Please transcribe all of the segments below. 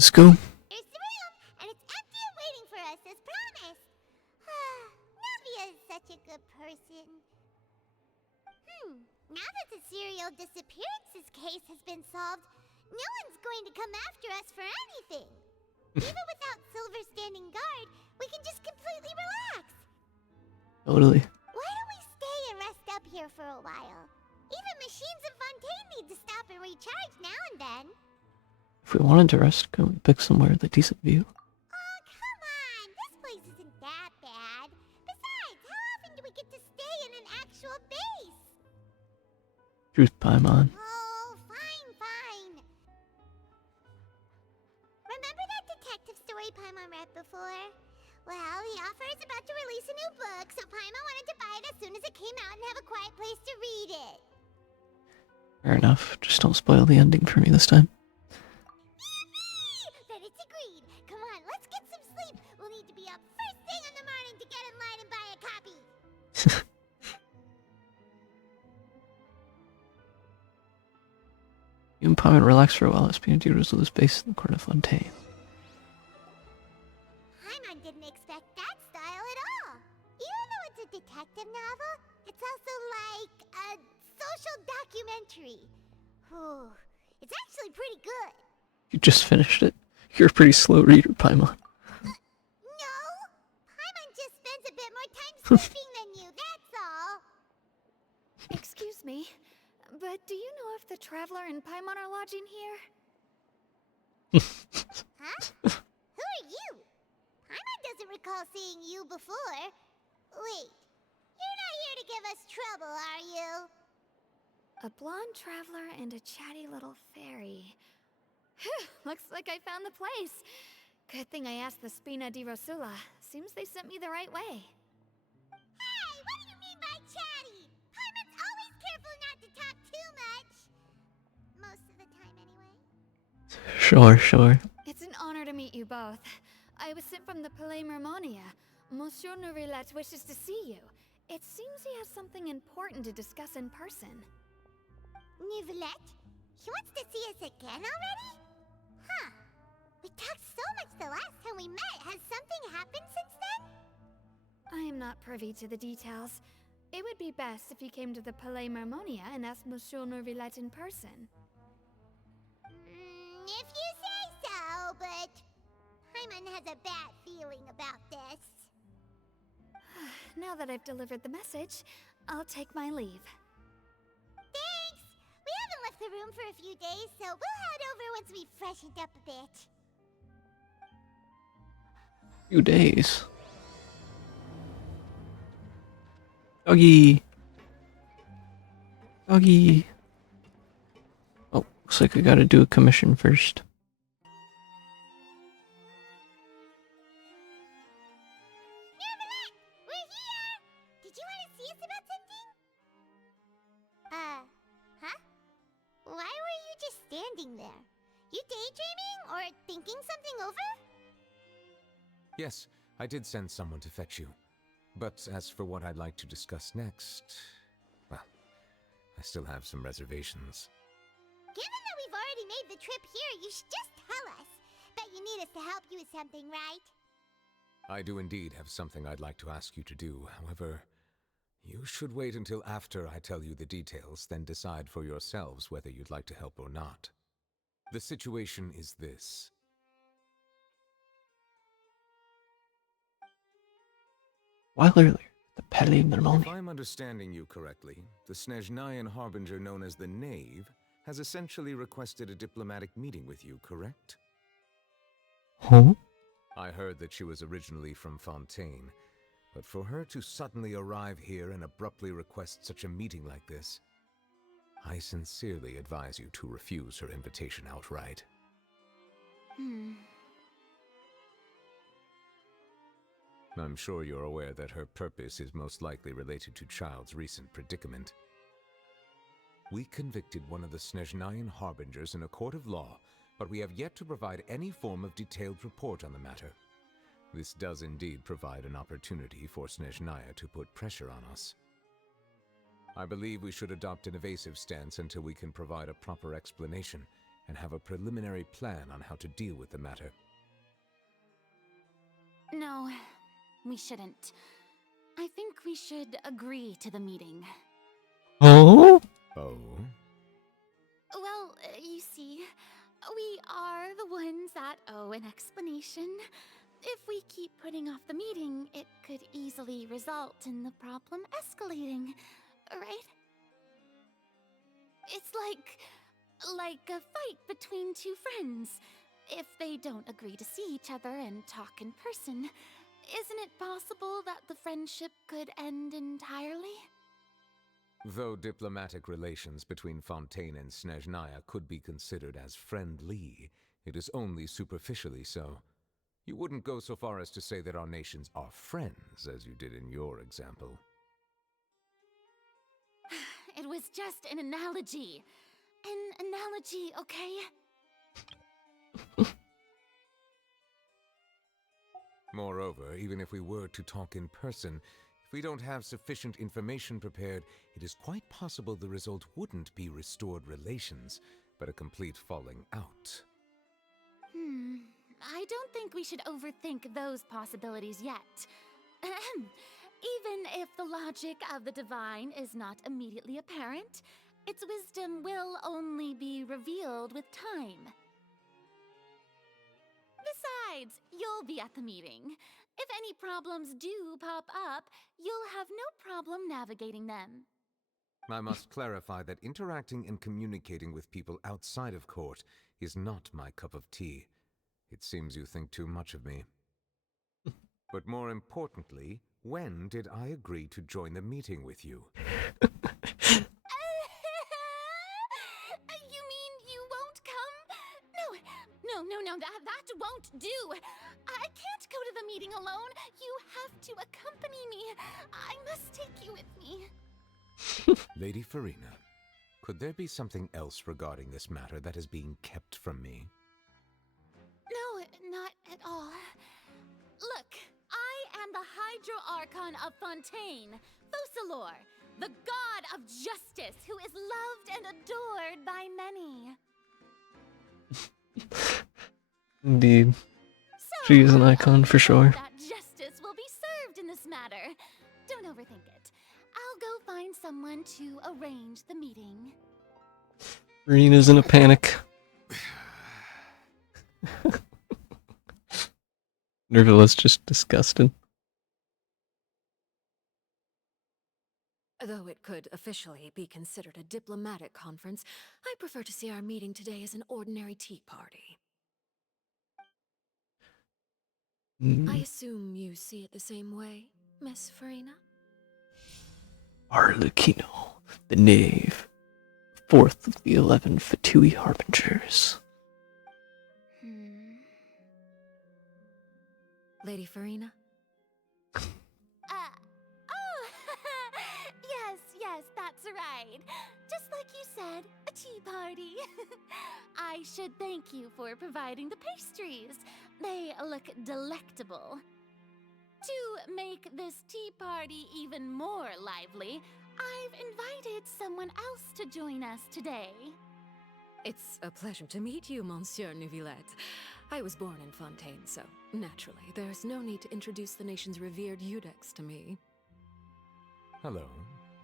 Let's go. Here's the room, and it's empty and waiting for us as promised. Navia is such a good person. Now that the serial disappearances case has been solved, no one's going to come after us for anything. Even without Silver standing guard, we can just completely relax. Totally. Why don't we stay and rest up here for a while? Even machines in Fontaine need to stop and recharge now and then. If we wanted to rest, couldn't we pick somewhere with a decent view? Oh, come on! This place isn't that bad. Besides, how often do we get to stay in an actual base? Truth, Paimon. Oh, fine. Remember that detective story Paimon read before? Well, the author is about to release a new book, so Paimon wanted to buy it as soon as it came out and have a quiet place to read it. Fair enough. Just don't spoil the ending for me this time. Then it's agreed. Come on, let's get some sleep. We'll need to be up first thing in the morning to get in line and buy a copy. You and Paimon relax for a while as Pinocchio was based in the court of Fontaine. Paimon didn't expect that style at all. Even though it's a detective novel, it's also like a social documentary. Ooh, it's actually pretty good. You just finished it. You're a pretty slow reader, Paimon. No, Paimon just spends a bit more time sleeping than you, that's all. Excuse me, but do you know if the Traveler and Paimon are lodging here? Huh? Who are you? Paimon doesn't recall seeing you before. Wait, you're not here to give us trouble, are you? A blonde traveler and a chatty little fairy. Phew, looks like I found the place. Good thing I asked the Spina di Rosula. Seems they sent me the right way. Hey, what do you mean by chatty? Paimon's always careful not to talk too much. Most of the time, anyway. Sure. It's an honor to meet you both. I was sent from the Palais Mermonia. Monsieur Nourilette wishes to see you. It seems he has something important to discuss in person. Nouvelette? He wants to see us again already? Huh. We talked so much the last time we met. Has something happened since then? I am not privy to the details. It would be best if you came to the Palais Mermonia and asked Monsieur Nourilette in person. If you say so, but Paimon has a bad feeling about this. Now that I've delivered the message, I'll take my leave. Thanks! We haven't left the room for a few days, so we'll head over once we've freshened up a bit. Few days. Doggy. Oh, looks like I gotta do a commission first. Nouvelette! We're here! Did you want to see us about something? Huh? Why were you just standing there? You daydreaming or thinking something over? Yes, I did send someone to fetch you. But as for what I'd like to discuss next, well, I still have some reservations. Given that we've already made the trip here, you should just tell us. Bet you need us to help you with something, right? I do indeed have something I'd like to ask you to do. However, you should wait until after I tell you the details, then decide for yourselves whether you'd like to help or not. The situation is this. While earlier, the Palais If Mermonia. I'm understanding you correctly, the Snezhnayan harbinger known as the Knave has essentially requested a diplomatic meeting with you, correct? Huh? I heard that she was originally from Fontaine, but for her to suddenly arrive here and abruptly request such a meeting like this, I sincerely advise you to refuse her invitation outright. I'm sure you're aware that her purpose is most likely related to Child's recent predicament. We convicted one of the Snezhnayan harbingers in a court of law, but we have yet to provide any form of detailed report on the matter. This does indeed provide an opportunity for Snezhnaya to put pressure on us. I believe we should adopt an evasive stance until we can provide a proper explanation, and have a preliminary plan on how to deal with the matter. No, we shouldn't. I think we should agree to the meeting. Oh? Oh? Well, you see, we are the ones that owe an explanation. If we keep putting off the meeting, it could easily result in the problem escalating, right? It's like a fight between two friends. If they don't agree to see each other and talk in person, isn't it possible that the friendship could end entirely? Though diplomatic relations between Fontaine and Snezhnaya could be considered as friendly, it is only superficially so. You wouldn't go so far as to say that our nations are friends, as you did in your example. It was just an analogy. An analogy, okay? Moreover, even if we were to talk in person, if we don't have sufficient information prepared, it is quite possible the result wouldn't be restored relations, but a complete falling out. I don't think we should overthink those possibilities yet. Even if the logic of the divine is not immediately apparent, its wisdom will only be revealed with time. Besides, you'll be at the meeting. If any problems do pop up, you'll have no problem navigating them. I must clarify that interacting and communicating with people outside of court is not my cup of tea. It seems you think too much of me. But more importantly, when did I agree to join the meeting with you? You mean you won't come? No, that won't do. I can't go to the meeting alone. You have to accompany me. I must take you with me. Lady Farina, could there be something else regarding this matter that is being kept from me? No, not at all. Look, I am the Hydro-Archon of Fontaine, Focalor, the god of justice who is loved and adored by many. Indeed. So She is an icon for sure. that justice will be served in this matter. Don't overthink it. I'll go find someone to arrange the meeting. Rena's in a panic. Nervilla's just disgusted. Though it could officially be considered a diplomatic conference, I prefer to see our meeting today as an ordinary tea party. I assume you see it the same way, Miss Farina? Arlecchino, the knave. Fourth of the 11 Fatui Harbingers. Lady Farina? Yes, that's right. Just like you said, a tea party. I should thank you for providing the pastries. They look delectable. To make this tea party even more lively, I've invited someone else to join us today. It's a pleasure to meet you, Monsieur Neuvillette. I was born in Fontaine, so naturally, there's no need to introduce the nation's revered Eudex to me. Hello.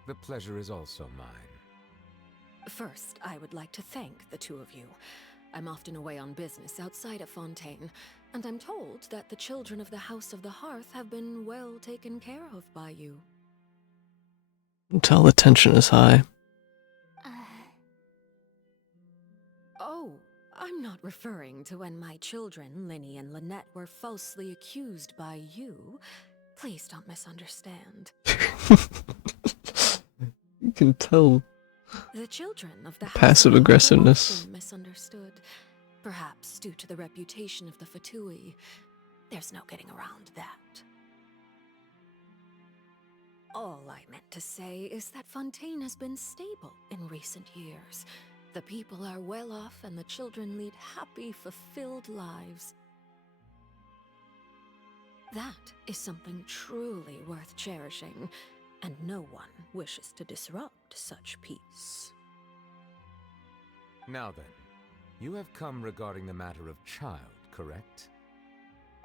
The pleasure is also mine. First, I would like to thank the two of you. I'm often away on business outside of Fontaine, and I'm told that the children of the House of the Hearth have been well taken care of by you. Until the tension is high. Oh, I'm not referring to when my children, Linny and Lynette, were falsely accused by you. Please don't misunderstand. You can tell. The children of the Passive House of the Hearth aggressiveness. are often misunderstood, perhaps due to the reputation of the Fatui. There's no getting around that. All I meant to say is that Fontaine has been stable in recent years. The people are well off and the children lead happy, fulfilled lives. That is something truly worth cherishing, and no one wishes to disrupt such peace. Now then, You have come regarding the matter of child, correct?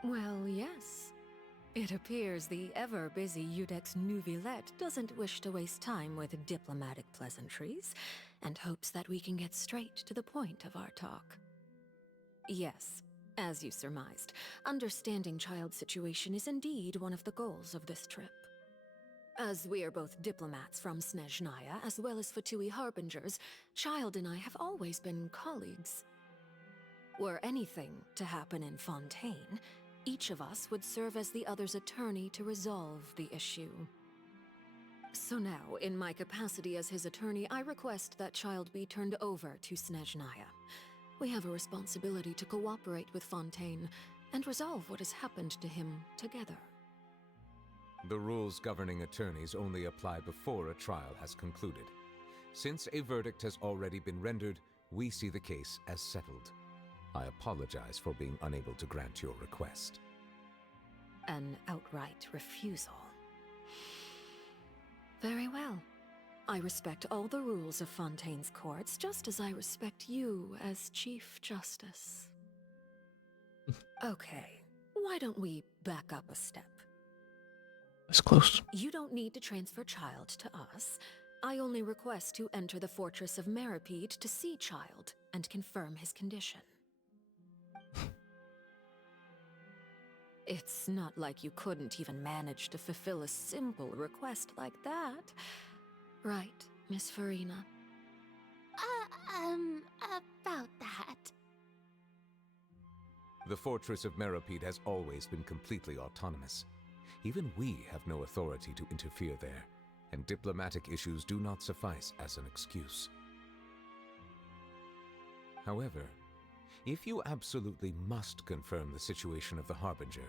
Well, yes. It appears the ever-busy Udex Nouvillette doesn't wish to waste time with diplomatic pleasantries, and hopes that we can get straight to the point of our talk. Yes, as you surmised, understanding Child's situation is indeed one of the goals of this trip. As we are both diplomats from Snezhnaya as well as Fatui Harbingers, Child and I have always been colleagues. Were anything to happen in Fontaine, each of us would serve as the other's attorney to resolve the issue. So now, in my capacity as his attorney, I request that Child be turned over to Snezhnaya. We have a responsibility to cooperate with Fontaine and resolve what has happened to him together. The rules governing attorneys only apply before a trial has concluded. Since a verdict has already been rendered, we see the case as settled. I apologize for being unable to grant your request. An outright refusal. Very well. I respect all the rules of Fontaine's courts, just as I respect you as Chief Justice. Okay, why don't we back up a step? It's close. You don't need to transfer Child to us. I only request to enter the Fortress of Meropide to see Child and confirm his condition. It's not like you couldn't even manage to fulfill a simple request like that. Right, Miss Farina? About that. The Fortress of Meropide has always been completely autonomous. Even we have no authority to interfere there, and diplomatic issues do not suffice as an excuse. However, if you absolutely must confirm the situation of the Harbinger,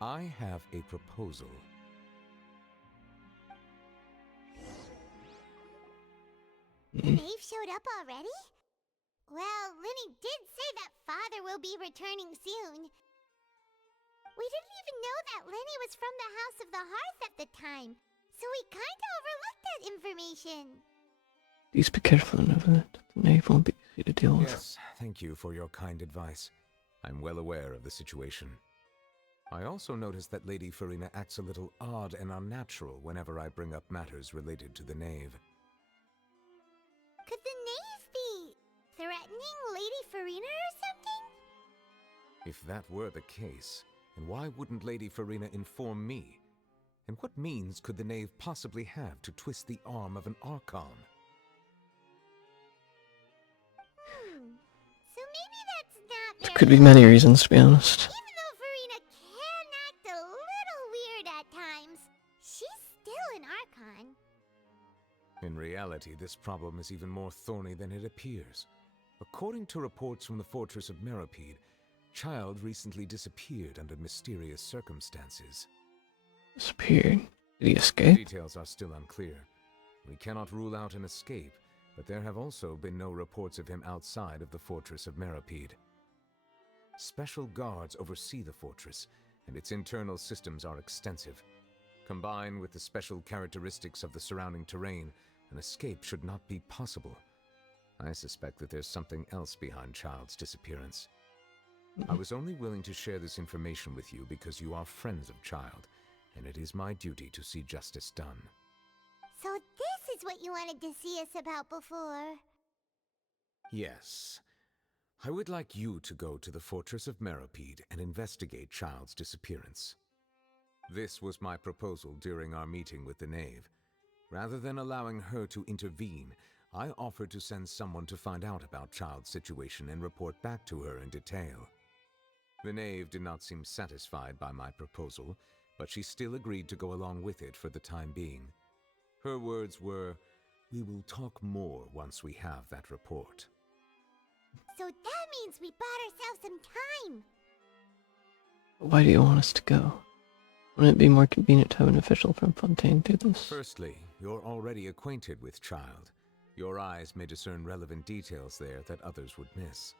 I have a proposal. The knave showed up already? Well, Linny did say that father will be returning soon. We didn't even know that Lenny was from the House of the Hearth at the time, so we kinda overlooked that information. Please be careful, Novelet. The knave won't be easy to deal with. Yes, thank you for your kind advice. I'm well aware of the situation. I also noticed that Lady Farina acts a little odd and unnatural whenever I bring up matters related to the knave. Could the knave be threatening Lady Farina or something? If that were the case, then why wouldn't Lady Farina inform me? And what means could the knave possibly have to twist the arm of an Archon? So maybe that's not There very could be many reasons, to be honest. Even though Farina can act a little weird at times, she's still an Archon. In reality, this problem is even more thorny than it appears. According to reports from the Fortress of Meropide, Child recently disappeared under mysterious circumstances. Disappeared. Did he escape? Details are still unclear. We cannot rule out an escape, but there have also been no reports of him outside of the Fortress of Meropide. Special guards oversee the fortress, and its internal systems are extensive. Combined with the special characteristics of the surrounding terrain, an escape should not be possible. I suspect that there's something else behind Child's disappearance. I was only willing to share this information with you because you are friends of Child, and it is my duty to see justice done. So this is what you wanted to see us about before. Yes. I would like you to go to the Fortress of Meropide and investigate Child's disappearance. This was my proposal during our meeting with the knave. Rather than allowing her to intervene, I offered to send someone to find out about Child's situation and report back to her in detail. The knave did not seem satisfied by my proposal, but she still agreed to go along with it for the time being. Her words were, "We will talk more once we have that report." So that means we bought ourselves some time. Why do you want us to go? Wouldn't it be more convenient to have an official from Fontaine do this? Firstly, you're already acquainted with Child. Your eyes may discern relevant details there that others would miss.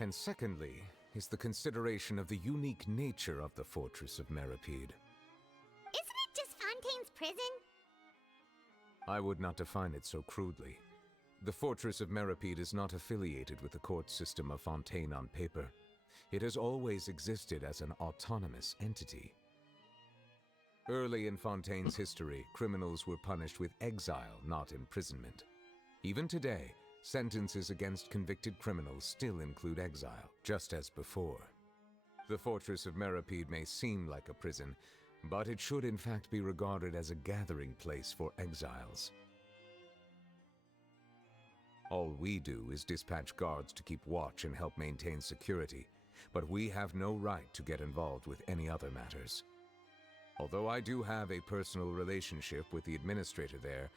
And secondly, is the consideration of the unique nature of the Fortress of Meropide. Isn't it just Fontaine's prison? I would not define it so crudely. The Fortress of Meropide is not affiliated with the court system of Fontaine on paper. It has always existed as an autonomous entity. Early in Fontaine's history, criminals were punished with exile, not imprisonment. Even today, sentences against convicted criminals still include exile, just as before. The Fortress of Meropide may seem like a prison, but it should in fact be regarded as a gathering place for exiles. All we do is dispatch guards to keep watch and help maintain security, but we have no right to get involved with any other matters. Although I do have a personal relationship with the administrator there,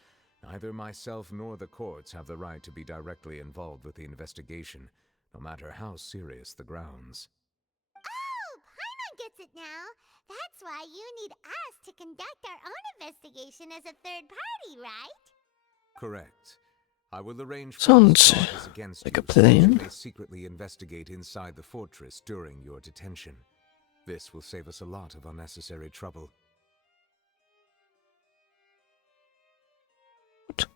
neither myself nor the courts have the right to be directly involved with the investigation, no matter how serious the grounds. Oh, Paimon gets it now. That's why you need us to conduct our own investigation as a third party, right? Correct. I will arrange for Sounds charges against like you a so that you plan. may secretly investigate inside the fortress during your detention. This will save us a lot of unnecessary trouble. What?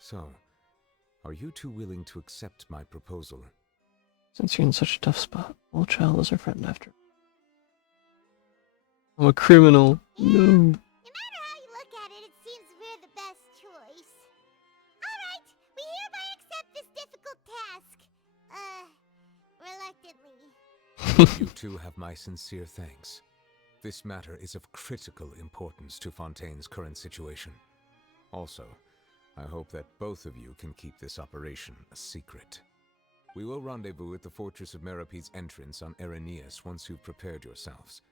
So, are you two willing to accept my proposal? Since you're in such a tough spot, old child is our friend after. I'm a criminal. Yeah. No. No matter how you look at it, it seems we're the best choice. Alright, we hereby accept this difficult task. Reluctantly. You two have my sincere thanks. This matter is of critical importance to Fontaine's current situation. Also, I hope that both of you can keep this operation a secret. We will rendezvous at the Fortress of Meropide's entrance on Erinius once you've prepared yourselves.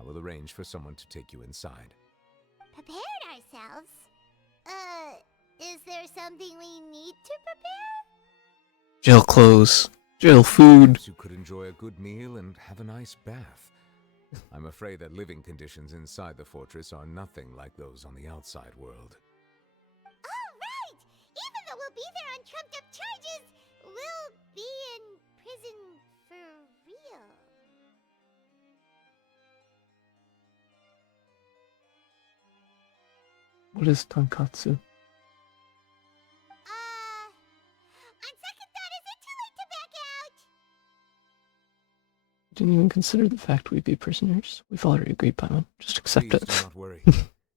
I will arrange for someone to take you inside. Prepared ourselves? Is there something we need to prepare? Jail clothes. Jail food. Perhaps you could enjoy a good meal and have a nice bath. I'm afraid that living conditions inside the fortress are nothing like those on the outside world. Oh, right! Even though we'll be there on trumped-up charges, we'll be in prison for real. What is tonkatsu? On second thought, is it too late to back out? Didn't even consider the fact we'd be prisoners. We've already agreed, Paimon. Just accept Please it. do not worry.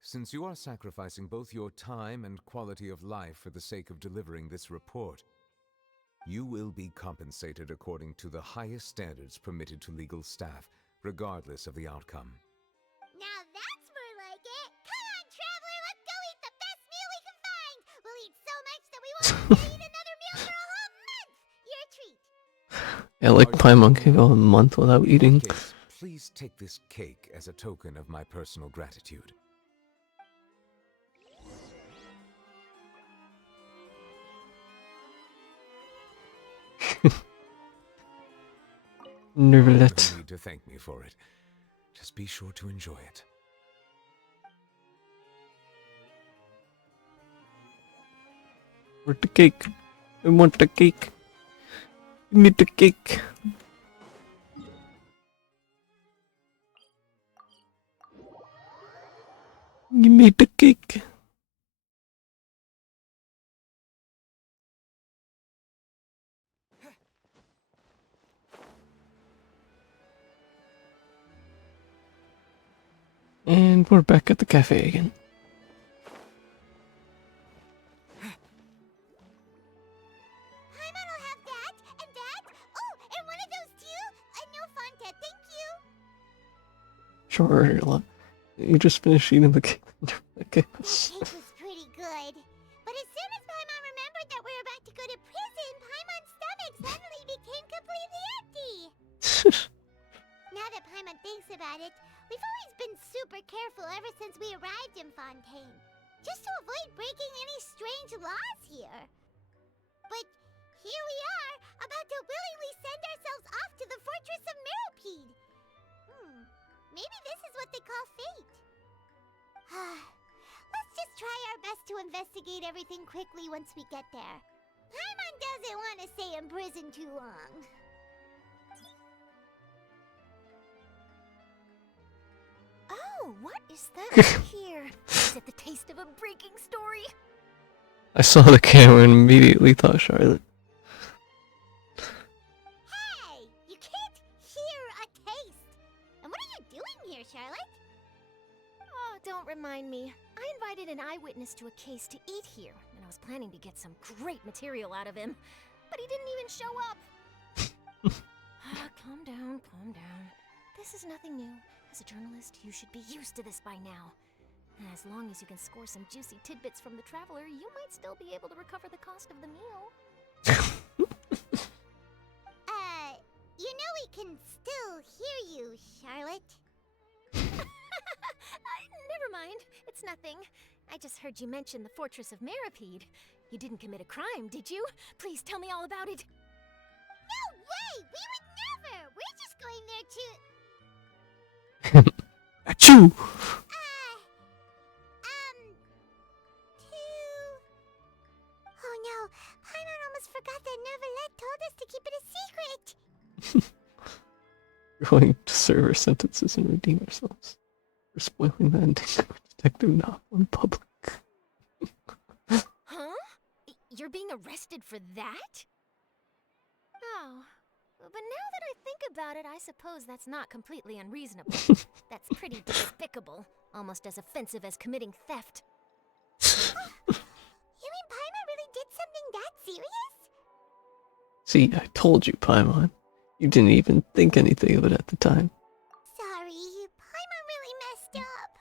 Since you are sacrificing both your time and quality of life for the sake of delivering this report, you will be compensated according to the highest standards permitted to legal staff, regardless of the outcome. Now that's more like it. Come on, traveler, let's go eat the best meal we can find. We'll eat so much that we won't have to eat another meal for a whole month. Your treat. Yeah, like Paimon can go a month without In eating. that case, please take this cake as a token of my personal gratitude. Nervlet. You need to thank me for it. Just be sure to enjoy it. Where's the cake? I want the cake. Give me the cake. Give me the cake. And we're back at the cafe again. Paimon will have that, and that. Oh, and one of those too. No Fonta, thank you. Sure, love. You just finished eating the cake. Okay. That cake was pretty good. But as soon as Paimon remembered that we were about to go to prison, Paimon's stomach suddenly became completely empty. Now that Paimon thinks about it, we've always been super careful ever since we arrived in Fontaine, just to avoid breaking any strange laws here. But here we are, about to willingly send ourselves off to the Fortress of Meropide. Maybe this is what they call fate. Let's just try our best to investigate everything quickly once we get there. Paimon doesn't want to stay in prison too long. Oh, what is that here? Is it the taste of a breaking story? I saw the camera and immediately thought Charlotte. Hey! You can't hear a taste! And what are you doing here, Charlotte? Oh, don't remind me. I invited an eyewitness to a case to eat here, and I was planning to get some great material out of him. But he didn't even show up. Calm down, calm down. This is nothing new. As a journalist, you should be used to this by now. And as long as you can score some juicy tidbits from the traveler, you might still be able to recover the cost of the meal. You know we can still hear you, Charlotte. Never mind. It's nothing. I just heard you mention the Fortress of Meropide. You didn't commit a crime, did you? Please tell me all about it. No way! We would never! We're just going there to... Achoo! to... Oh no, Paimon almost forgot that Neverlet told us to keep it a secret! We're going to serve our sentences and redeem ourselves. We're spoiling the ending of Detective Novel in public. Huh? You're being arrested for that? Oh. But now that I think about it, I suppose that's not completely unreasonable. That's pretty despicable. Almost as offensive as committing theft. You mean Paimon really did something that serious? See, I told you, Paimon. You didn't even think anything of it at the time. Sorry, Paimon really messed up.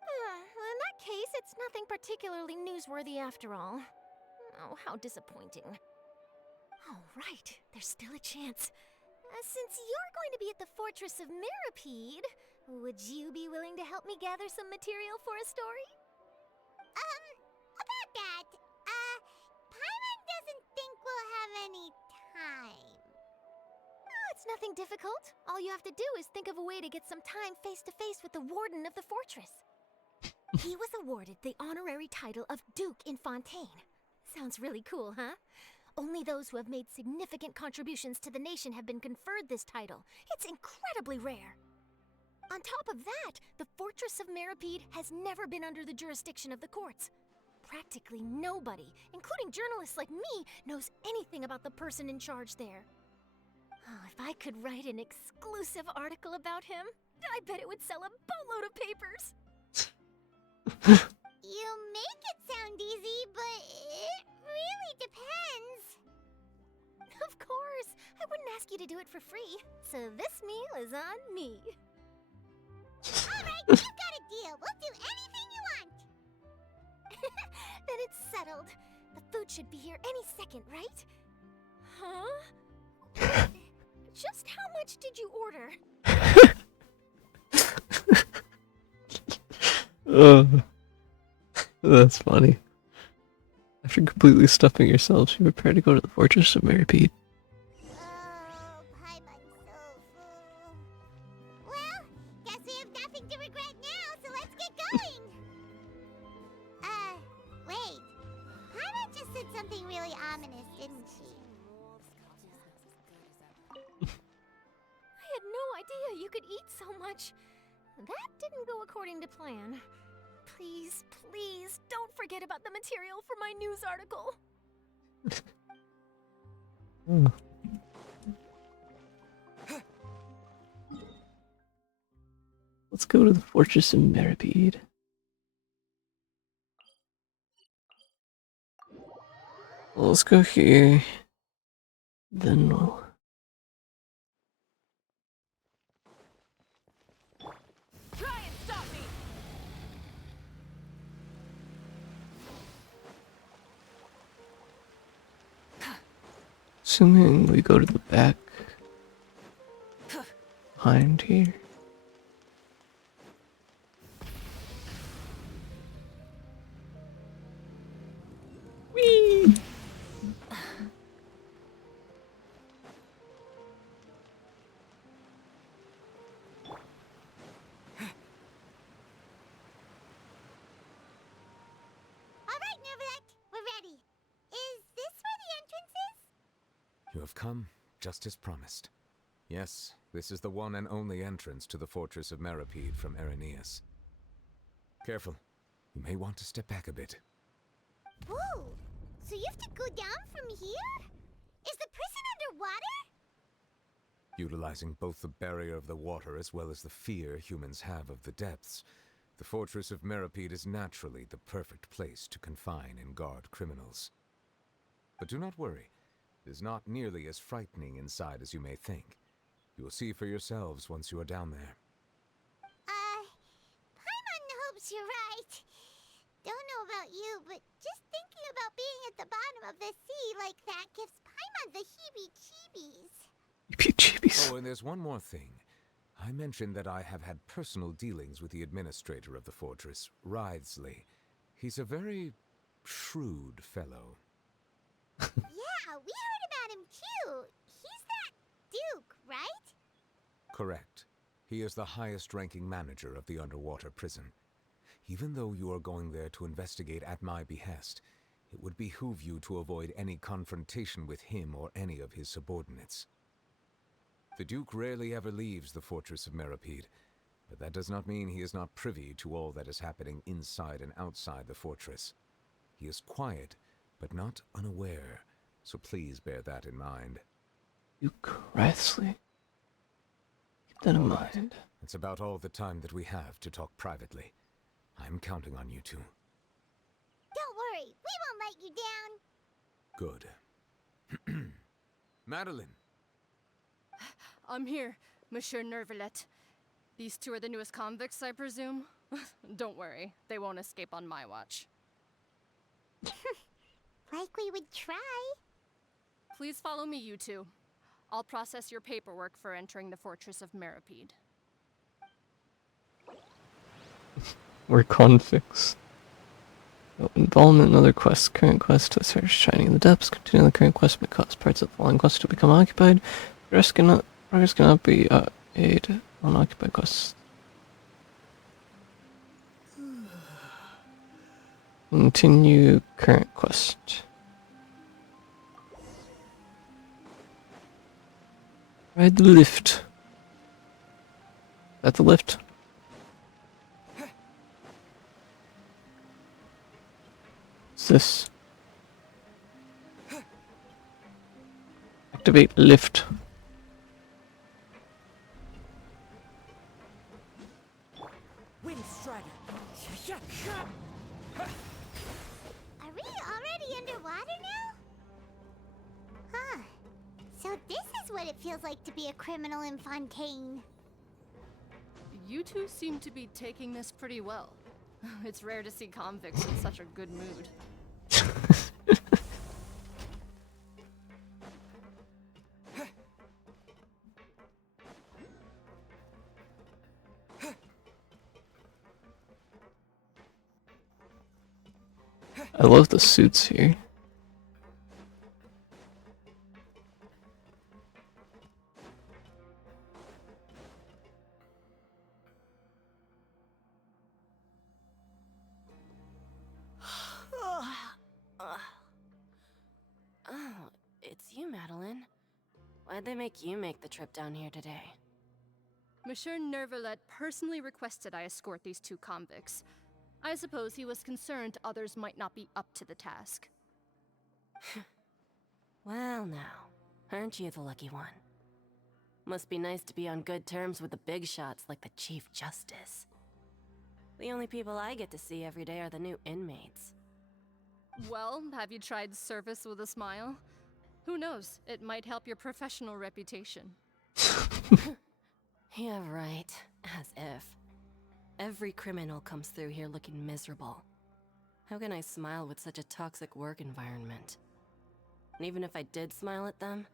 Well, in that case, it's nothing particularly newsworthy after all. Oh, how disappointing. Oh, right. There's still a chance. Since you're going to be at the Fortress of Meropide, would you be willing to help me gather some material for a story? About that, Paimon doesn't think we'll have any time. Oh, it's nothing difficult. All you have to do is think of a way to get some time face-to-face with the Warden of the Fortress. He was awarded the honorary title of Duke in Fontaine. Sounds really cool, huh? Only those who have made significant contributions to the nation have been conferred this title. It's incredibly rare. On top of that, the Fortress of Meropide has never been under the jurisdiction of the courts. Practically nobody, including journalists like me, knows anything about the person in charge there. Oh, if I could write an exclusive article about him, I bet it would sell a boatload of papers. You make it sound easy, but it really depends. Of course, I wouldn't ask you to do it for free, so this meal is on me. Alright, you got a deal. We'll do anything you want. Then it's settled. The food should be here any second, right? Huh? Just how much did you order? That's funny. After completely stuffing yourselves, you prepare to go to the Fortress of Meropide. Oh, Paimon's so full. Well, guess we have nothing to regret now, so let's get going. Wait. Paimon just said something really ominous, didn't she? I had no idea you could eat so much. That didn't go according to plan. Please, please, don't forget about the material for my news article. Let's go to the Fortress of Meropide. Well, let's go here. Then we'll... Try and stop me! Assuming we go to the back. Behind here. Whee! Alright, Neverlet, we're ready. Is this where the entrance is? You have come, just as promised. Yes, this is the one and only entrance to the Fortress of Meropide from Araneus. Careful. You may want to step back a bit. Whoa! So you have to go down from here? Is the prison underwater? Utilizing both the barrier of the water as well as the fear humans have of the depths, the Fortress of Meropide is naturally the perfect place to confine and guard criminals. But do not worry, it is not nearly as frightening inside as you may think. You will see for yourselves once you are down there. Paimon hopes you're right. Don't know about you, but just thinking about being at the bottom of the sea like that gives Paimon the heebie-jeebies. Chibis. Oh, and there's one more thing. I mentioned that I have had personal dealings with the administrator of the fortress, Writhsley. He's a very shrewd fellow. Yeah, we heard about him too. He's that Duke, right? Correct. He is the highest-ranking manager of the underwater prison. Even though you are going there to investigate at my behest, it would behoove you to avoid any confrontation with him or any of his subordinates. The Duke rarely ever leaves the Fortress of Meropide, but that does not mean he is not privy to all that is happening inside and outside the fortress. He is quiet, but not unaware, so please bear that in mind. Duke Writhsley. Keep that in mind. It's about all the time that we have to talk privately. I'm counting on you two. Don't worry, we won't let you down. Good. Madeline! I'm here, Monsieur Nervalet. These two are the newest convicts, I presume? Don't worry, they won't escape on my watch. Like we would try. Please follow me, you two. I'll process your paperwork for entering the Fortress of Meropide. We're convicts. No involvement in other quests. Current quest to search shining in the depths. Continue the current quest may cause parts of the following quests to become occupied. Progress cannot be aid on occupied quests. Continue current quest. Ride the lift. At the lift. What's this? Activate lift. Are we already underwater now? Huh. So this is what it feels like to be a criminal in Fontaine. You two seem to be taking this pretty well. It's rare to see convicts in such a good mood. I love the suits here. Oh, it's you, Madeline. Why'd they make you make the trip down here today? Monsieur Nervalet personally requested I escort these two convicts. I suppose he was concerned others might not be up to the task. Well now, aren't you the lucky one? Must be nice to be on good terms with the big shots like the Chief Justice. The only people I get to see every day are the new inmates. Well, have you tried service with a smile? Who knows, it might help your professional reputation. Yeah, right. As if. Every criminal comes through here looking miserable. How can I smile with such a toxic work environment? And even if I did smile at them,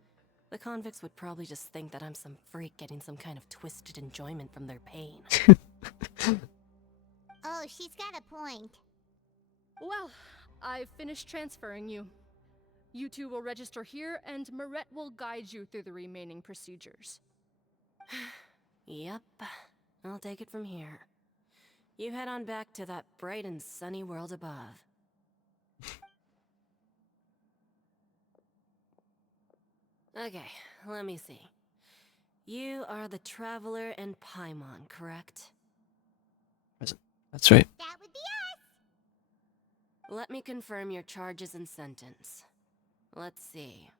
the convicts would probably just think that I'm some freak getting some kind of twisted enjoyment from their pain. Oh, she's got a point. Well, I've finished transferring you. You two will register here, and Marette will guide you through the remaining procedures. Yep, I'll take it from here. You head on back to that bright and sunny world above. Okay, let me see. You are the Traveler and Paimon, correct? That's right. That would be Let me confirm your charges and sentence. Let's see.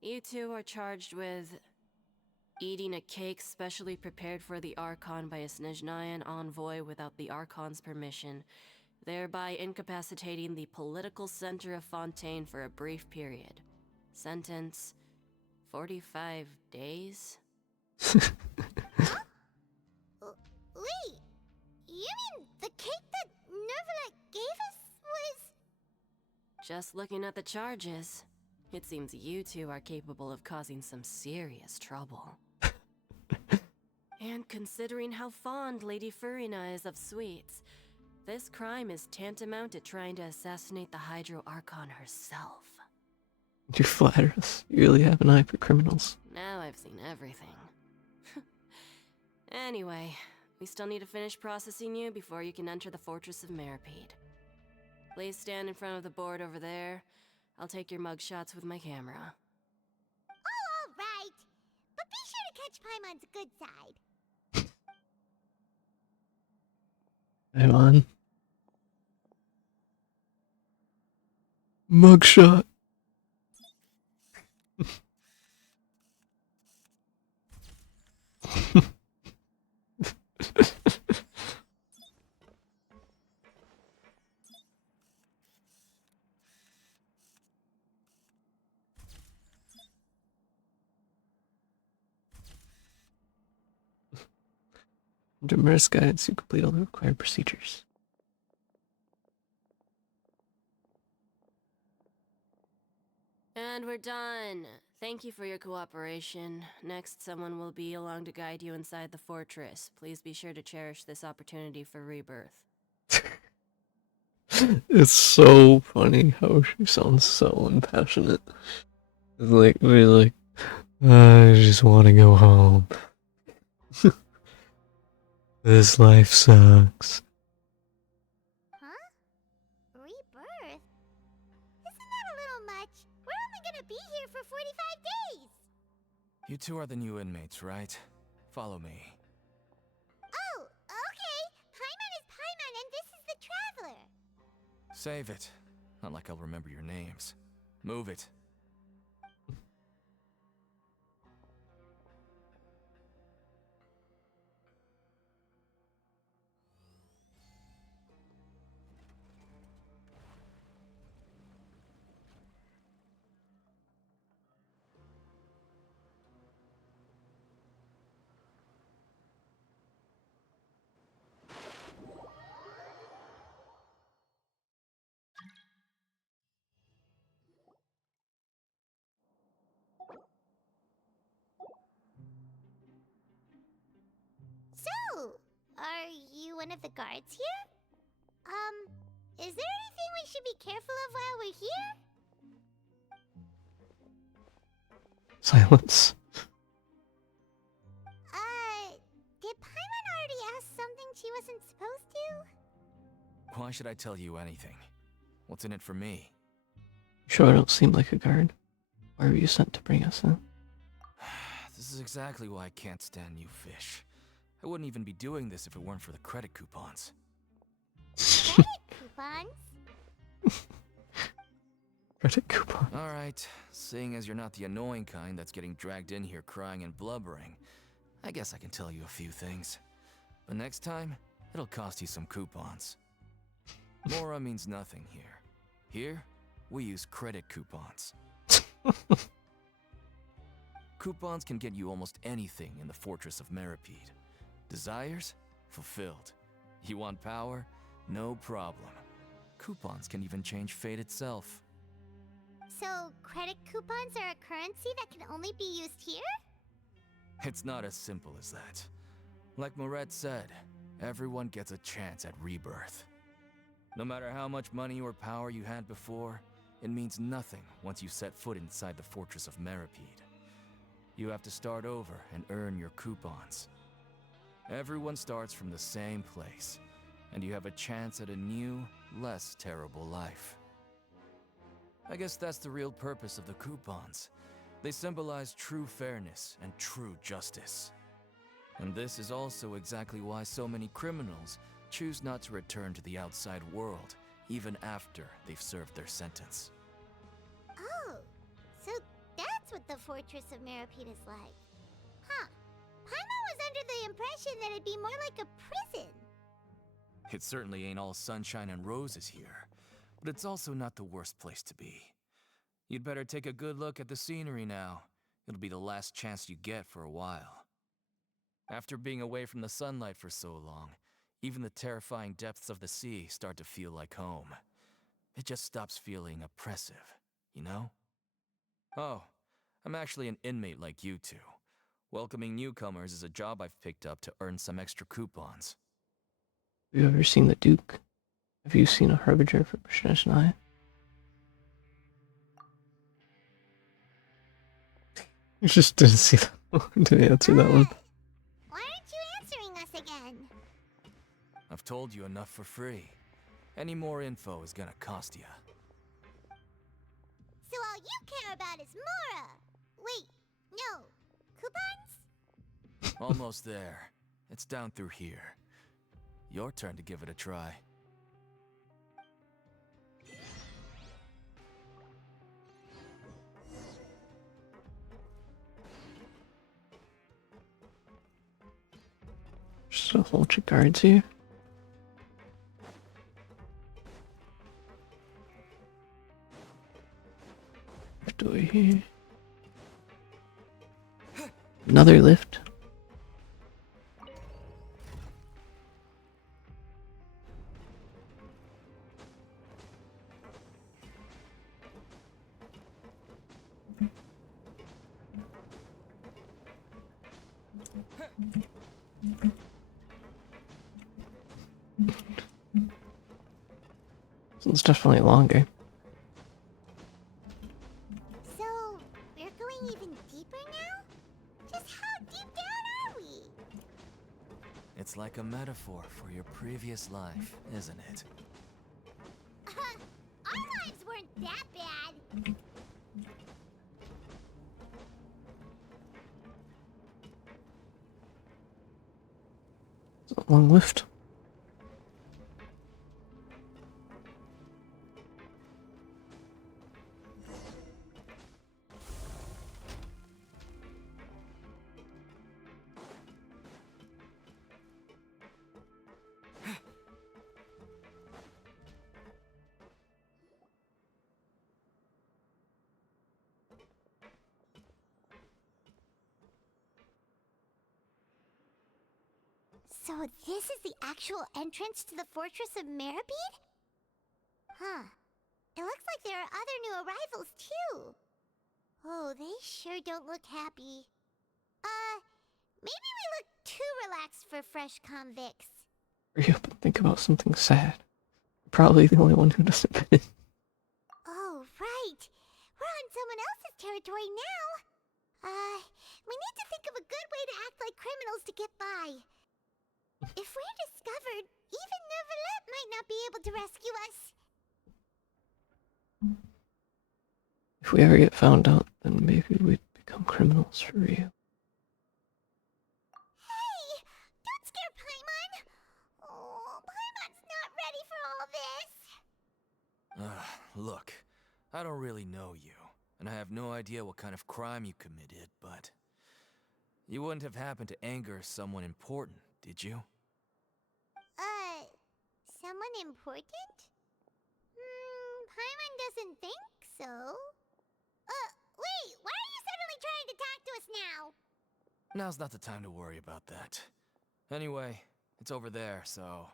You two are charged with eating a cake specially prepared for the Archon by a Snezhnayan envoy without the Archon's permission, thereby incapacitating the political center of Fontaine for a brief period. Sentence: 45 days? Wait, you mean the cake that Nervalet gave us was... Just looking at the charges, it seems you two are capable of causing some serious trouble. And considering how fond Lady Furina is of sweets, this crime is tantamount to trying to assassinate the Hydro Archon herself. You flatter us. You really have an eye for criminals. Now I've seen everything. Anyway, we still need to finish processing you before you can enter the Fortress of Meropide. Please stand in front of the board over there. I'll take your mugshots with my camera. Oh, all right. But be sure to catch Paimon's good side. I'm on. Mugshot. Under Mirror's guidance, you complete all the required procedures. And we're done. Thank you for your cooperation. Next, someone will be along to guide you inside the fortress. Please be sure to cherish this opportunity for rebirth. It's so funny how she sounds so impassionate. It's like, really like, I just want to go home. This life sucks. Huh? Rebirth? Isn't that a little much? We're only gonna be here for 45 days! You two are the new inmates, right? Follow me. Oh, okay! Paimon is Paimon and this is the Traveler! Save it. Not like I'll remember your names. Move it. So, are you one of the guards here? Is there anything we should be careful of while we're here? Silence. Did Paimon already ask something she wasn't supposed to? Why should I tell you anything? What's in it for me? Sure, I don't seem like a guard. Why were you sent to bring us in? This is exactly why I can't stand you fish. I wouldn't even be doing this if it weren't for the credit coupons. Credit coupons? Credit coupon. Alright, seeing as you're not the annoying kind that's getting dragged in here crying and blubbering, I guess I can tell you a few things. But next time, it'll cost you some coupons. Mora means nothing here. Here, we use credit coupons. Coupons can get you almost anything in the Fortress of Meropide. Desires? Fulfilled. You want power? No problem. Coupons can even change fate itself. So, credit coupons are a currency that can only be used here? It's not as simple as that. Like Moret said, everyone gets a chance at rebirth. No matter how much money or power you had before, it means nothing once you set foot inside the Fortress of Meropide. You have to start over and earn your coupons. Everyone starts from the same place, and you have a chance at a new, less terrible life. I guess that's the real purpose of the coupons. They symbolize true fairness and true justice. And this is also exactly why so many criminals choose not to return to the outside world, even after they've served their sentence. Oh, so that's what the Fortress of Meropide is like. Huh. Paimon was under the impression that it'd be more like a prison. It certainly ain't all sunshine and roses here, but it's also not the worst place to be. You'd better take a good look at the scenery now. It'll be the last chance you get for a while. After being away from the sunlight for so long, even the terrifying depths of the sea start to feel like home. It just stops feeling oppressive, you know? Oh, I'm actually an inmate like you two. Welcoming newcomers is a job I've picked up to earn some extra coupons. Have you ever seen the Duke? Have you seen a harbinger for Snežny? You just didn't see that one. Didn't answer that one. Why aren't you answering us again? I've told you enough for free. Any more info is gonna cost you. So all you care about is Mora! Wait, no. Coupons? Almost there. It's down through here. Your turn to give it a try. Just a whole bunch of guards here. Door here. Another lift. This one's definitely longer. So, we're going even deeper now? Just how deep down are we? It's like a metaphor for your previous life, isn't it? Our lives weren't that bad. It's a long lift. So this is the actual entrance to the Fortress of Meropide? Huh. It looks like there are other new arrivals, too. Oh, they sure don't look happy. Maybe we look too relaxed for fresh convicts. Hurry up and think about something sad. Probably the only one who doesn't fit in. Oh, right. We're on someone else's territory now. We need to think of a good way to act like criminals to get by. If we're discovered, even Neuvillette might not be able to rescue us. If we ever get found out, then maybe we'd become criminals for real. Hey! Don't scare Paimon! Oh, Paimon's not ready for all this. Look, I don't really know you, and I have no idea what kind of crime you committed, but you wouldn't have happened to anger someone important, did you? Someone important? Paimon doesn't think so. Wait, why are you suddenly trying to talk to us now? Now's not the time to worry about that. Anyway, it's over there, so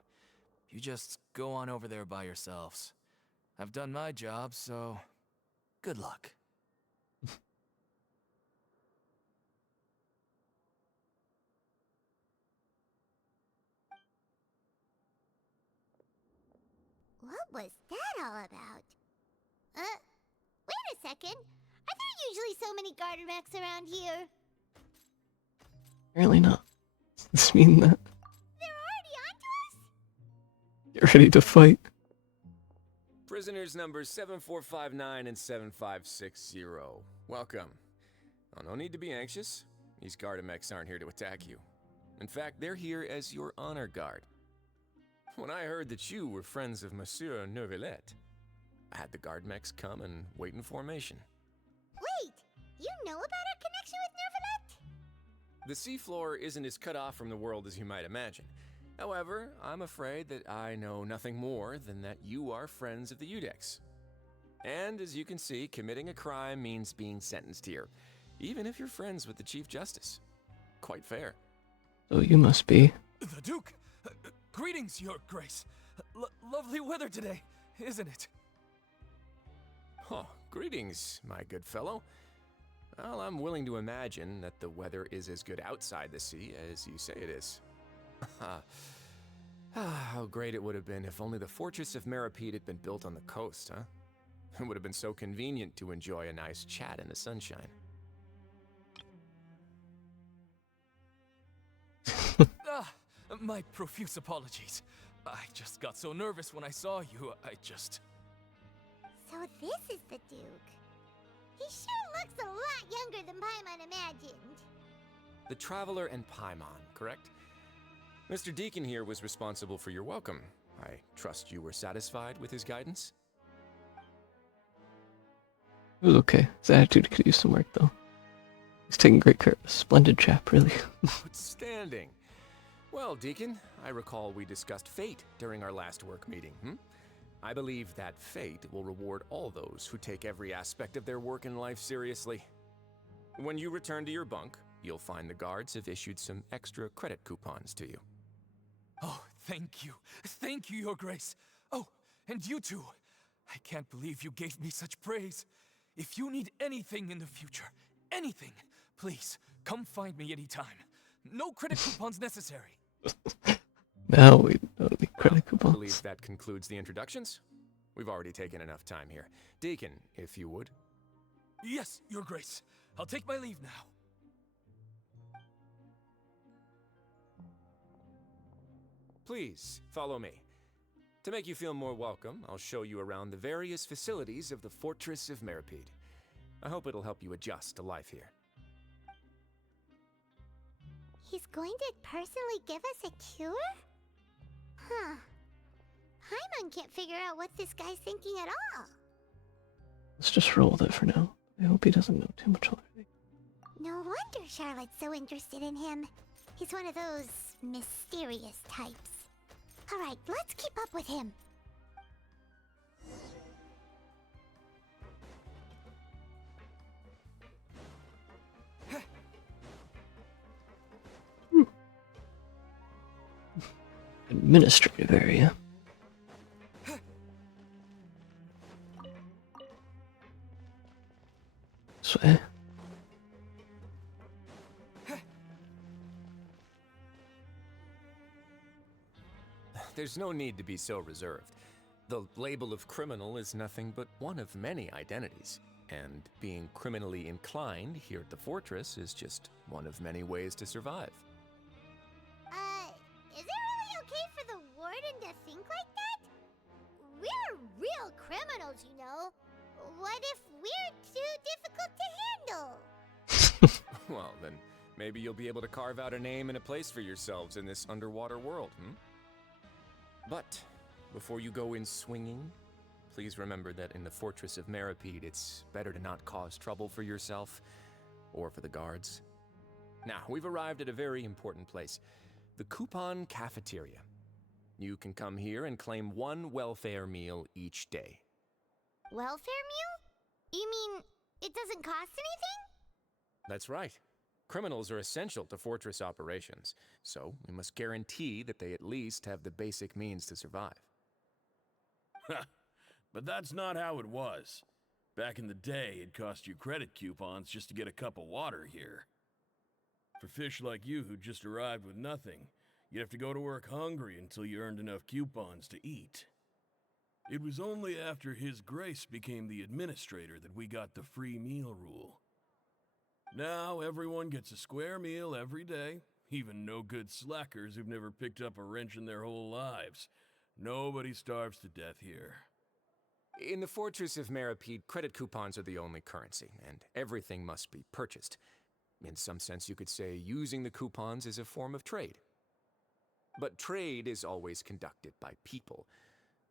you just go on over there by yourselves. I've done my job, so good luck. What was that all about? Wait a second. Are there usually so many garter mechs around here? Apparently not. Does this mean that? They're already onto us? Get ready to fight. Prisoners numbers 7459 and 7560. Welcome. Oh, no need to be anxious. These Gardamex aren't here to attack you. In fact, they're here as your honor guard. when I heard that you were friends of Monsieur Neuvillette, I had the guard mechs come and wait in formation. Wait, you know about our connection with Neuvillette? The seafloor isn't as cut off from the world as you might imagine. However, I'm afraid that I know nothing more than that you are friends of the Udex. And as you can see, committing a crime means being sentenced here, even if you're friends with the Chief Justice. Quite fair. So you must be. The Duke! Greetings, Your Grace. Lovely weather today, isn't it? Oh, greetings, my good fellow. Well, I'm willing to imagine that the weather is as good outside the sea as you say it is. How great it would have been if only the Fortress of Meropide had been built on the coast, huh? It would have been so convenient to enjoy a nice chat in the sunshine. My profuse apologies. I just got so nervous when I saw you, So this is the Duke. He sure looks a lot younger than Paimon imagined. The Traveler and Paimon, correct? Mr. Deacon here was responsible for your welcome. I trust you were satisfied with his guidance? It was okay. His attitude could use some work, though. He's taking great care of a splendid chap, really. Outstanding. Well, Deacon, I recall we discussed fate during our last work meeting, I believe that fate will reward all those who take every aspect of their work in life seriously. When you return to your bunk, you'll find the guards have issued some extra credit coupons to you. Oh, thank you. Thank you, Your Grace. Oh, and you too. I can't believe you gave me such praise. If you need anything in the future, anything, please, come find me anytime. No credit coupons necessary. Now we know the credit I coupons. believe that concludes the introductions. We've already taken enough time here. Deacon, if you would. Yes, Your Grace. I'll take my leave now. Please, follow me. To make you feel more welcome, I'll show you around the various facilities of the Fortress of Meropide. I hope it'll help you adjust to life here. He's going to personally give us a cure? Huh. Paimon can't figure out what this guy's thinking at all. Let's just roll with it for now. I hope he doesn't know too much already. No wonder Charlotte's so interested in him. He's one of those mysterious types. Alright, let's keep up with him. Administrative area. This way. There's no need to be so reserved. The label of criminal is nothing but one of many identities, and being criminally inclined here at the Fortress is just one of many ways to survive. Is it really okay for the warden to think like that? We're real criminals, you know. What if we're too difficult to handle? Well, then maybe you'll be able to carve out a name and a place for yourselves in this underwater world, But before you go in swinging, please remember that in the Fortress of Meropide, it's better to not cause trouble for yourself or for the guards. Now, we've arrived at a very important place, the Coupon Cafeteria. You can come here and claim one welfare meal each day. Welfare meal? You mean it doesn't cost anything? That's right. Criminals are essential to Fortress operations, so we must guarantee that they at least have the basic means to survive. But that's not how it was. Back in the day, it cost you credit coupons just to get a cup of water here. For fish like you who just arrived with nothing, you'd have to go to work hungry until you earned enough coupons to eat. It was only after His Grace became the administrator that we got the free meal rule. Now everyone gets a square meal every day, even no-good slackers who've never picked up a wrench in their whole lives. Nobody starves to death here. In the Fortress of Meropide, credit coupons are the only currency, and everything must be purchased. In some sense, you could say using the coupons is a form of trade. But trade is always conducted by people.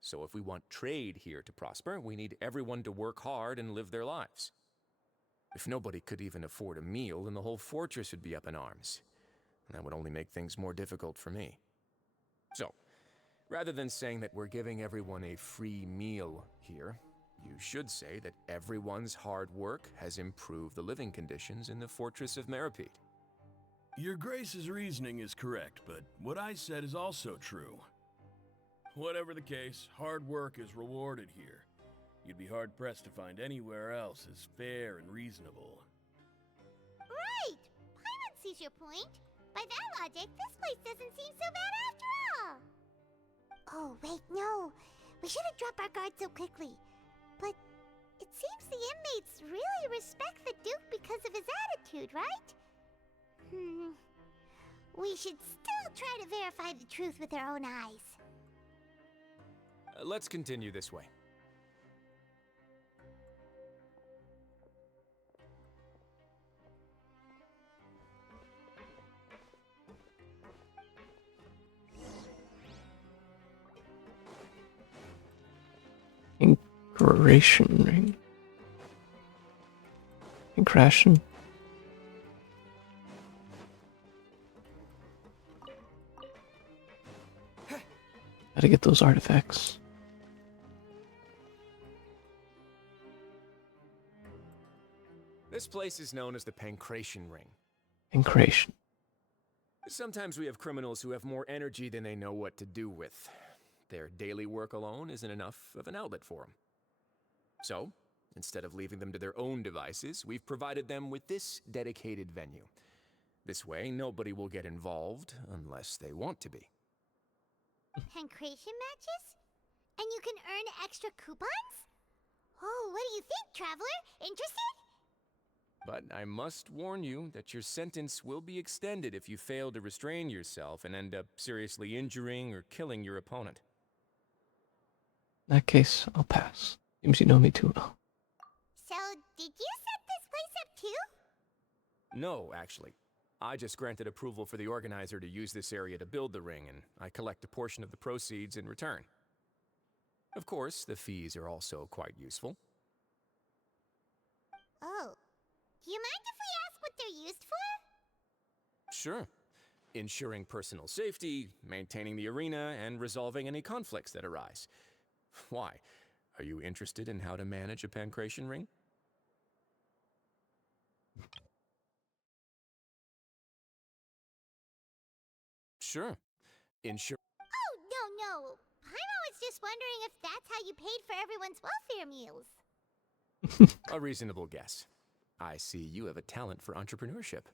So if we want trade here to prosper, we need everyone to work hard and live their lives. If nobody could even afford a meal, then the whole fortress would be up in arms. And that would only make things more difficult for me. So, rather than saying that we're giving everyone a free meal here, you should say that everyone's hard work has improved the living conditions in the Fortress of Meropide. Your Grace's reasoning is correct, but what I said is also true. Whatever the case, hard work is rewarded here. You'd be hard-pressed to find anywhere else as fair and reasonable. Right! Paimon sees your point. By that logic, this place doesn't seem so bad after all. Oh, wait, no. We shouldn't drop our guard so quickly. But it seems the inmates really respect the Duke because of his attitude, right? We should still try to verify the truth with our own eyes. Let's continue this way. Incration ring. Incration. Gotta get those artifacts. This place is known as the Pancration Ring. Incration. Sometimes we have criminals who have more energy than they know what to do with. Their daily work alone isn't enough of an outlet for them. So, instead of leaving them to their own devices, we've provided them with this dedicated venue. This way, nobody will get involved unless they want to be. Pancration matches? And you can earn extra coupons? Oh, what do you think, traveler? Interested? But I must warn you that your sentence will be extended if you fail to restrain yourself and end up seriously injuring or killing your opponent. In that case, I'll pass. Seems you know me too well. So, did you set this place up too? No, actually. I just granted approval for the organizer to use this area to build the ring, and I collect a portion of the proceeds in return. Of course, the fees are also quite useful. Oh. Do you mind if we ask what they're used for? Sure. Ensuring personal safety, maintaining the arena, and resolving any conflicts that arise. Why? Are you interested in how to manage a pancration ring? Sure. Ensure. Oh, no. Paimon was just wondering if that's how you paid for everyone's welfare meals. A reasonable guess. I see you have a talent for entrepreneurship.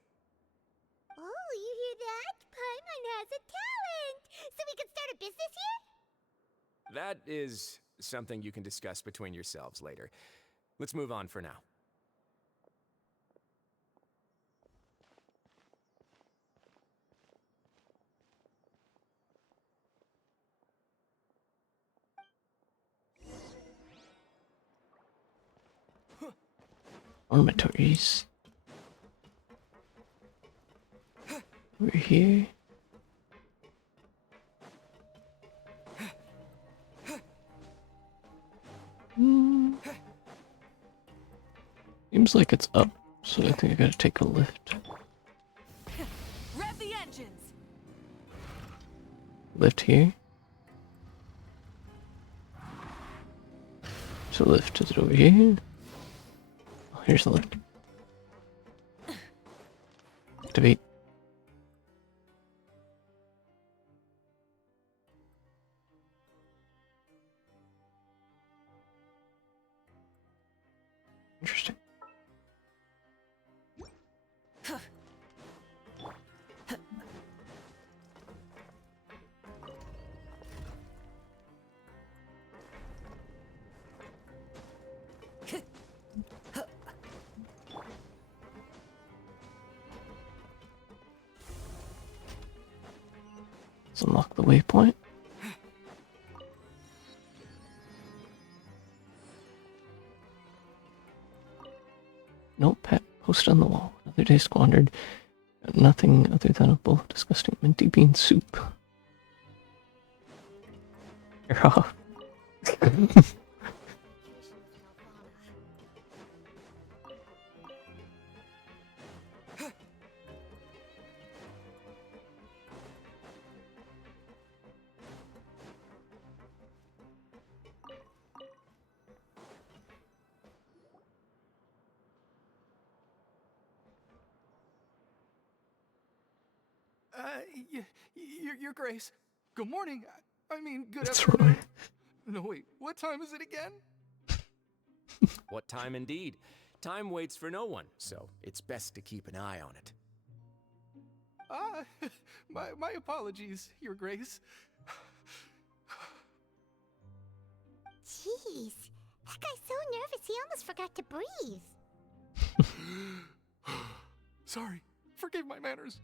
Oh, you hear that? Paimon has a talent! So we can start a business here? That is something you can discuss between yourselves later. Let's move on for now. Dormitories. Over here. Seems like it's up, so I think I gotta take a lift. Rev the engines! Lift here. So lift, is it over here? Oh, here's the lift. Activate. Interesting. Let's unlock the waypoint. Notepad posted on the wall. Another day squandered. Got nothing other than a bowl of disgusting minty bean soup. You're off. Your Grace. Good morning. I mean, good That's afternoon. right. No, wait. What time is it again? What time indeed? Time waits for no one, so it's best to keep an eye on it. My apologies, Your Grace. Jeez, that guy's so nervous he almost forgot to breathe. Sorry. Forgive my manners.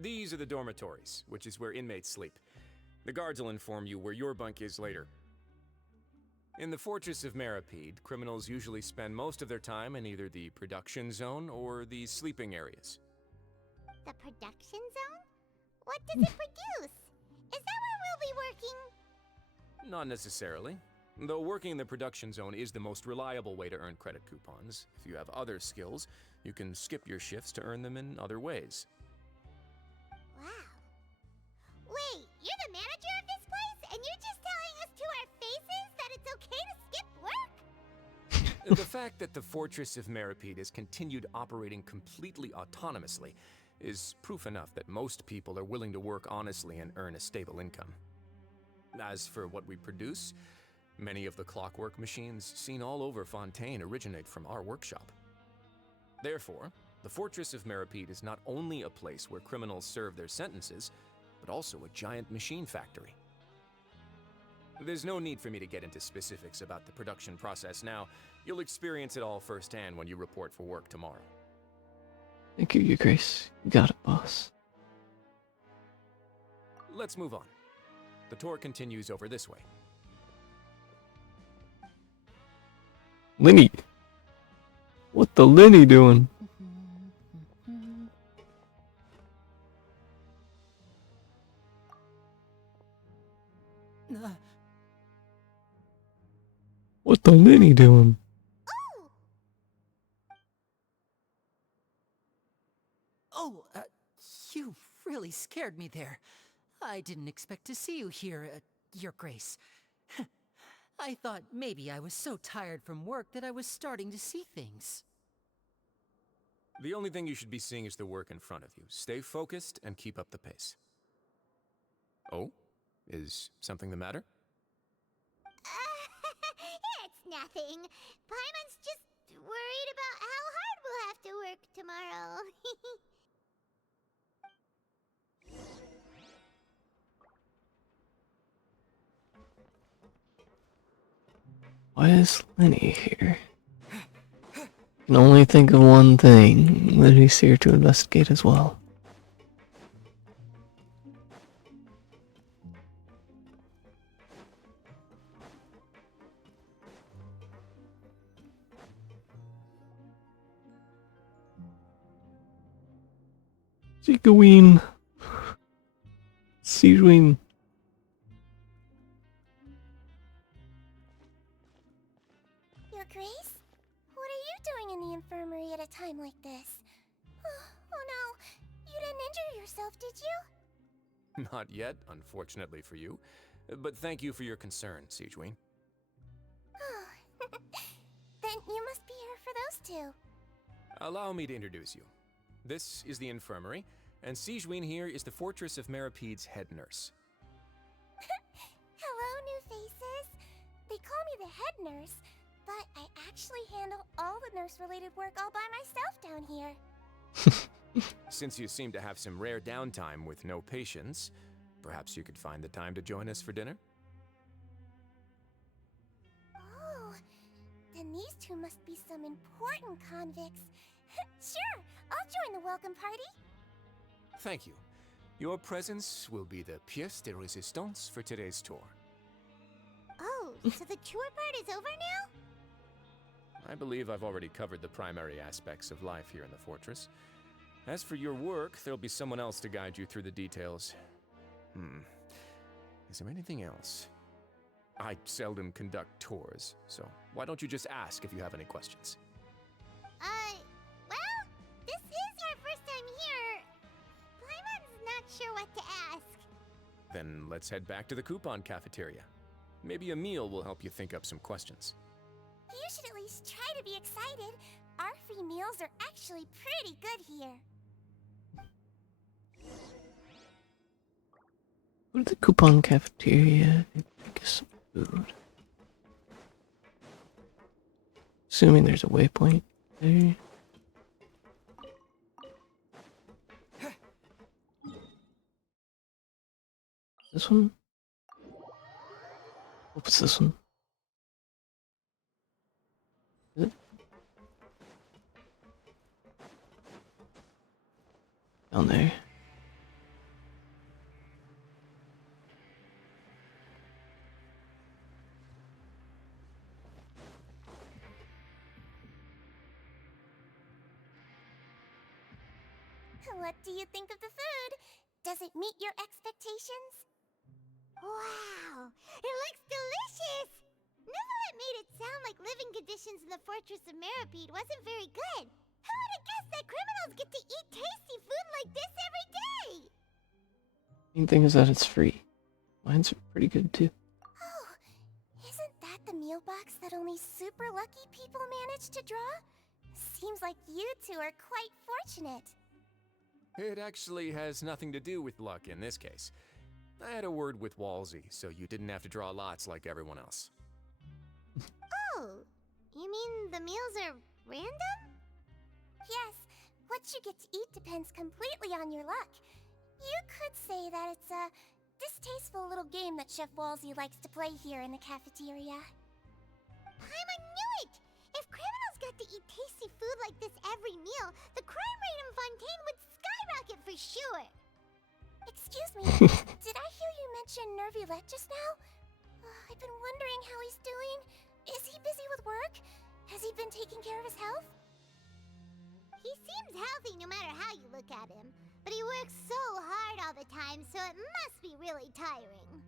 These are the dormitories, which is where inmates sleep. The guards will inform you where your bunk is later. In the Fortress of Meropide, criminals usually spend most of their time in either the production zone or the sleeping areas. The production zone? What does it produce? Is that where we'll be working? Not necessarily. Though working in the production zone is the most reliable way to earn credit coupons. If you have other skills, you can skip your shifts to earn them in other ways. Wow. Wait, you're the manager of this place, and you're just telling us to our faces that it's okay to skip work? The fact that the Fortress of Meropide has continued operating completely autonomously is proof enough that most people are willing to work honestly and earn a stable income. As for what we produce, many of the clockwork machines seen all over Fontaine originate from our workshop. Therefore, the Fortress of Meropide is not only a place where criminals serve their sentences, but also a giant machine factory. There's no need for me to get into specifics about the production process now. You'll experience it all firsthand when you report for work tomorrow. Thank you, Your Grace. You got it, boss. Let's move on. The tour continues over this way. Linny! What the Linny doing? What the Linny doing? Oh, you really scared me there. I didn't expect to see you here, Your Grace. I thought maybe I was so tired from work that I was starting to see things. The only thing you should be seeing is the work in front of you. Stay focused and keep up the pace. Oh? Is something the matter? It's nothing. Paimon's just worried about how hard we'll have to work tomorrow. Why is Linny here? I can only think of one thing, that he's here to investigate as well. Sigaween. Sigaween. Your Grace? What are you doing in the infirmary at a time like this? Oh no, you didn't injure yourself, did you? Not yet, unfortunately for you. But thank you for your concern, Sigeween. Then you must be here for those two. Allow me to introduce you. This is the infirmary, and Sigeween here is the Fortress of Meropide's head nurse. Hello, new faces. They call me the head nurse, but I actually handle all the nurse-related work all by myself down here. Since you seem to have some rare downtime with no patients, perhaps you could find the time to join us for dinner? Oh, then these two must be some important convicts. Sure, I'll join the welcome party. Thank you. Your presence will be the pièce de résistance for today's tour. Oh, so the tour part is over now? I believe I've already covered the primary aspects of life here in the fortress. As for your work, there'll be someone else to guide you through the details. Is there anything else? I seldom conduct tours, so why don't you just ask if you have any questions? Well, this is our first time here. Paimon's not sure what to ask. Then let's head back to the coupon cafeteria. Maybe a meal will help you think up some questions. You should at least try to be excited. Our free meals are actually pretty good here. Go to the coupon cafeteria. Get some food. Assuming there's a waypoint there. This one? Hope it's this one. Is it? Down there. What do you think of the food? Does it meet your expectations? Wow, it looks delicious! Neverlet made it sound like living conditions in the Fortress of Meropide wasn't very good. Who would have guessed that criminals get to eat tasty food like this every day? Main thing is that it's free. Mine's pretty good too. Oh, isn't that the meal box that only super lucky people manage to draw? Seems like you two are quite fortunate. It actually has nothing to do with luck in this case. I had a word with Walsey, so you didn't have to draw lots like everyone else. Oh, you mean the meals are random? Yes, what you get to eat depends completely on your luck. You could say that it's a distasteful little game that Chef Walsey likes to play here in the cafeteria. Paimon knew it! If criminals got to eat tasty food like this every meal, the crime rate in Fontaine would skyrocket for sure! Excuse me, did I hear you mention Nervulet just now? I've been wondering how he's doing. Is he busy with work? Has he been taking care of his health? He seems healthy no matter how you look at him, but he works so hard all the time, so it must be really tiring.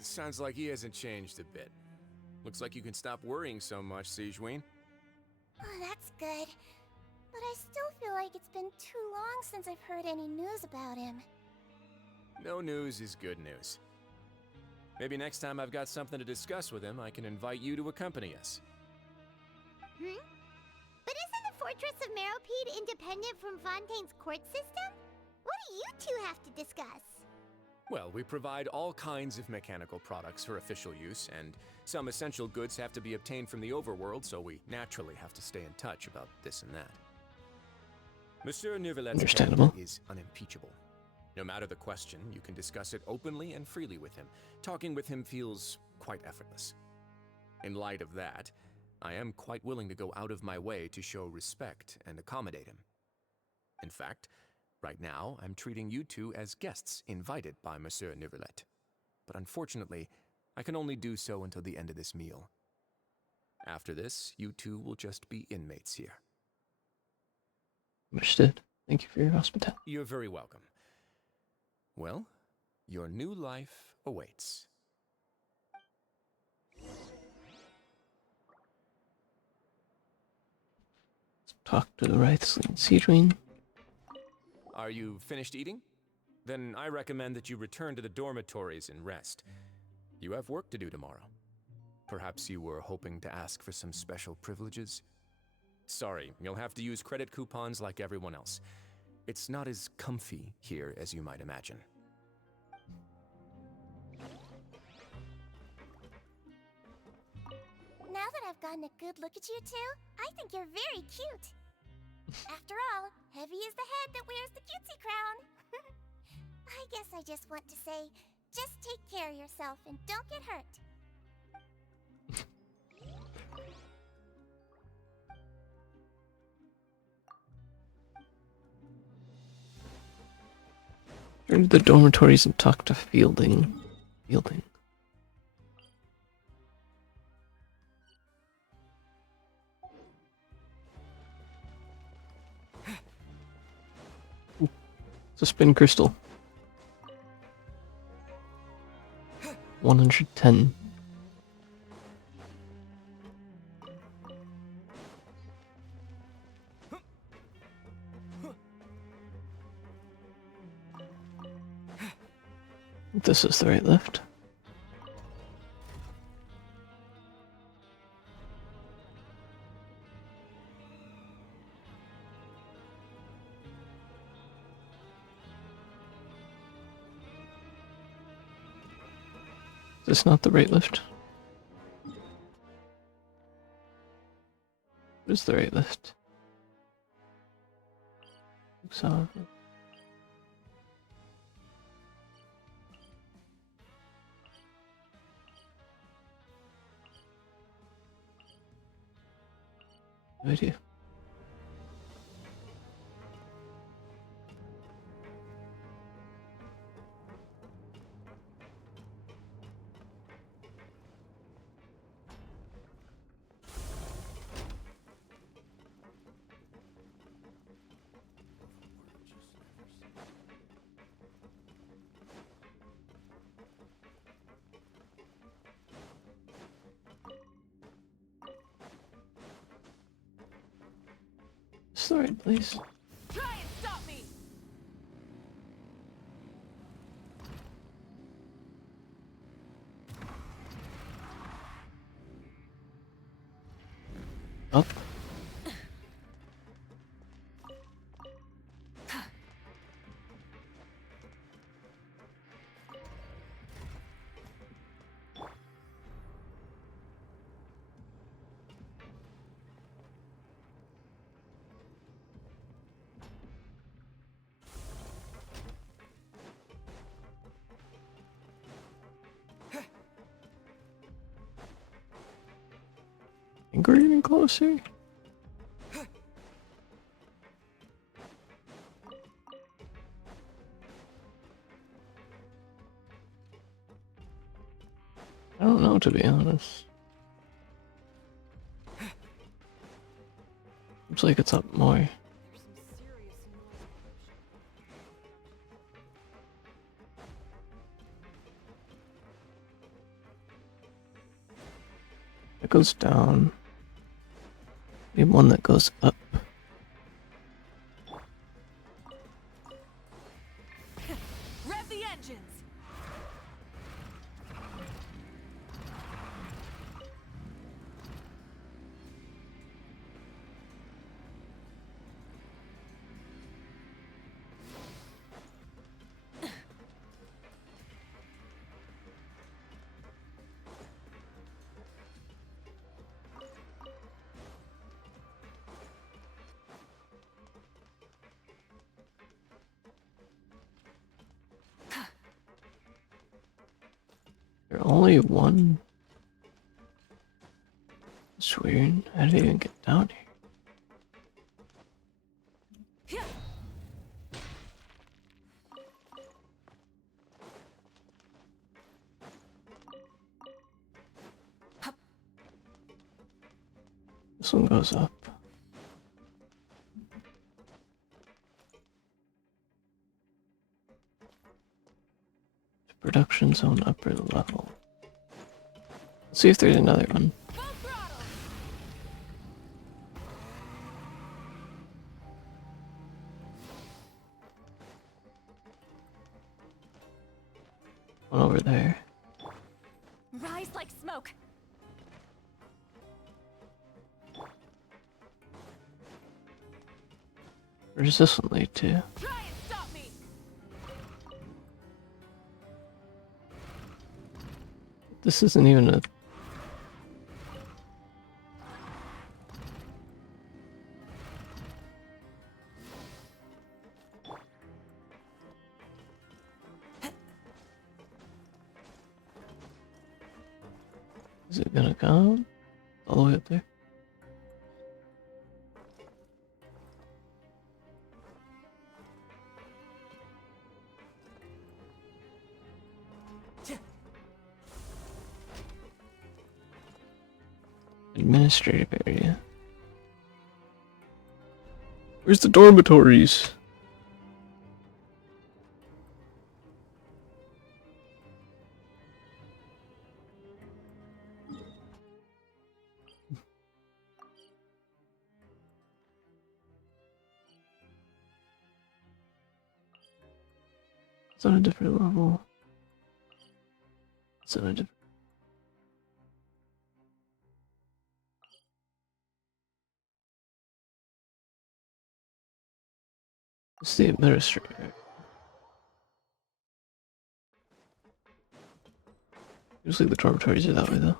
Sounds like he hasn't changed a bit. Looks like you can stop worrying so much, Sigewinne. Oh, that's good. But I still feel like it's been too long since I've heard any news about him. No news is good news. Maybe next time I've got something to discuss with him, I can invite you to accompany us. But isn't the Fortress of Meropide independent from Fontaine's court system? What do you two have to discuss? Well, we provide all kinds of mechanical products for official use, and some essential goods have to be obtained from the overworld, so we naturally have to stay in touch about this and that. Monsieur Nervulet's Understandable. character is unimpeachable. No matter the question, you can discuss it openly and freely with him. Talking with him feels quite effortless. In light of that, I am quite willing to go out of my way to show respect and accommodate him. In fact, right now, I'm treating you two as guests invited by Monsieur Nervulet. But unfortunately, I can only do so until the end of this meal. After this, you two will just be inmates here. Understood. Thank you for your hospitality. You're very welcome. Well, your new life awaits. Let's talk to the Wraithsley and Sigewinne. Are you finished eating? Then I recommend that you return to the dormitories and rest. You have work to do tomorrow. Perhaps you were hoping to ask for some special privileges? Sorry, you'll have to use credit coupons like everyone else. It's not as comfy here as you might imagine. Now that I've gotten a good look at you two, I think you're very cute. After all, Heavy is the head that wears the cutesy crown. I guess I just want to say, just take care of yourself and don't get hurt. Turn to the dormitories and talk to Fielding. Fielding. Ooh, it's a spin crystal. 110. This is the right lift. Is this not the right lift? What is the right lift? So. No idea. Is the right place? Try and stop me! Up. Think we're getting closer? I don't know, to be honest. Looks like it's up more. It goes down. We have one that goes up. Rev the engines! There's only one. It's weird. How did I even get down here? This one goes up. Production zone upper level. Let's see if there's another one. One over there. Rise like smoke! Where's this one lead to? Try and stop me! This isn't even a... Is it gonna come all the way up there? Administrative area. Where's the dormitories? It's on a different level. It's on a different... It's the administrator. Usually the dormitories are that way though.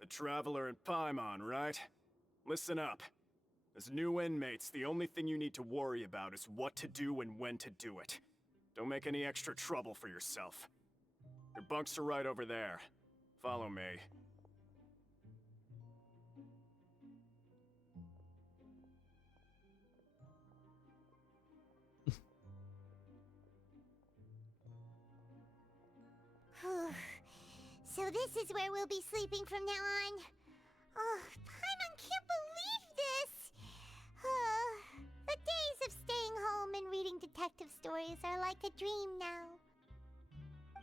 The Traveler and Paimon, right? Listen up. As new inmates, the only thing you need to worry about is what to do and when to do it. Don't make any extra trouble for yourself. Your bunks are right over there. Follow me. So this is where we'll be sleeping from now on. Oh, Paimon can't believe this! The days of staying home and reading detective stories are like a dream now.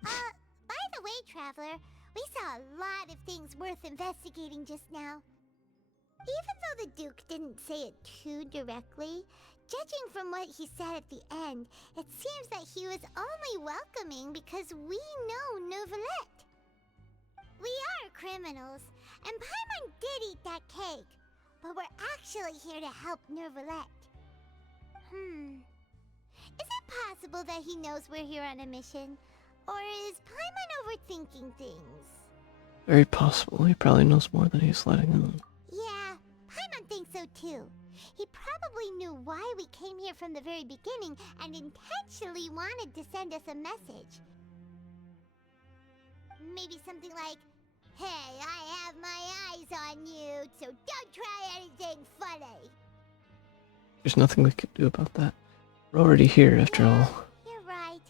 By the way, Traveler, we saw a lot of things worth investigating just now. Even though the Duke didn't say it too directly, judging from what he said at the end, it seems that he was only welcoming because we know Neuvillette. We are criminals, and Paimon did eat that cake, but we're actually here to help Neuvillette. Is it possible that he knows we're here on a mission? Or is Paimon overthinking things? Very possible. He probably knows more than he's letting on. Yeah, Paimon thinks so too. He probably knew why we came here from the very beginning and intentionally wanted to send us a message. Maybe something like, "Hey, I have my eyes on you, so don't try anything funny." There's nothing we could do about that. We're already here, after all. You're right.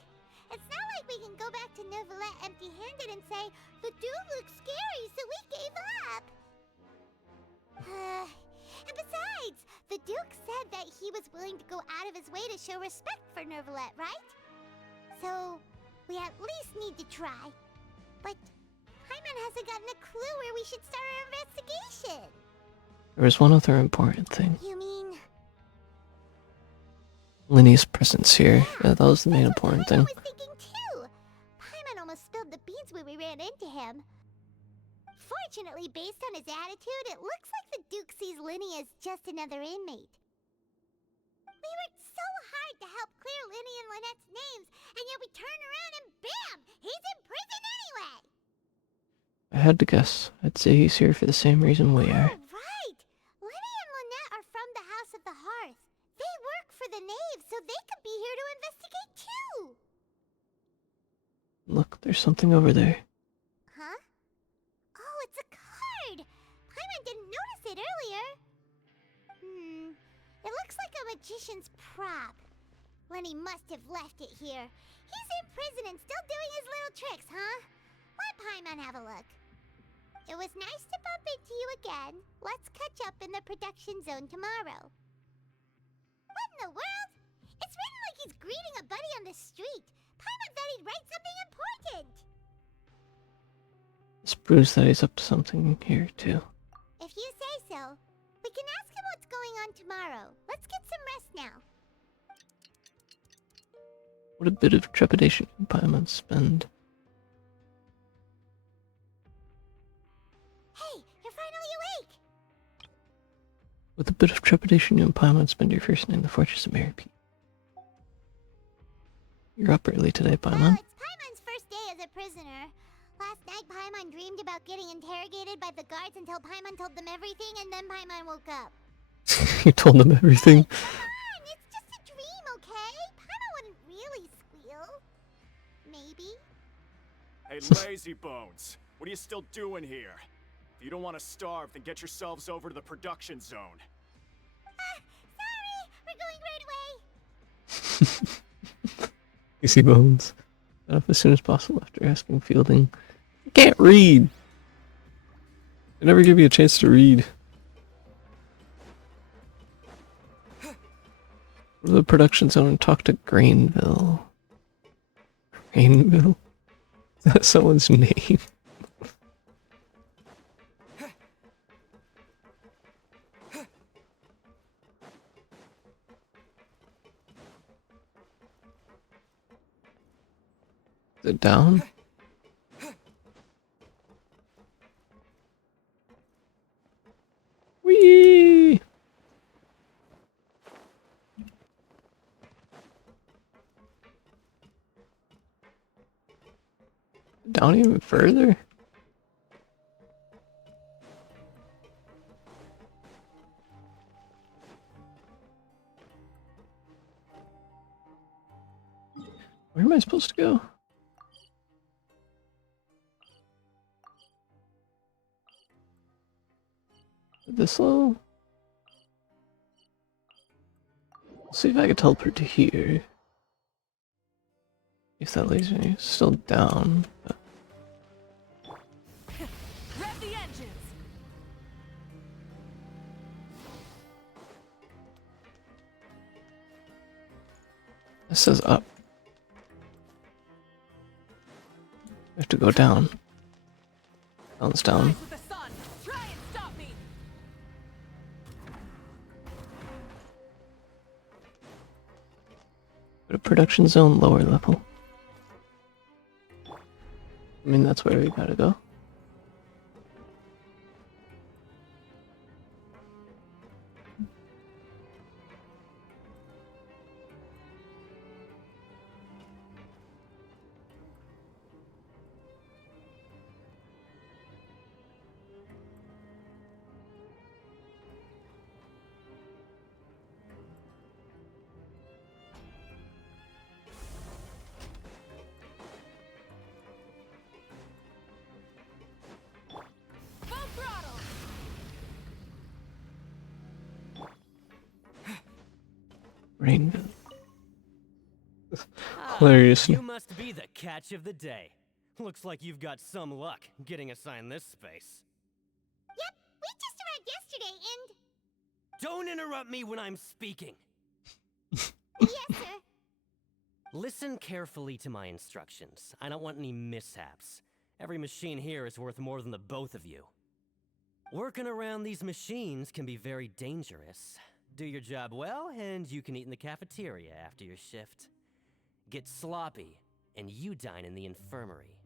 It's not like we can go back to Neuvillette empty-handed and say, "The dude looks scary, so we gave up." And besides, the Duke said that he was willing to go out of his way to show respect for Neuvillette, right? So, we at least need to try. But Paimon hasn't gotten a clue where we should start our investigation. There was one other important thing. You mean? Linny's presence here. Yeah, that was the main important thing. I was thinking too. Paimon almost spilled the beans when we ran into him. Fortunately, based on his attitude, it looks like the Duke sees Linny as just another inmate. We worked so hard to help clear Linny and Lynette's names, and yet we turn around and bam! He's in prison anyway! I had to guess. I'd say he's here for the same reason we are. Right! Linny and Lynette are from the House of the Hearth. They work for the Knave, so they could be here to investigate too! Look, there's something over there. Huh? Oh, it's a card! Paimon didn't notice it earlier. It looks like a magician's prop. Lenny must have left it here. He's in prison and still doing his little tricks, huh? Let Paimon have a look. It was nice to bump into you again. Let's catch up in the production zone tomorrow. What in the world? It's written like he's greeting a buddy on the street. Paimon thought he'd write something important. This proves that he's up to something here, too. If you say so. We can ask him what's going on tomorrow. Let's get some rest now. What a bit of trepidation Paimon spend. Hey, you're finally awake! With a bit of trepidation, you and Paimon spend your first night in the Fortress of Meropide. You're up early today, Paimon. Well, it's Paimon's first day as a prisoner. Last night, Paimon dreamed about getting interrogated by the guards until Paimon told them everything, and then Paimon woke up. You told them everything. Hey, come on! It's just a dream, okay? Paimon wouldn't really squeal. Maybe. Hey, lazy bones. What are you still doing here? If you don't want to starve, then get yourselves over to the production zone. Sorry! We're going right away! Easy bones. Got up as soon as possible after asking Fielding. I can't read! They never give you a chance to read. Go to the production zone and talk to Grainville. Grainville? Is that someone's name? Is it down? Whee! Down even further? Where am I supposed to go? This low? Let's see if I can teleport to here. If that laser is still down. But... Rev the engines! It says up. I have to go down. Down's down. With the sun! Try and stop me! Go to production zone, lower level. I mean, that's where we gotta go. Full throttle! Rainville. Hilarious. You must be the catch of the day. Looks like you've got some luck getting assigned this space. Yep, we just arrived yesterday and... Don't interrupt me when I'm speaking. Yes, sir. Listen carefully to my instructions. I don't want any mishaps. Every machine here is worth more than the both of you. Working around these machines can be very dangerous. Do your job well, and you can eat in the cafeteria after your shift. Get sloppy, and you dine in the infirmary.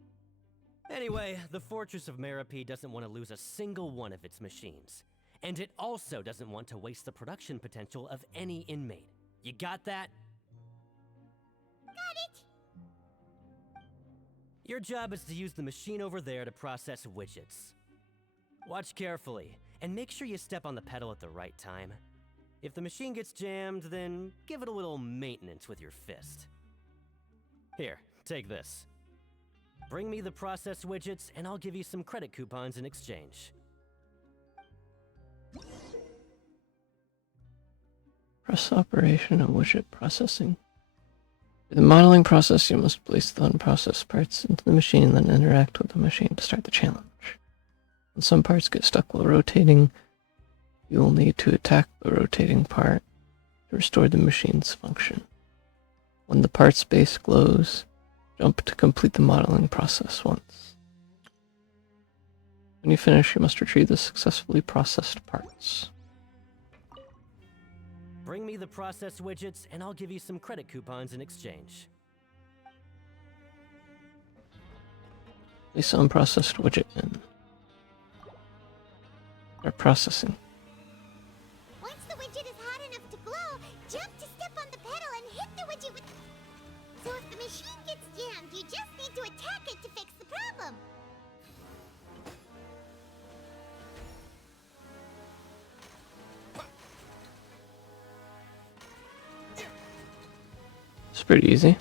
Anyway, the Fortress of Meropide doesn't want to lose a single one of its machines. And it also doesn't want to waste the production potential of any inmate. You got that? Got it. Your job is to use the machine over there to process widgets. Watch carefully, and make sure you step on the pedal at the right time. If the machine gets jammed, then give it a little maintenance with your fist. Here, take this. Bring me the process widgets, and I'll give you some credit coupons in exchange. Press operation and widget processing. For the modeling process, you must place the unprocessed parts into the machine and then interact with the machine to start the challenge. When some parts get stuck while rotating, you will need to attack the rotating part to restore the machine's function. When the part's base glows, jump to complete the modeling process once. When you finish, you must retrieve the successfully processed parts. Bring me the process widgets, and I'll give you some credit coupons in exchange. Place the unprocessed widget in. Start processing. Once the widget is hot enough to glow, jump to step on the pedal and hit the widget with... So if the machine gets jammed, you just need to attack it to fix the problem. It's pretty easy.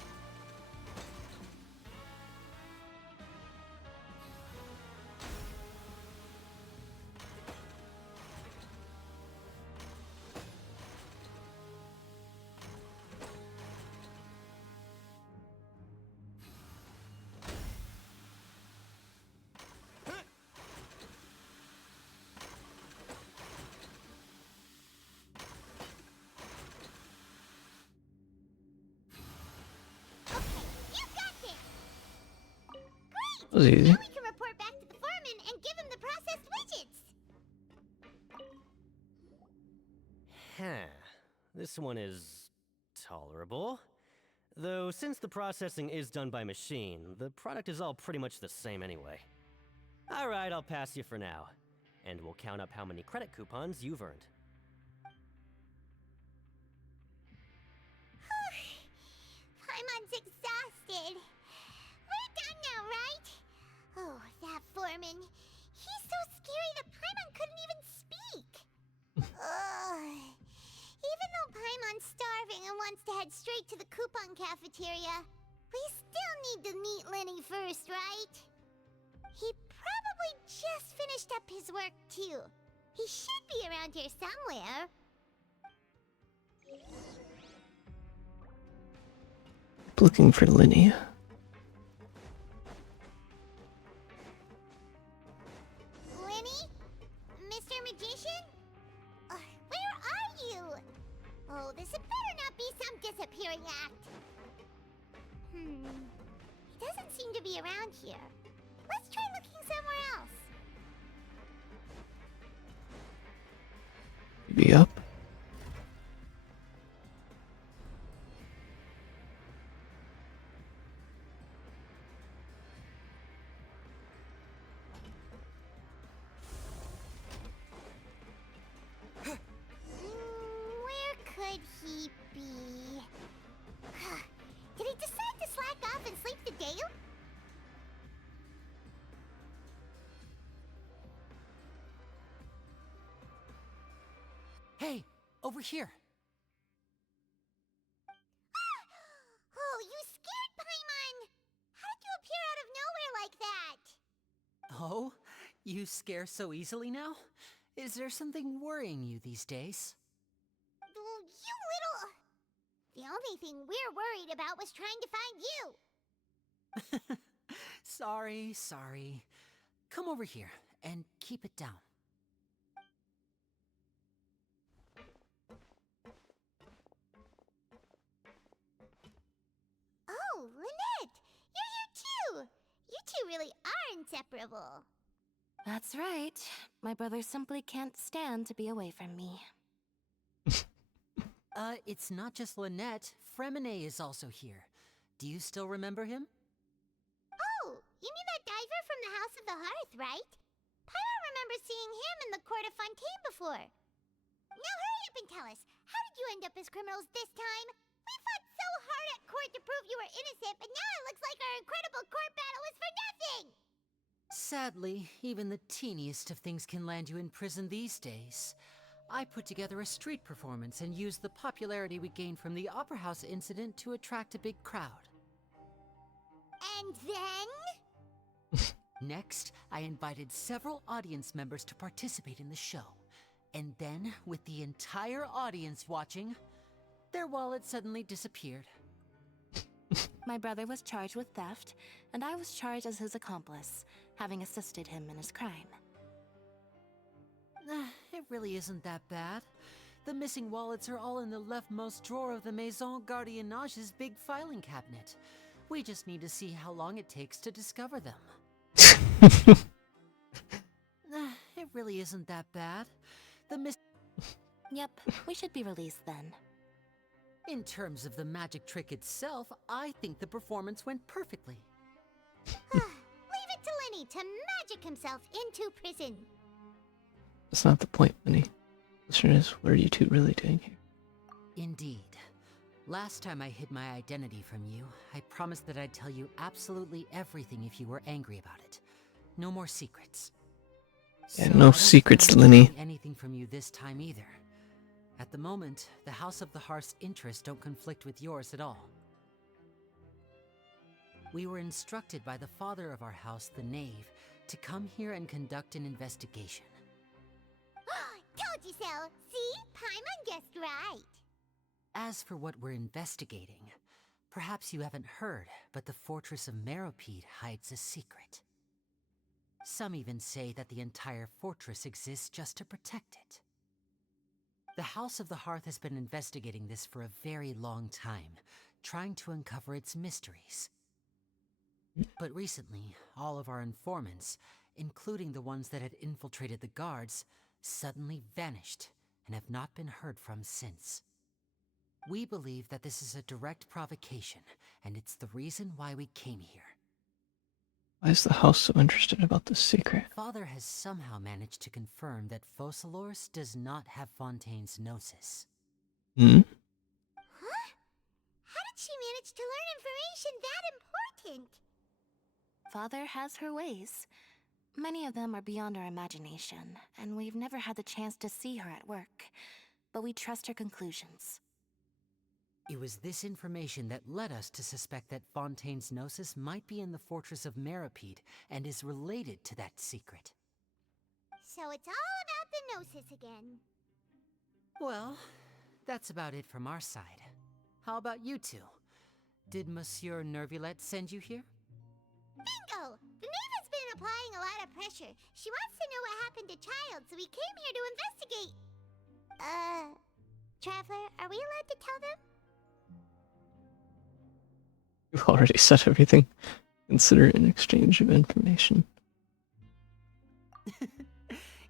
That was easy. Now we can report back to the foreman and give him the processed widgets. Huh. This one is tolerable. Though since the processing is done by machine, the product is all pretty much the same anyway. Alright, I'll pass you for now. And we'll count up how many credit coupons you've earned. Paimon's exhausted. We're done now, right? Oh, that foreman. He's so scary that Paimon couldn't even speak. Ugh. Even though Paimon's starving and wants to head straight to the coupon cafeteria, we still need to meet Lenny first, right? He probably just finished up his work, too. He should be around here somewhere. Looking for Linny. Lenny? Mr. Magician? Where are you? Oh, this had better not be some disappearing act. He doesn't seem to be around here. Let's try looking somewhere else. Maybe up. Where could he be? Did he decide to slack off and sleep the day away? Hey, over here. Oh, you scared Paimon! How did you appear out of nowhere like that? Oh, you scare so easily now? Is there something worrying you these days? Oh, you little... The only thing we're worried about was trying to find you. Sorry. Come over here and keep it down. Oh, Lynette! You're here too! You two really are inseparable. That's right. My brother simply can't stand to be away from me. It's not just Lynette. Fremine is also here. Do you still remember him? Oh, you mean that diver from the House of the Hearth, right? Paimon remembers seeing him in the court of Fontaine before. Now hurry up and tell us, how did you end up as criminals this time? We fought so hard at court to prove you were innocent, but now it looks like our incredible court battle was for nothing! Sadly, even the teeniest of things can land you in prison these days. I put together a street performance and used the popularity we gained from the Opera House incident to attract a big crowd. And then? Next, I invited several audience members to participate in the show. And then, with the entire audience watching, their wallet suddenly disappeared. My brother was charged with theft, and I was charged as his accomplice, having assisted him in his crime. It really isn't that bad. The missing wallets are all in the leftmost drawer of the Maison Gardiennage's big filing cabinet. We just need to see how long it takes to discover them. It really isn't that bad. Yep, we should be released then. In terms of the magic trick itself, I think the performance went perfectly. Leave it to Lenny to magic himself into prison. That's not the point, Linny. The question is, what are you two really doing here? Indeed. Last time I hid my identity from you, I promised that I'd tell you absolutely everything if you were angry about it. No more secrets. Yeah, So no I don't secrets, plan on Linny. hiding anything from you this time either. At the moment, the House of the Hearth's interests don't conflict with yours at all. We were instructed by the father of our house, the Knave, to come here and conduct an investigation. Told you so! See? Paimon guessed right. As for what we're investigating, perhaps you haven't heard, but the Fortress of Meropide hides a secret. Some even say that the entire fortress exists just to protect it. The House of the Hearth has been investigating this for a very long time, trying to uncover its mysteries. But recently, all of our informants, including the ones that had infiltrated the guards, suddenly vanished and have not been heard from since. We believe that this is a direct provocation, and it's the reason why we came here. Why is the house so interested about this secret? Father has somehow managed to confirm that Focalors does not have Fontaine's gnosis. Hmm? Huh? How did she manage to learn information that important? Father has her ways. Many of them are beyond our imagination, and we've never had the chance to see her at work. But we trust her conclusions. It was this information that led us to suspect that Fontaine's gnosis might be in the Fortress of Meropide and is related to that secret. So it's all about the gnosis again. Well, that's about it from our side. How about you two? Did Monsieur Nervulette send you here? Bingo! The knave has been applying a lot of pressure. She wants to know what happened to Child, so we came here to investigate. Traveler, are we allowed to tell them? You've already said everything. Consider it an exchange of information.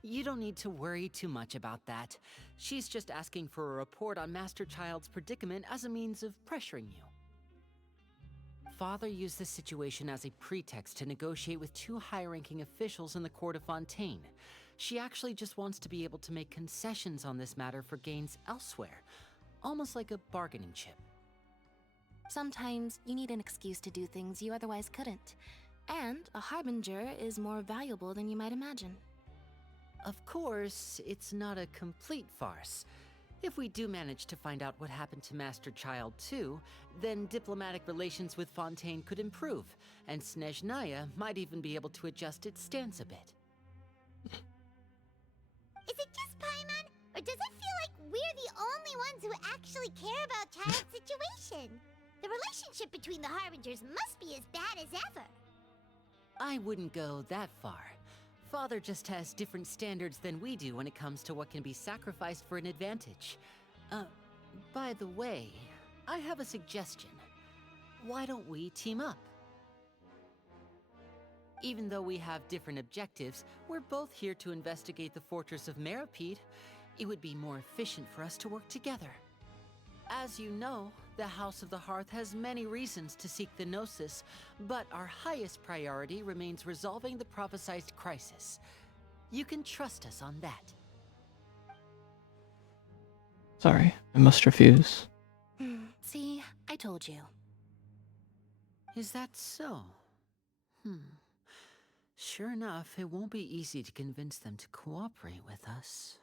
You don't need to worry too much about that. She's just asking for a report on Master Child's predicament as a means of pressuring you. Father used this situation as a pretext to negotiate with two high-ranking officials in the court of Fontaine. She actually just wants to be able to make concessions on this matter for gains elsewhere, almost like a bargaining chip. Sometimes you need an excuse to do things you otherwise couldn't. And a harbinger is more valuable than you might imagine. Of course, it's not a complete farce. If we do manage to find out what happened to Master Child too, then diplomatic relations with Fontaine could improve, and Snezhnaya might even be able to adjust its stance a bit. Is it just Paimon, or does it feel like we're the only ones who actually care about Child's situation? The relationship between the Harbingers must be as bad as ever. I wouldn't go that far. Father just has different standards than we do when it comes to what can be sacrificed for an advantage. By the way, I have a suggestion. Why don't we team up? Even though we have different objectives, we're both here to investigate the Fortress of Meropide. It would be more efficient for us to work together. As you know, the House of the Hearth has many reasons to seek the Gnosis, but our highest priority remains resolving the prophesized crisis. You can trust us on that. Sorry, I must refuse. See, I told you. Is that so? Sure enough, it won't be easy to convince them to cooperate with us.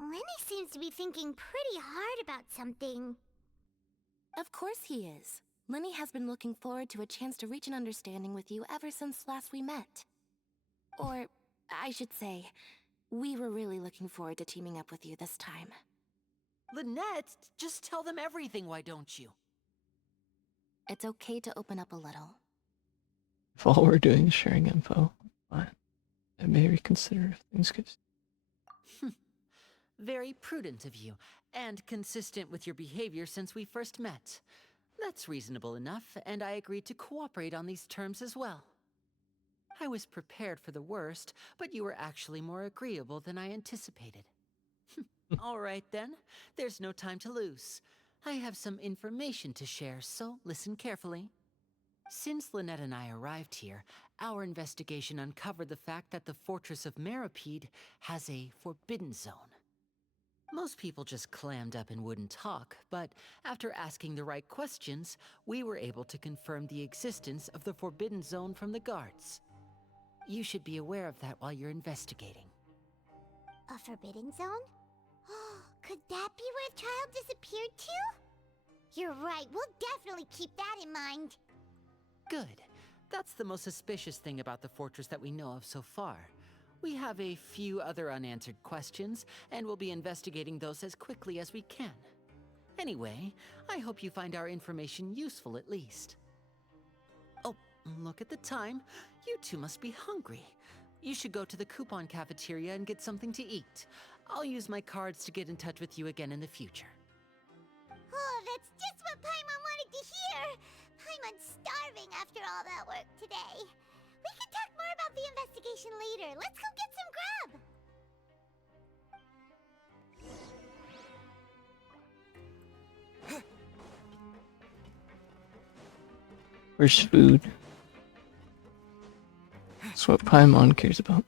Lenny seems to be thinking pretty hard about something. Of course he is. Lenny has been looking forward to a chance to reach an understanding with you ever since last we met. Or, I should say, we were really looking forward to teaming up with you this time. Lynette, just tell them everything, why don't you? It's okay to open up a little. If all we're doing is sharing info, I may reconsider if things get... Very prudent of you, and consistent with your behavior since we first met. That's reasonable enough, and I agreed to cooperate on these terms as well. I was prepared for the worst, but you were actually more agreeable than I anticipated. All right then, there's no time to lose. I have some information to share, so listen carefully. Since Lynette and I arrived here, our investigation uncovered the fact that the Fortress of Meropide has a forbidden zone. Most people just clammed up and wouldn't talk, but after asking the right questions, we were able to confirm the existence of the Forbidden Zone from the guards. You should be aware of that while you're investigating. A forbidden zone? Could that be where Child disappeared to? You're right, we'll definitely keep that in mind. Good. That's the most suspicious thing about the fortress that we know of so far. We have a few other unanswered questions, and we'll be investigating those as quickly as we can. Anyway, I hope you find our information useful at least. Oh, look at the time. You two must be hungry. You should go to the coupon cafeteria and get something to eat. I'll use my cards to get in touch with you again in the future. Oh, that's just what Paimon wanted to hear! Paimon's starving after all that work today. We can talk more about the investigation later. Let's go get some grub! Where's food? That's what Paimon cares about.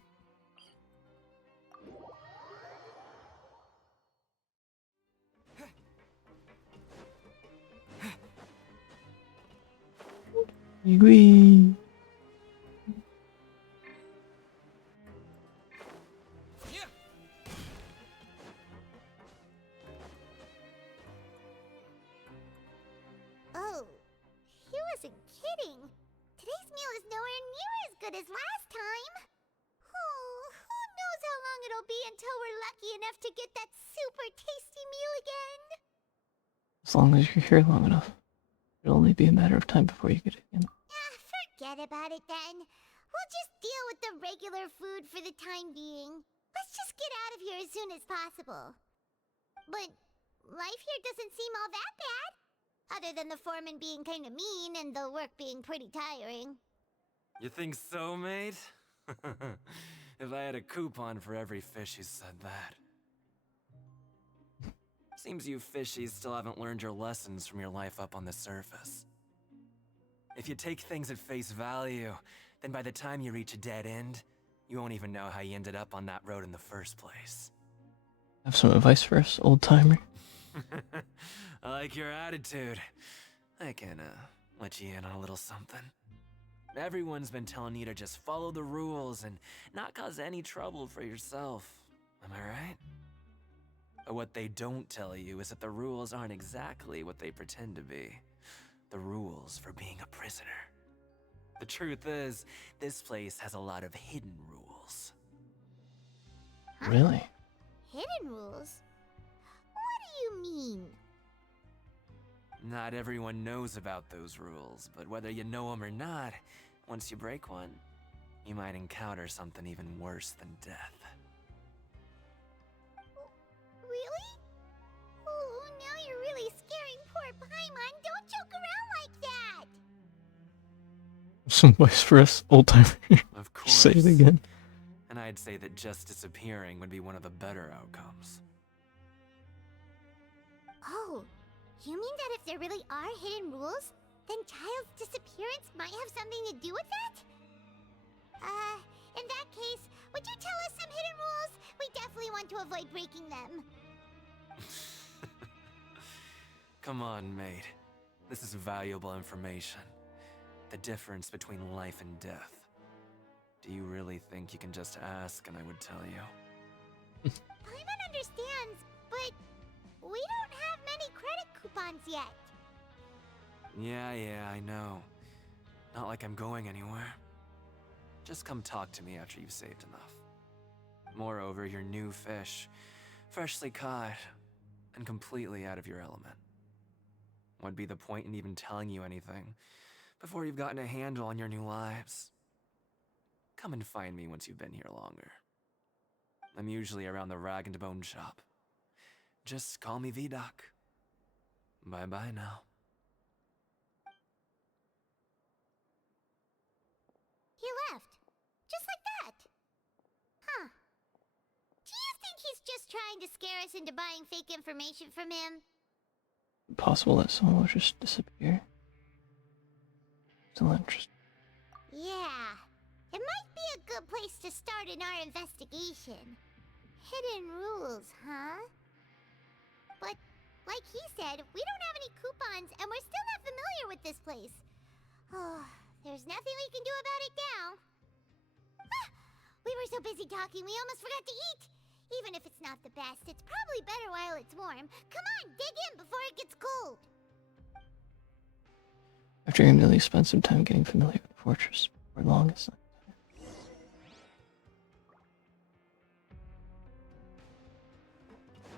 Wee. Oh, he wasn't kidding. Today's meal is nowhere near as good as last time. Oh, who knows how long it'll be until we're lucky enough to get that super tasty meal again. As long as you're here long enough, it'll only be a matter of time before you get it again. Forget about it then. We'll just deal with the regular food for the time being. Let's just get out of here as soon as possible. But life here doesn't seem all that bad. Other than the foreman being kinda mean and the work being pretty tiring. You think so, mate? If I had a coupon for every fish who said that. Seems you fishies still haven't learned your lessons from your life up on the surface. If you take things at face value, then by the time you reach a dead end, you won't even know how you ended up on that road in the first place. Have some advice for us, old timer? I like your attitude. I can, let you in on a little something. Everyone's been telling you to just follow the rules and not cause any trouble for yourself. Am I right? But what they don't tell you is that the rules aren't exactly what they pretend to be. The rules for being a prisoner. The truth is, this place has a lot of hidden rules. Really? Hidden rules? What do you mean? Not everyone knows about those rules, but whether you know them or not, once you break one, you might encounter something even worse than death. Really? Oh, now you're really scaring poor Paimon. Don't joke around like that! Some advice for us, old timer? Of course. Say it again. And I'd say that just disappearing would be one of the better outcomes. Oh, you mean that if there really are hidden rules, then Child's disappearance might have something to do with that? In that case, would you tell us some hidden rules? We definitely want to avoid breaking them. Come on, mate. This is valuable information. The difference between life and death. Do you really think you can just ask and I would tell you? Paimon understands, but we don't have many credit coupons yet. Yeah, I know. Not like I'm going anywhere. Just come talk to me after you've saved enough. Moreover, you're new fish, freshly caught, and completely out of your element. What'd be the point in even telling you anything before you've gotten a handle on your new lives? Come and find me once you've been here longer. I'm usually around the rag and bone shop. Just call me V-Doc. Bye-bye now. He left. Just like that. Huh. Do you think he's just trying to scare us into buying fake information from him? Possible that someone will just disappear. Still interesting. Yeah. It might be a good place to start in our investigation. Hidden rules, huh? But, like he said, we don't have any coupons and we're still not familiar with this place. Oh, there's nothing we can do about it now. Ah, we were so busy talking we almost forgot to eat. Even if it's not the best, it's probably better while it's warm. Come on, dig in before it gets cold. After you nearly spent some time getting familiar with the fortress, for long as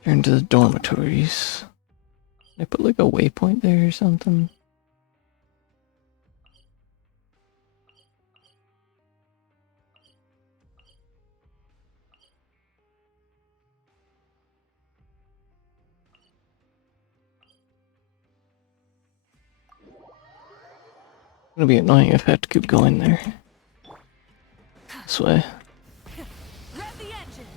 turn to the dormitories. Can I put like a waypoint there or something? It'll be annoying if I have to keep going there. This way. Rev the engines!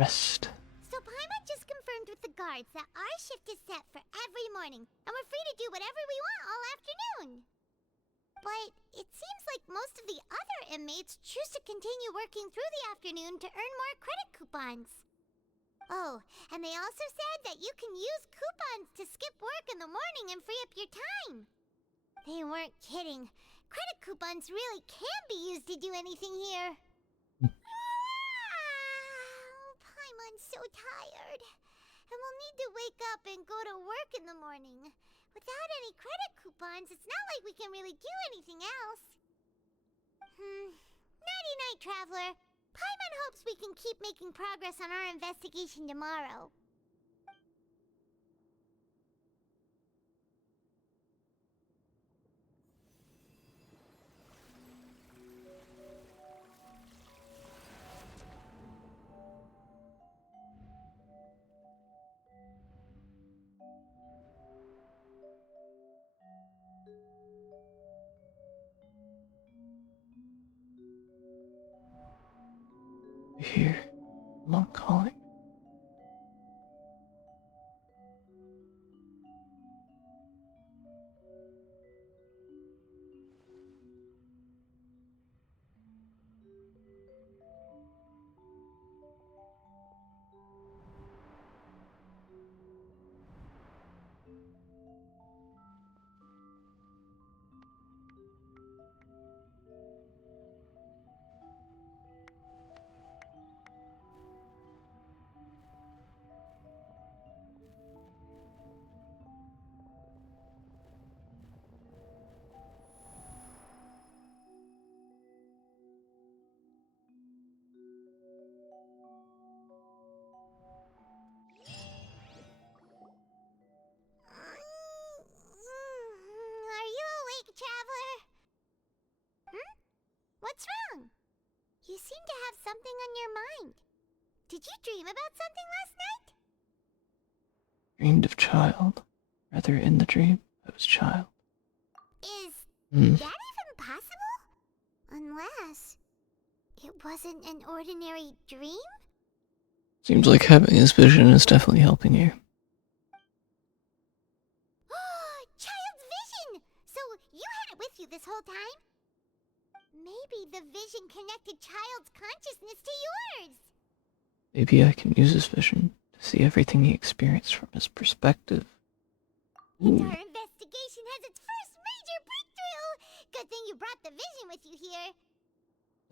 Rest. So Paimon just confirmed with the guards that our shift is set for every morning, and we're free to do whatever we want all afternoon. But it seems like most of the other inmates choose to continue working through the afternoon to earn more credit coupons. Oh, and they also said that you can use coupons to skip work in the morning and free up your time. They weren't kidding. Credit coupons really can be used to do anything here. Paimon's so tired. And we'll need to wake up and go to work in the morning. Without any credit coupons, it's not like we can really do anything else. Nighty-night, Traveler. Paimon hopes we can keep making progress on our investigation tomorrow. Here. I'm not calling. Are you awake, Traveler? What's wrong? You seem to have something on your mind. Did you dream about something last night? Dreamed of child. Rather, in the dream, I was child. Is that even possible? Unless it wasn't an ordinary dream? Seems like having this vision is definitely helping you. Child's vision! So you had it with you this whole time? Maybe the vision connected Child's consciousness to yours. Maybe I can use this vision to see everything he experienced from his perspective. And our investigation has its first major breakthrough! Good thing you brought the vision with you here.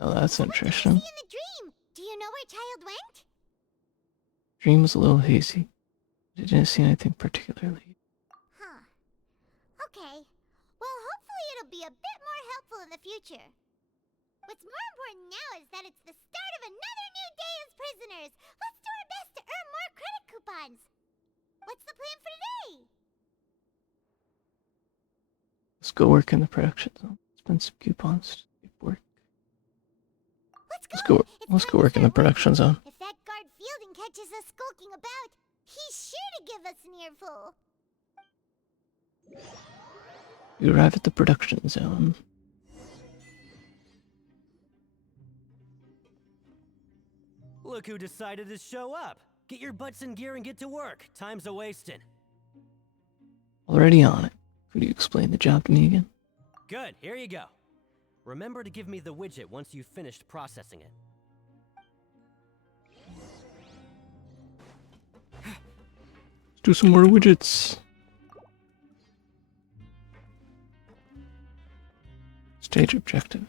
Oh, that's So interesting. what did you see in the dream? Do you know where Child went? Dream was a little hazy. I didn't see anything particularly. Huh. Okay. Well, hopefully it'll be a bit more helpful in the future. What's more important now is that it's the start of another new day as prisoners. Let's do our best to earn more credit coupons. What's the plan for today? Let's go work in the production zone. Spend some coupons to keep work. Let's go work in the production zone. If that guard Fielding catches us skulking about, he's sure to give us an earful. We arrive at the production zone. Look who decided to show up. Get your butts in gear and get to work. Time's a-wasting. Already on it. Could you explain the job to me again? Good, here you go. Remember to give me the widget once you've finished processing it. Let's do some more widgets. Stage objective.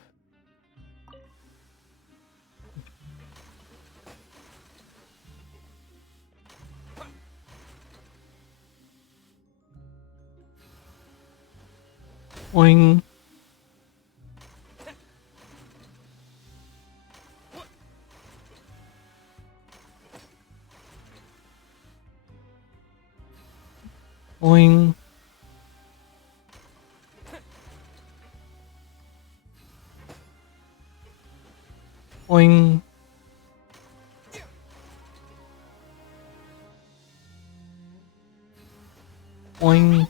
Boing. Boing. Boing. Boing.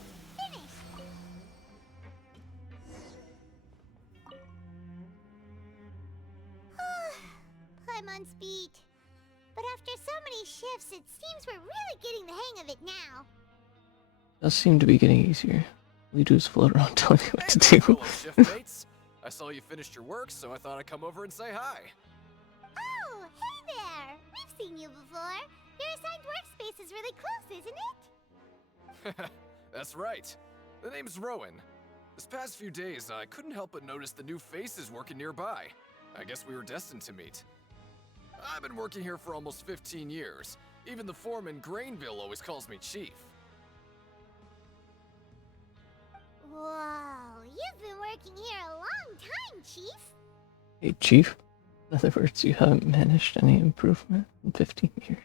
Paimon's beat. but after so many shifts, it seems we're really getting the hang of it now. Does seem to be getting easier. All you do is float around telling me what to do. Fellow shift mates. I saw you finished your work, so I thought I'd come over and say hi. Oh, hey there! We've seen you before. Your assigned workspace is really close, isn't it? That's right. The name's Rowan. This past few days, I couldn't help but notice the new faces working nearby. I guess we were destined to meet. I've been working here for almost 15 years. Even the foreman, Grainville, always calls me Chief. Whoa, you've been working here a long time, Chief. Hey, Chief. In other words, you haven't managed any improvement in 15 years.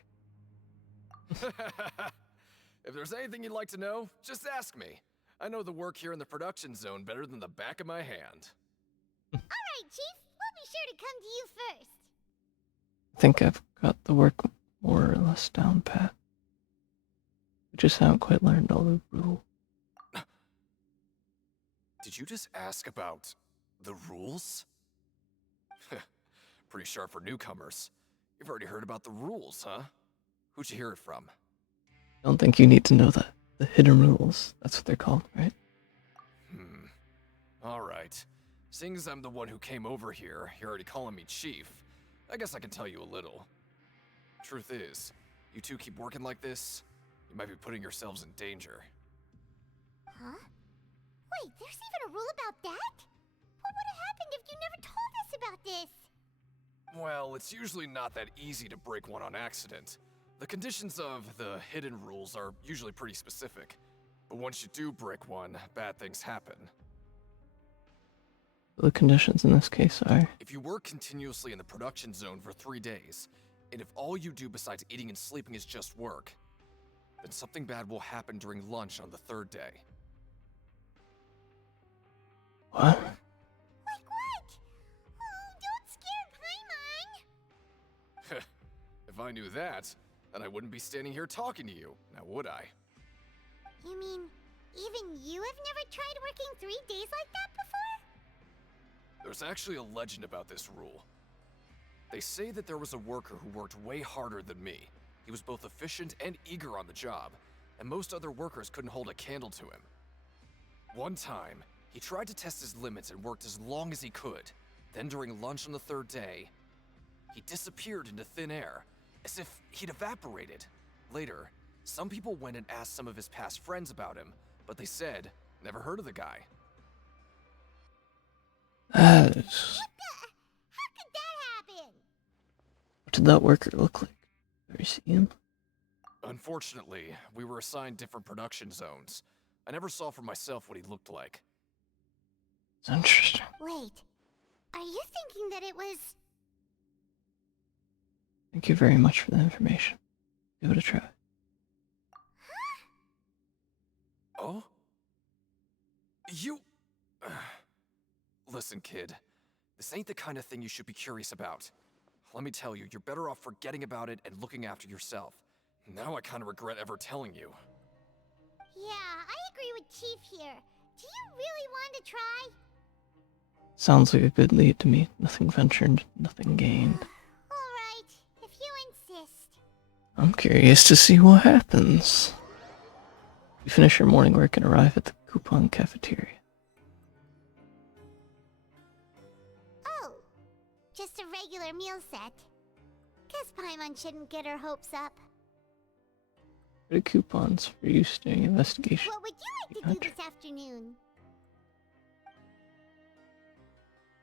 If there's anything you'd like to know, just ask me. I know the work here in the production zone better than the back of my hand. Alright, Chief. We'll be sure to come to you first. I think I've got the work more or less down pat. We just haven't quite learned all the rules. Did you just ask about the rules? Pretty sharp for newcomers. You've already heard about the rules, huh? Who'd you hear it from? I don't think you need to know that. The hidden rules. That's what they're called, right? Alright. Seeing as I'm the one who came over here, you're already calling me Chief. I guess I can tell you a little. Truth is, you two keep working like this, you might be putting yourselves in danger. Huh? Wait, there's even a rule about that? What would have happened if you never told us about this? Well, it's usually not that easy to break one on accident. The conditions of the hidden rules are usually pretty specific. But once you do break one, bad things happen. The conditions in this case are... If you work continuously in the production zone for 3 days, and if all you do besides eating and sleeping is just work, then something bad will happen during lunch on the 3rd day. What? Like what? Oh, don't scare Paimon! If I knew that, then I wouldn't be standing here talking to you, now would I? You mean, even you have never tried working 3 days like that before? There's actually a legend about this rule. They say that there was a worker who worked way harder than me. He was both efficient and eager on the job, and most other workers couldn't hold a candle to him. One time, he tried to test his limits and worked as long as he could. Then during lunch on the 3rd day, he disappeared into thin air, as if he'd evaporated. Later, some people went and asked some of his past friends about him, but they said, never heard of the guy. That is... How could that happen? What did that worker look like? Ever see him? Unfortunately, we were assigned different production zones. I never saw for myself what he looked like. It's interesting. Wait, are you thinking that it was... Thank you very much for the information. Give it a try. Oh? You... Listen, kid. This ain't the kind of thing you should be curious about. Let me tell you, you're better off forgetting about it and looking after yourself. Now I kinda regret ever telling you. Yeah, I agree with Chief here. Do you really want to try? Sounds like a good lead to me. Nothing ventured, nothing gained. Alright, if you insist. I'm curious to see what happens. You finish your morning work and arrive at the coupon cafeteria. Oh, just a regular meal set. Guess Paimon shouldn't get her hopes up. What are coupons for use during investigation? What would you like to do this afternoon?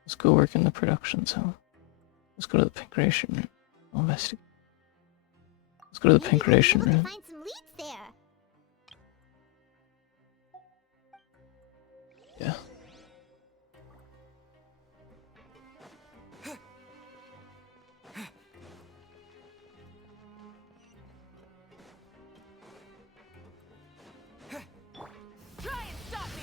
Let's go work in the production zone. Let's go to the pink ration room. I'll investigate. Let's go to the pink ration room. Find some leads there. Yeah. Try and stop me!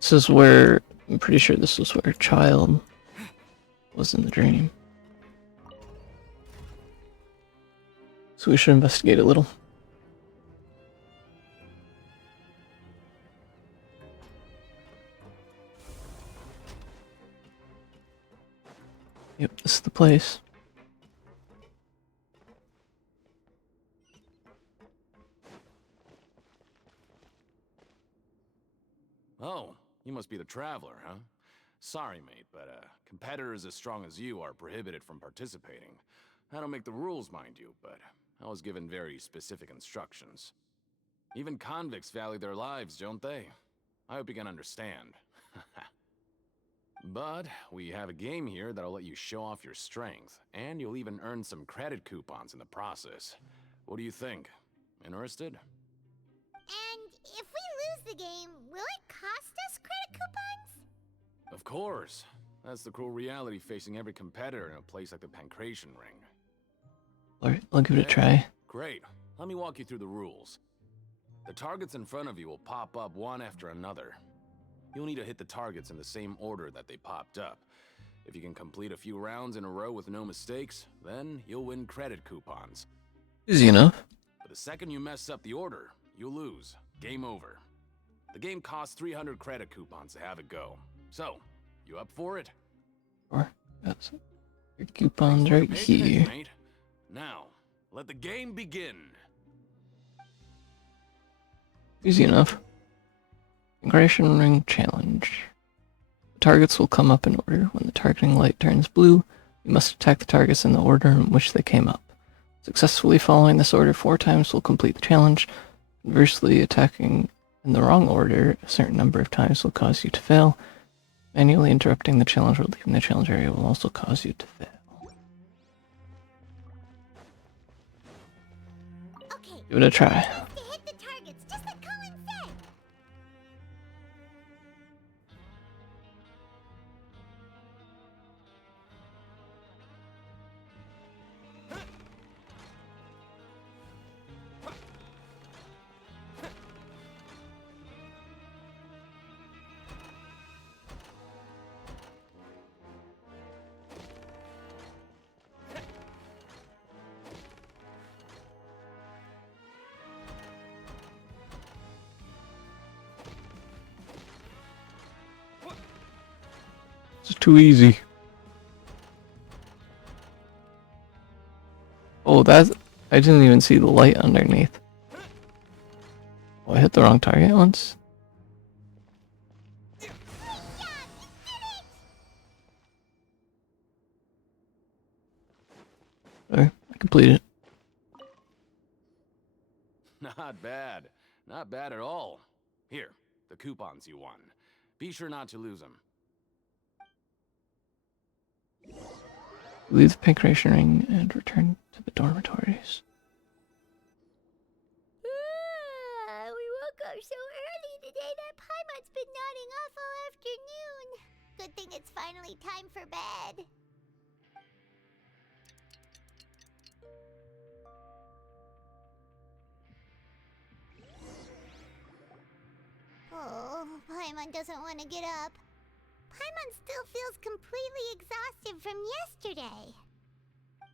This is where, I'm pretty sure this was where Child was in the dream. So we should investigate a little. Yep, this is the place. Oh, you must be the Traveler, huh? Sorry, mate, but competitors as strong as you are prohibited from participating. I don't make the rules, mind you, but I was given very specific instructions. Even convicts value their lives, don't they? I hope you can understand. But we have a game here that'll let you show off your strength, and you'll even earn some credit coupons in the process. What do you think? Interested? And if we lose the game, will it cost us credit coupons? Of course. That's the cruel reality facing every competitor in a place like the Pancration Ring. Alright, I'll give it a try. Great. Let me walk you through the rules. The targets in front of you will pop up one after another. You'll need to hit the targets in the same order that they popped up. If you can complete a few rounds in a row with no mistakes, then you'll win credit coupons. Easy enough. But the second you mess up the order, you'll lose. Game over. The game costs 300 credit coupons to have it go. So, you up for it? Or that's your coupons right here. Mate. Now, let the game begin. Easy enough. Pancration Ring Challenge. The targets will come up in order. When the targeting light turns blue, you must attack the targets in the order in which they came up. Successfully following this order 4 times will complete the challenge. Conversely, attacking in the wrong order a certain number of times will cause you to fail. Manually interrupting the challenge or leaving the challenge area will also cause you to fail. Okay. Give it a try. To hit the targets, just like Colin said. It's too easy. Oh, that's... I didn't even see the light underneath. Oh, I hit the wrong target once. There, I completed it. Not bad. Not bad at all. Here, the coupons you won. Be sure not to lose them. Leave the Pancration Ring and return to the dormitories. We woke up so early today that Paimon's been nodding off all afternoon. Good thing it's finally time for bed. Oh, Paimon doesn't want to get up. Paimon still feels completely exhausted from yesterday.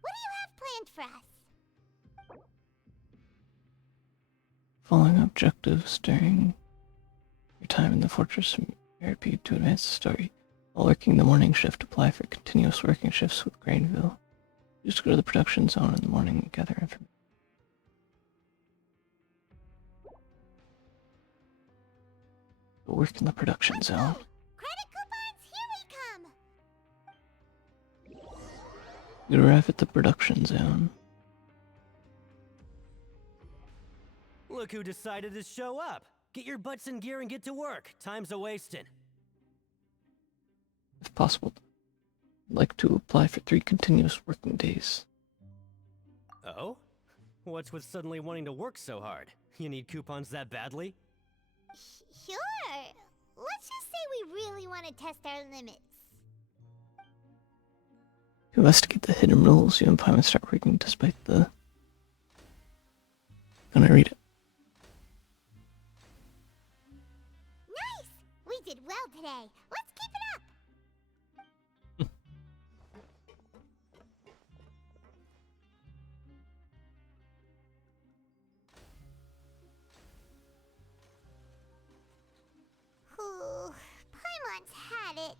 What do you have planned for us? Following objectives during your time in the Fortress of Meropide to advance the story. While working the morning shift, apply for continuous working shifts with Grainville. Just go to the production zone in the morning and gather information. Go work in the production zone. Credit coupons, here we come! You arrive at the production zone. Look who decided to show up. Get your butts in gear and get to work. Time's a-wasting. If possible, I'd like to apply for 3 continuous working days. Oh? What's with suddenly wanting to work so hard? You need coupons that badly? Sure. Let's just say we really want to test our limits. To investigate the hidden rules, you and Paimon start working despite the... Gonna read it. Nice! We did well today. Let's keep it up! Ooh, Paimon's had it.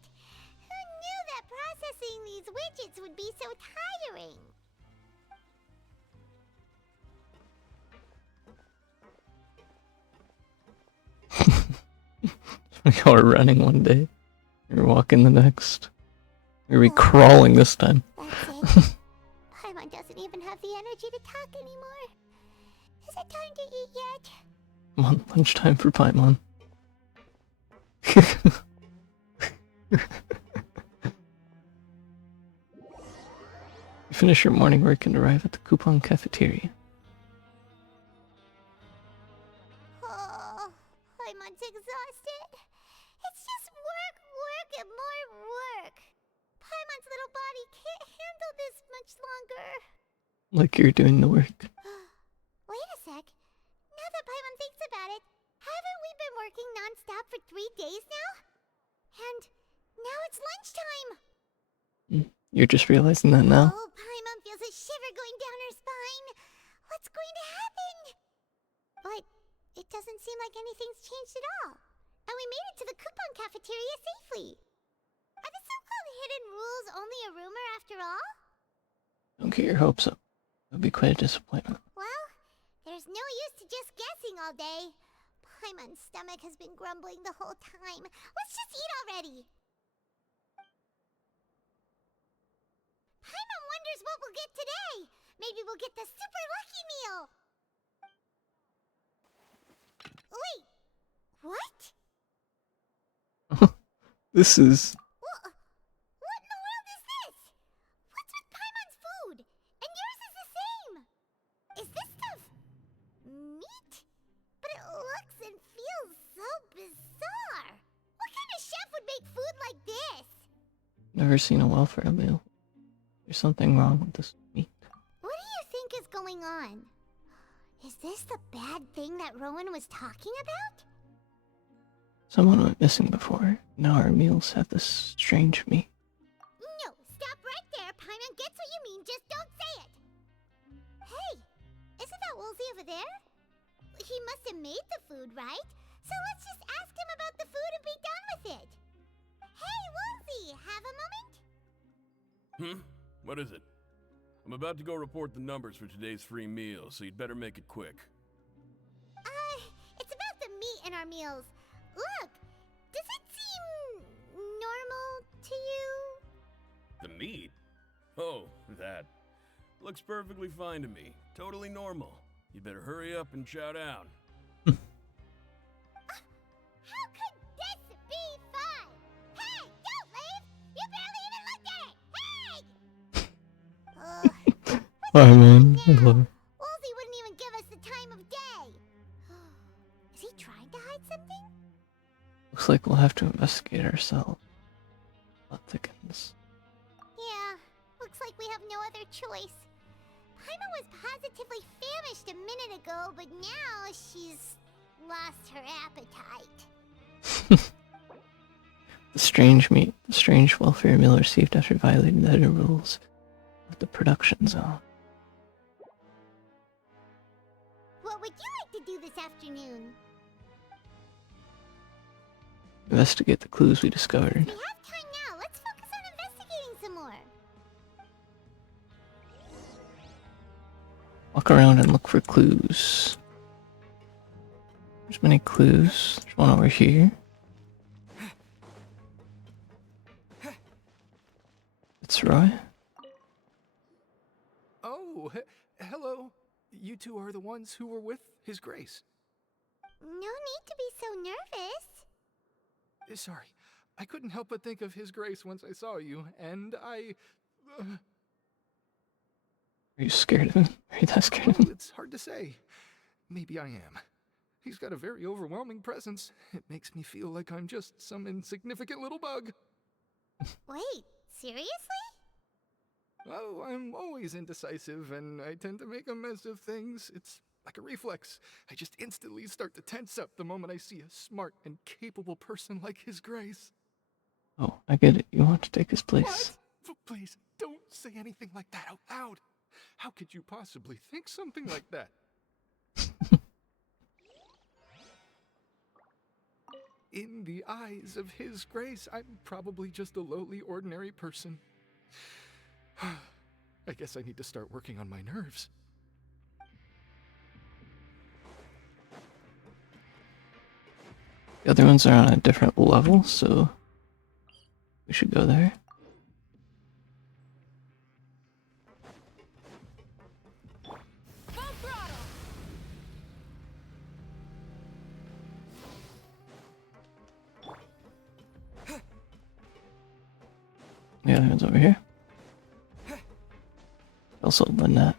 Who knew that processing these widgets Y'all are running one day. You're walking the next. You're be crawling this time. That's it. Paimon doesn't even have the energy to talk anymore. Is it time to eat yet? Come on, lunchtime for Paimon. You finish your morning work and arrive at the coupon cafeteria. Oh, Paimon's exhausted. It's just work, work, and more work. Paimon's little body can't handle this much longer. Like you're doing the work. Wait a sec. Now that Paimon thinks about it, haven't we been working non-stop for 3 days now? And now it's lunchtime. You're just realizing that now? Oh, Paimon feels a shiver going down her spine. What's going to happen? But it doesn't seem like anything's changed at all. And we made it to the coupon cafeteria safely. Are the so-called hidden rules only a rumor after all? Don't get your hopes up. It'll be quite a disappointment. Well, there's no use to just guessing all day. Paimon's stomach has been grumbling the whole time. Let's just eat already. Paimon wonders what we'll get today. Maybe we'll get the super lucky meal. Wait, what? This is... What in the world is this? What's with Paimon's food? And yours is the same. Is this stuff meat? But it looks and feels so bizarre. What kind of chef would make food like this? Never seen a welfare meal. There's something wrong with this meat. What do you think is going on? Is this the bad thing that Rowan was talking about? Someone went missing before. Now our meals have this strange meat. No, stop right there. Paimon gets what you mean, just don't say it. Hey, isn't that Woolsey over there? He must have made the food, right? So let's just ask him about the food and be done with it. Hey, Woolsey, have a moment? What is it? I'm about to go report the numbers for today's free meal, so you'd better make it quick. It's about the meat in our meals. Look, does it seem normal to you? The meat? Oh, that. Looks perfectly fine to me. Totally normal. You'd better hurry up and chow down. How could this be fun? Hey, don't leave! You barely even looked at it! Hey! Paimon, I love it. Woolsey wouldn't even give us the time of day. Is he trying to hide something? Looks like we'll have to investigate ourselves. Plot thickens. Yeah, looks like we have no other choice. Paimon was positively famished a minute ago, but now she's lost her appetite. The strange meat, the strange welfare meal received after violating the hidden rules of the production zone. What would you like to do this afternoon? Investigate the clues we discovered. We have time now. Let's focus on investigating some more. Walk around and look for clues. There's many clues. There's one over here. It's Roy. Oh, hello. You two are the ones who were with His Grace. No need to be so nervous. Sorry, I couldn't help but think of His Grace once I saw you, and I... Are you scared of him? Are you that scared of him? It's hard to say. Maybe I am. He's got a very overwhelming presence. It makes me feel like I'm just some insignificant little bug. Wait, seriously? Oh, I'm always indecisive, and I tend to make a mess of things. It's like a reflex. I just instantly start to tense up the moment I see a smart and capable person like His Grace. Oh, I get it. You want to take his place. What? Please, don't say anything like that out loud. How could you possibly think something like that? In the eyes of His Grace, I'm probably just a lowly, ordinary person. I guess I need to start working on my nerves. The other ones are on a different level, so we should go there. The other one's over here. Also Lynette.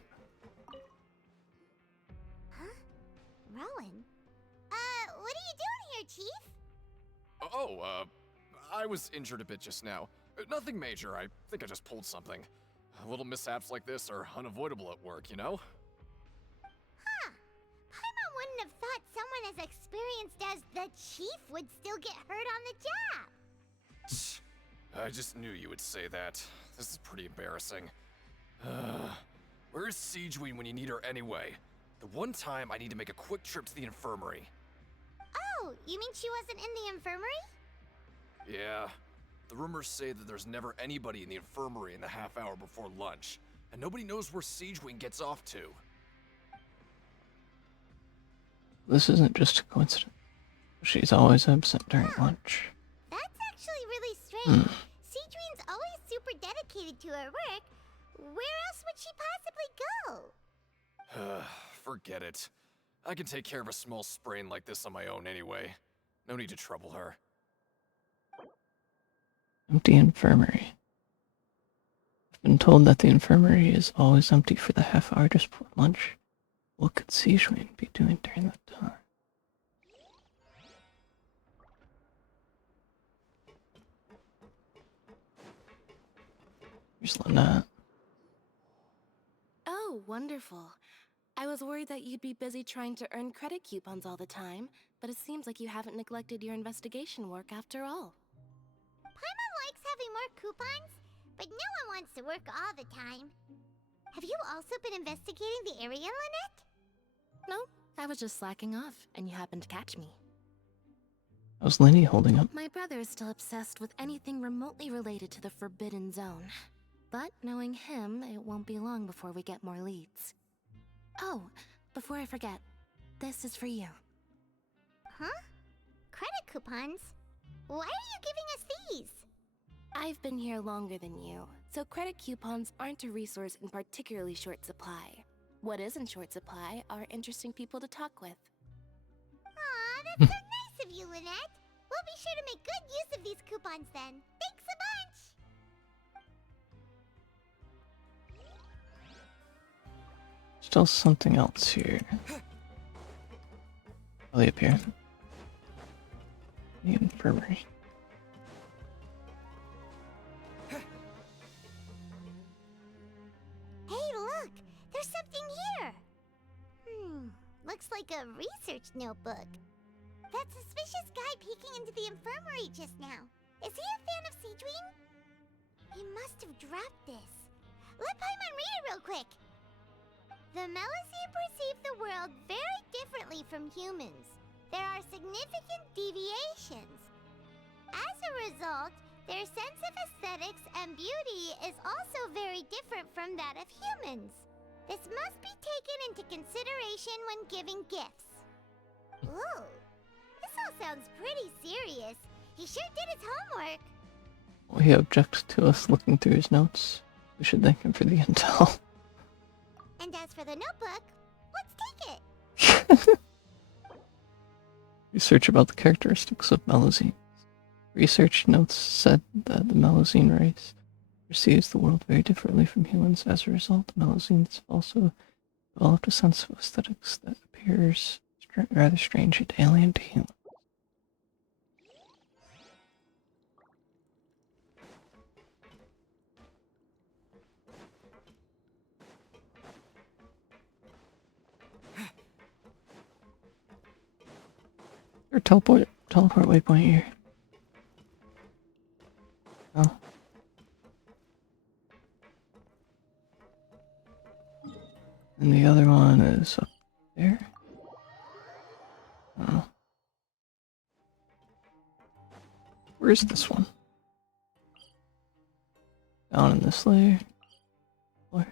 Rowan? What are you doing here, Chief? Oh, I was injured a bit just now. Nothing major, I think I just pulled something. Little mishaps like this are unavoidable at work, you know? Huh. Paimon wouldn't have thought someone as experienced as the Chief would still get hurt on the job. I just knew you would say that. This is pretty embarrassing. Where's Siegeween when you need her anyway? The one time I need to make a quick trip to the infirmary. Oh, you mean she wasn't in the infirmary? Yeah. The rumors say that there's never anybody in the infirmary in the half hour before lunch, and nobody knows where Siegeween gets off to. This isn't just a coincidence. She's always absent during lunch. That's actually really strange. Siegeween's always super dedicated to her work. Where else would she possibly go? Forget it. I can take care of a small sprain like this on my own anyway. No need to trouble her. Empty infirmary. I've been told that the infirmary is always empty for the half hour just before lunch. What could Siegeween be doing during that time? Here's Lynette. Oh, wonderful. I was worried that you'd be busy trying to earn credit coupons all the time, but it seems like you haven't neglected your investigation work after all. Paimon likes having more coupons, but no one wants to work all the time. Have you also been investigating the area, Lynette? No, I was just slacking off, and you happened to catch me. How's Lenny holding up? My brother is still obsessed with anything remotely related to the Forbidden Zone. But knowing him, it won't be long before we get more leads. Oh, before I forget, this is for you. Huh? Credit coupons? Why are you giving us these? I've been here longer than you, so credit coupons aren't a resource in particularly short supply. What is in short supply are interesting people to talk with. Aw, that's so nice of you, Lynette. We'll be sure to make good use of these coupons then. Thanks a bunch! Still something else here. Probably up here. The infirmary. Hey, look! There's something here! Looks like a research notebook. That suspicious guy peeking into the infirmary just now. Is he a fan of Siegeween? He must have dropped this. Let Paimon read it real quick! The Melusine perceive the world very differently from humans. There are significant deviations. As a result, their sense of aesthetics and beauty is also very different from that of humans. This must be taken into consideration when giving gifts. Ooh, this all sounds pretty serious. He sure did his homework. Well, he objects to us looking through his notes. We should thank him for the intel. And as for the notebook, let's take it. Research about the characteristics of Melusine. Research notes said that the Melusine race perceives the world very differently from humans. As a result, Melusines also developed a sense of aesthetics that appears rather strange and alien to humans. Or teleport waypoint here. Oh. And the other one is up there. Oh. Where's this one? Down in this layer? Or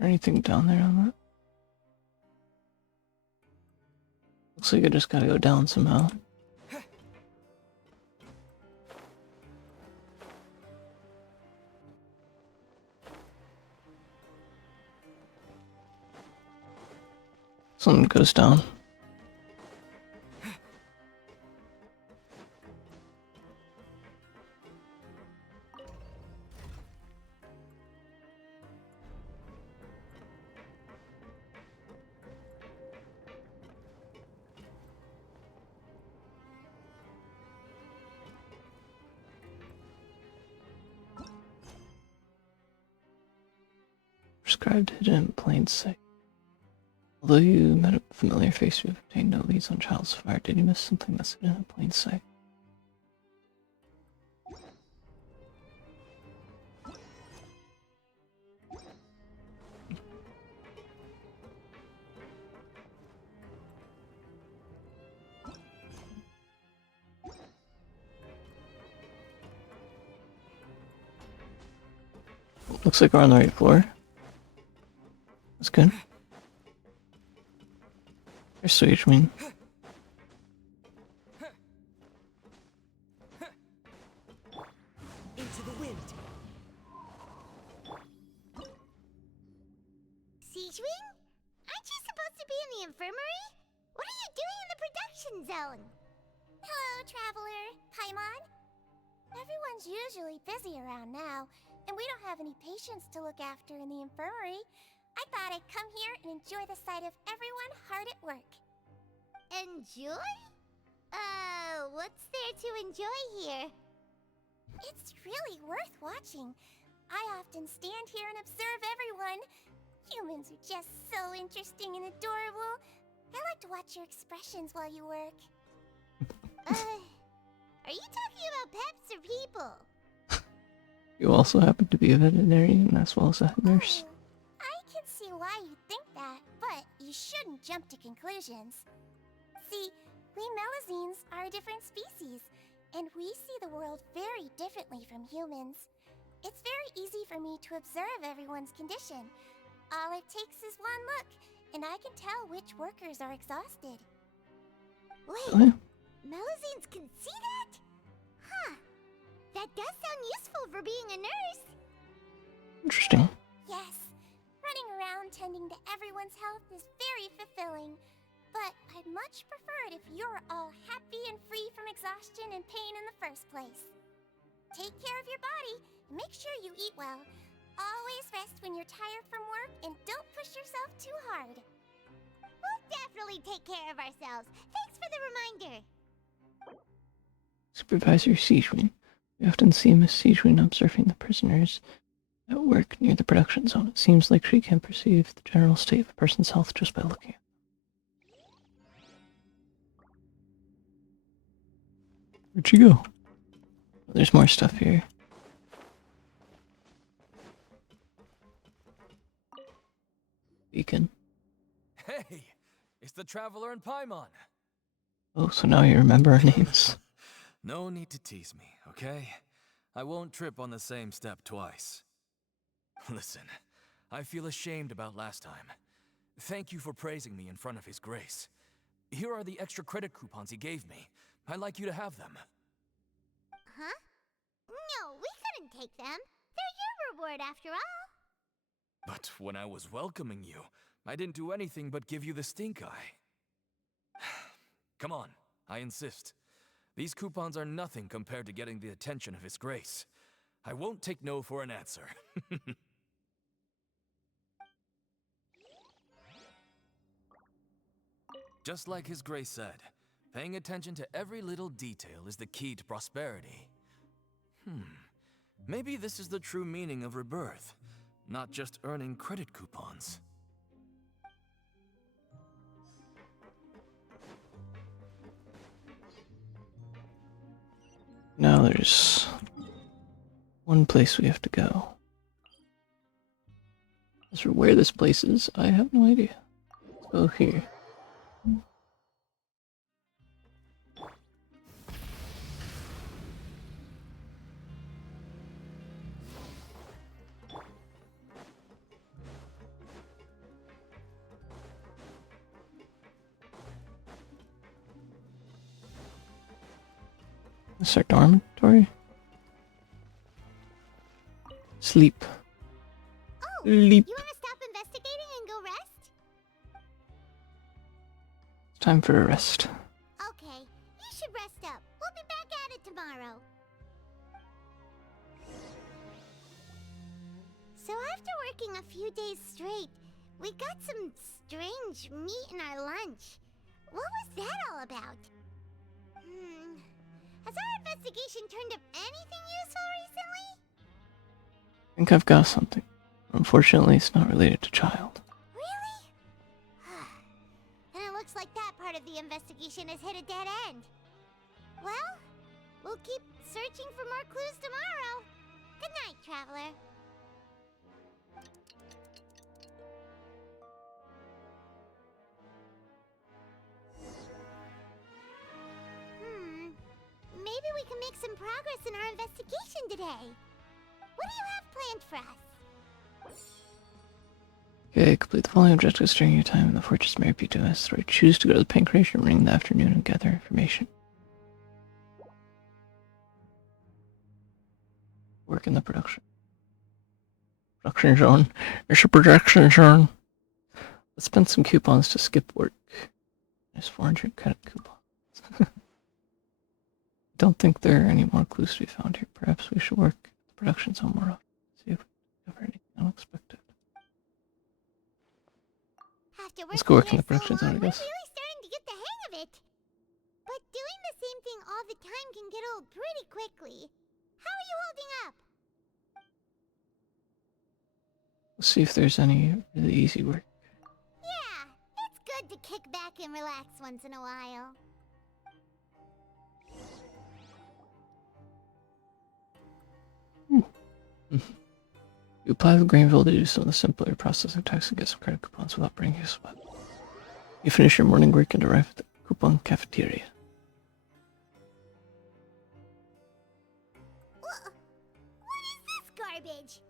anything down there on that? Looks like I just gotta go down somehow. Something goes down. Prescribed hidden in plain sight. Although you met a familiar face, you have obtained no leads on Child's Fire. Did you miss something that's hidden in plain sight? Looks like we're on the right floor. That's good. There's Sweet Wing. Into the wind. Siegewing? Aren't you supposed to be in the infirmary? What are you doing in the production zone? Hello, traveler. Paimon. Everyone's usually busy around now, and we don't have any patients to look after in the infirmary. I thought I'd come here and enjoy the sight of everyone hard at work. Enjoy? What's there to enjoy here? It's really worth watching. I often stand here and observe everyone. Humans are just so interesting and adorable. I like to watch your expressions while you work. Are you talking about pets or people? You also happen to be a veterinarian as well as a head nurse. I can see why you think that, but you shouldn't jump to conclusions. See, we Melazines are a different species, and we see the world very differently from humans. It's very easy for me to observe everyone's condition. All it takes is one look, and I can tell which workers are exhausted. Wait, Melazines can see that? Huh. That does sound useful for being a nurse. Interesting. Yes, running around tending to everyone's health is very fulfilling. But I'd much prefer it if you're all happy and free from exhaustion and pain in the first place. Take care of your body, and make sure you eat well. Always rest when you're tired from work, and don't push yourself too hard. We'll definitely take care of ourselves. Thanks for the reminder. Supervisor Siegewing. We often see Miss Siegewing observing the prisoners at work near the production zone. It seems like she can perceive the general state of a person's health just by looking at them. Where'd she go? There's more stuff here. Beacon. Hey! It's the Traveler and Paimon! Oh, so now you remember our names. No need to tease me, okay? I won't trip on the same step twice. Listen, I feel ashamed about last time. Thank you for praising me in front of His Grace. Here are the extra credit coupons he gave me. I'd like you to have them. Huh? No, we couldn't take them. They're your reward after all. But when I was welcoming you, I didn't do anything but give you the stink eye. Come on, I insist. These coupons are nothing compared to getting the attention of His Grace. I won't take no for an answer. Just like His Grace said, paying attention to every little detail is the key to prosperity. Maybe this is the true meaning of rebirth, not just earning credit coupons. Now there's one place we have to go. As for where this place is, I have no idea. Let's go here. Is our dormitory? Sleep. Sleep. You wanna stop investigating and go rest? It's time for a rest. Okay, you should rest up. We'll be back at it tomorrow. So after working a few days straight, we got some strange meat in our lunch. What was that all about? Has our investigation turned up anything useful recently? I think I've got something. Unfortunately, it's not related to child. Really? Then it looks like that part of the investigation has hit a dead end. Well, we'll keep searching for more clues tomorrow. Good night, Traveler. Maybe we can make some progress in our investigation today. What do you have planned for us? Okay, complete the following objectives during your time in the Fortress of Meropide asteroid. Choose to go to the Pancration Ring in the afternoon and gather information. Work in the production zone. There's a production zone. Let's spend some coupons to skip work. There's 400 credit coupons. Don't think there are any more clues to be found here. Perhaps we should work the production zone more often. See if we discover anything unexpected. Let's go work in the production zone, I guess. We're really starting to get the hang of it. But doing the same thing all the time can get old pretty quickly. How are you holding up? Let's see if there's any really easy work. Yeah, it's good to kick back and relax once in a while. You apply with Grainville to do some of the simpler processing tasks and get some credit coupons without bringing you a sweat. You finish your morning work and arrive at the coupon cafeteria. What is this garbage?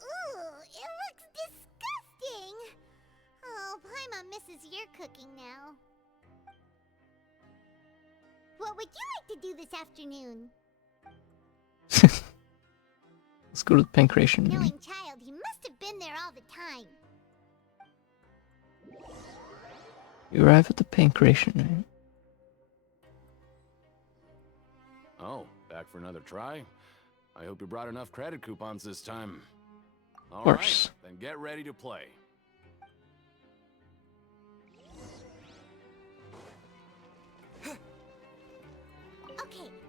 Ooh, it looks disgusting. Oh, Paimon misses your cooking now. What would you like to do this afternoon? Let's go to the Pancration Ring. Knowing Child, he must have been there all the time. You arrive at the Pancration Ring. Oh, back for another try? I hope you brought enough credit coupons this time. All course. right, then get ready to play. Okay,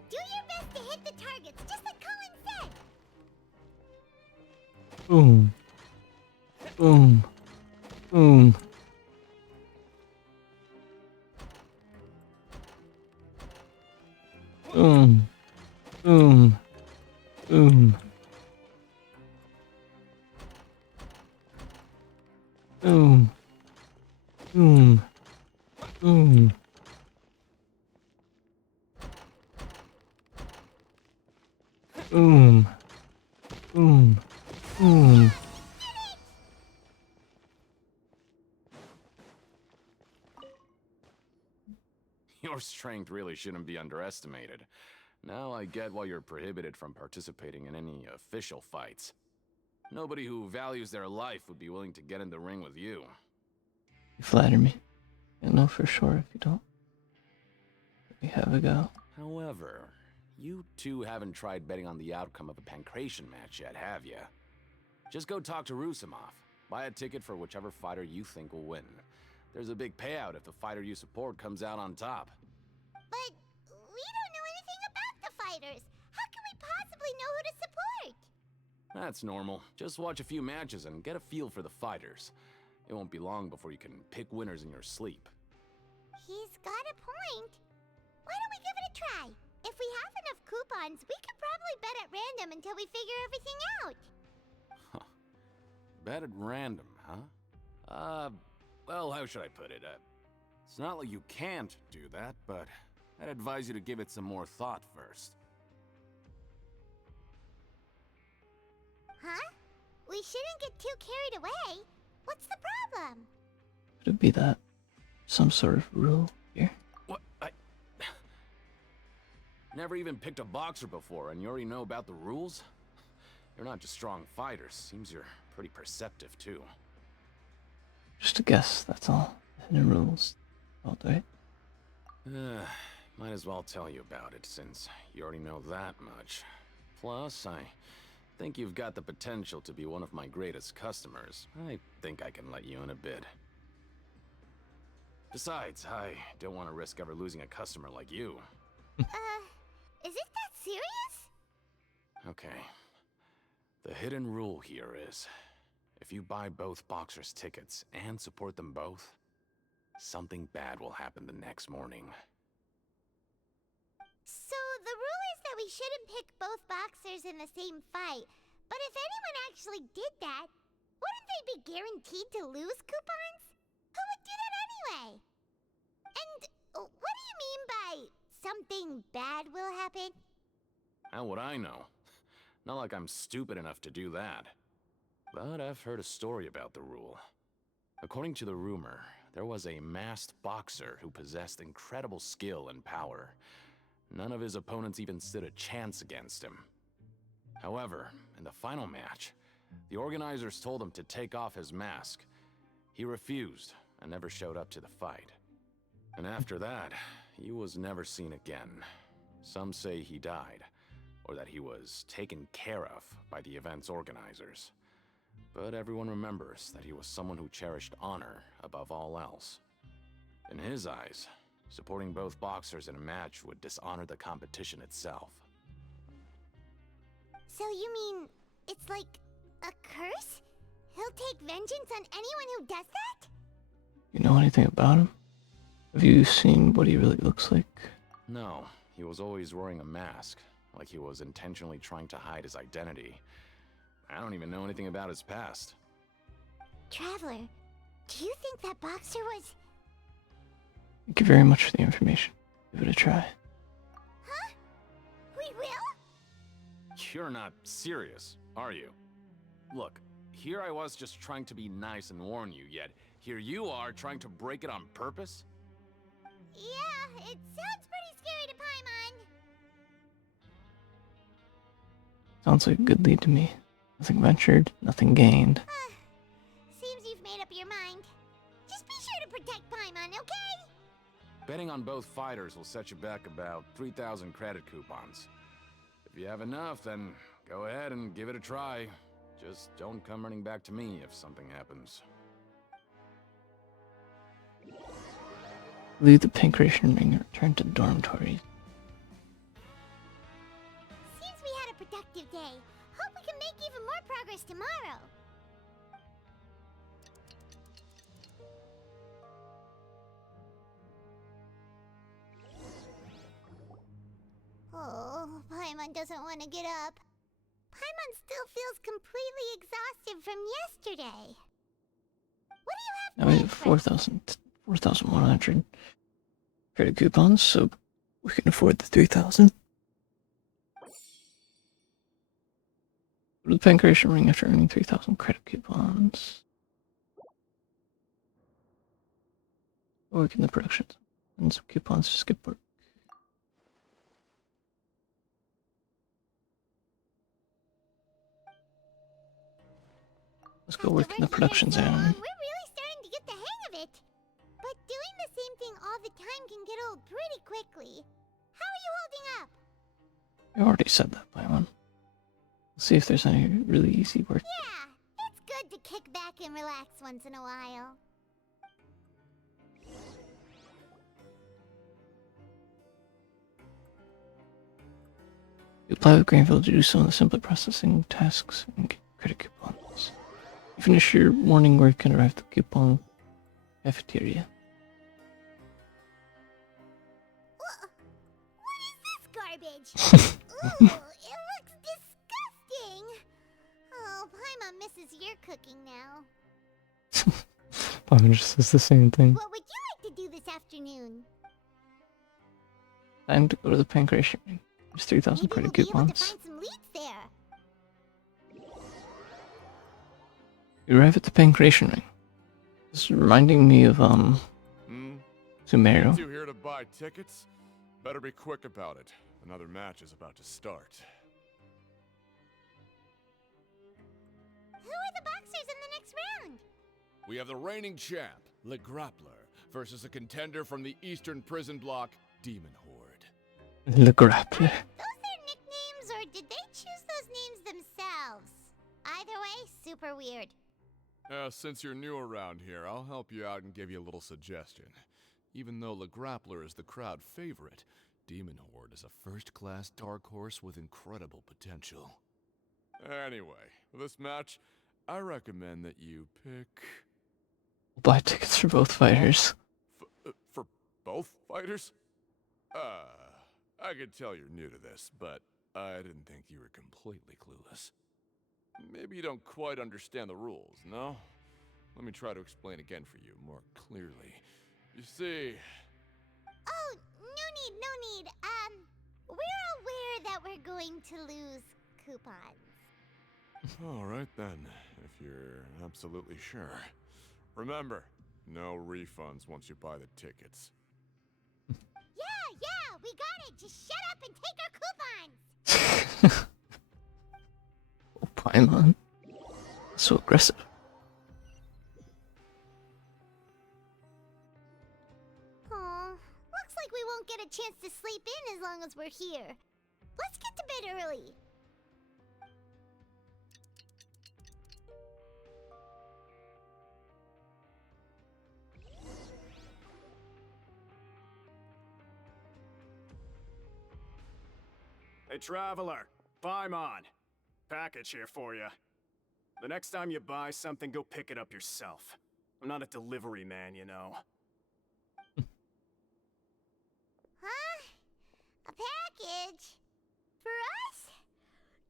do your best to hit the targets, just like Colin said. Boom. Boom. Boom. Boom. Boom. Boom. Boom. Boom. Boom. Boom. Boom. Boom. Your strength really shouldn't be underestimated. Now I get why you're prohibited from participating in any official fights. Nobody who values their life would be willing to get in the ring with you. You flatter me. You'll know for sure if you don't. Let me have a go. However, you two haven't tried betting on the outcome of a Pancration match yet, have you? Just go talk to Rusimov. Buy a ticket for whichever fighter you think will win. There's a big payout if the fighter you support comes out on top. But we don't know anything about the fighters. How can we possibly know who to support? That's normal. Just watch a few matches and get a feel for the fighters. It won't be long before you can pick winners in your sleep. He's got a point. Why don't we give it a try? If we have enough coupons, we could probably bet at random until we figure everything out. Bet at random, huh? Well, how should I put it? It's not like you can't do that, but I'd advise you to give it some more thought first. Huh? We shouldn't get too carried away. What's the problem? Could it be that? Some sort of rule here? What? Never even picked a boxer before, and you already know about the rules? You're not just strong fighters. Seems you're pretty perceptive, too. Just a guess, that's all. Hidden rules. I'll do it. Might as well tell you about it, since you already know that much. Plus, I think you've got the potential to be one of my greatest customers. I think I can let you in a bid. Besides, I don't want to risk ever losing a customer like you. Is it that serious? Okay. The hidden rule here is, if you buy both boxers' tickets and support them both, something bad will happen the next morning. So the rule is that we shouldn't pick both boxers in the same fight. But if anyone actually did that, wouldn't they be guaranteed to lose coupons? Who would do that anyway? And what do you mean by something bad will happen? How would I know? Not like I'm stupid enough to do that. But I've heard a story about the rule. According to the rumor, there was a masked boxer who possessed incredible skill and power. None of his opponents even stood a chance against him. However, in the final match, the organizers told him to take off his mask. He refused and never showed up to the fight. And after that, he was never seen again. Some say he died, or that he was taken care of by the event's organizers. But everyone remembers that he was someone who cherished honor above all else. In his eyes, supporting both boxers in a match would dishonor the competition itself. So you mean it's like a curse? He'll take vengeance on anyone who does that? You know anything about him? Have you seen what he really looks like? No, he was always wearing a mask, like he was intentionally trying to hide his identity. I don't even know anything about his past. Traveler, do you think that boxer was... Thank you very much for the information. Give it a try. Huh? We will? You're not serious, are you? Look, here I was just trying to be nice and warn you, yet here you are trying to break it on purpose? Yeah, it sounds pretty scary to Paimon. Sounds like a good lead to me. Nothing ventured, nothing gained. Seems you've made up your mind. Just be sure to protect Paimon, okay? Betting on both fighters will set you back about 3,000 credit coupons. If you have enough, then go ahead and give it a try. Just don't come running back to me if something happens. Leave the Pancration Ring and return to the dormitory. Seems we had a productive day. Hope we can make even more progress tomorrow. Oh, Paimon doesn't want to get up. Paimon still feels completely exhausted from yesterday. What do you have Now we have 4,100 credit coupons, so we can afford the 3,000. Go to the Pancration Ring after earning 3,000 credit coupons. Or work in the production. And some coupons to skip work. Let's go work in the production zone. We're really starting to get the hang of it. But doing the same thing all the time can get old pretty quickly. How are you holding up? I already said that, Paimon. Let's see if there's any really easy work. Yeah, it's good to kick back and relax once in a while. You apply with Granville to do some of the simpler processing tasks and get credit coupons. You finish your morning work and arrive at the coupon cafeteria. What is this garbage? Ooh, it looks disgusting. Oh, Paimon misses your cooking now. Paimon just says the same thing. What would you like to do this afternoon? Time to go to the Pancration Ring. There's 3,000 credit coupons. Find some leads there. You arrive at the Pancration Ring. This is reminding me of, Sumeru. You here to buy tickets? Better be quick about it. Another match is about to start. Who are the boxers in the next round? We have the reigning champ, Le Grappler, versus a contender from the Eastern Prison Block, Demon Horde. Le Grappler. Those their nicknames, or did they choose those names themselves? Either way, super weird. Since you're new around here, I'll help you out and give you a little suggestion. Even though Le Grappler is the crowd favorite, Demon Horde is a first-class dark horse with incredible potential. Anyway, for this match, I recommend that you pick... Buy tickets for both fighters. For both fighters? I could tell you're new to this, but I didn't think you were completely clueless. Maybe you don't quite understand the rules, no? Let me try to explain again for you more clearly. You see... Oh, no need. We're aware that we're going to lose coupons. All right then, if you're absolutely sure. Remember, no refunds once you buy the tickets. Yeah, we got it. Just shut up and take our coupons. Oh, Paimon. So aggressive. Aw, looks like we won't get a chance to sleep in as long as we're here. Let's get to bed early. Hey, Traveler, Paimon. Package here for you. The next time you buy something, go pick it up yourself. I'm not a delivery man, you know. Huh? A package? For us?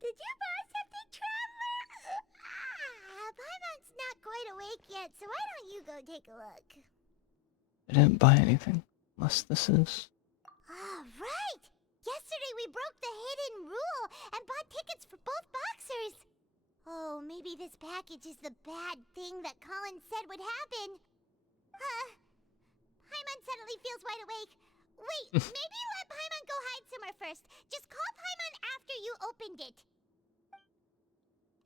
Did you buy something, Traveler? Paimon's not quite awake yet, so why don't you go take a look? I didn't buy anything. Unless this is... Ah, right! Yesterday we broke the hidden rule and bought tickets for both boxers. Oh, maybe this package is the bad thing that Colin said would happen. Paimon suddenly feels wide awake. Wait, maybe let Paimon go hide somewhere first. Just call Paimon after you opened it.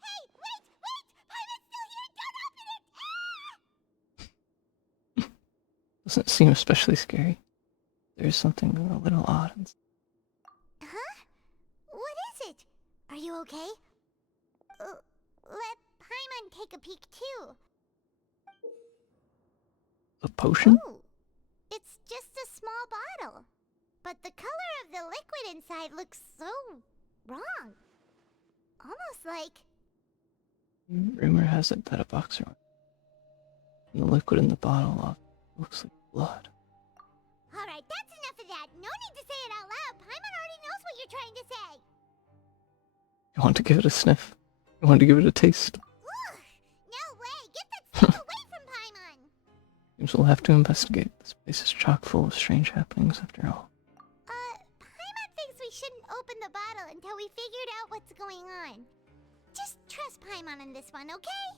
Hey, wait! Paimon's still here! Don't open it! Doesn't seem especially scary. There's something a little odd. Huh? What is it? Are you okay? Let Paimon take a peek too. A potion? Ooh, it's just a small bottle. But the color of the liquid inside looks so wrong. Almost like... Rumor has it that a boxer... And the liquid in the bottle looks like blood. Alright, that's enough of that. No need to say it out loud. Paimon already knows what you're trying to say. You want to give it a sniff? You want to give it a taste? Ugh, no way. Get that stuff away from Paimon. Seems we'll have to investigate. This place is chock full of strange happenings after all. Paimon thinks we shouldn't open the bottle until we figured out what's going on. Just trust Paimon on this one, okay?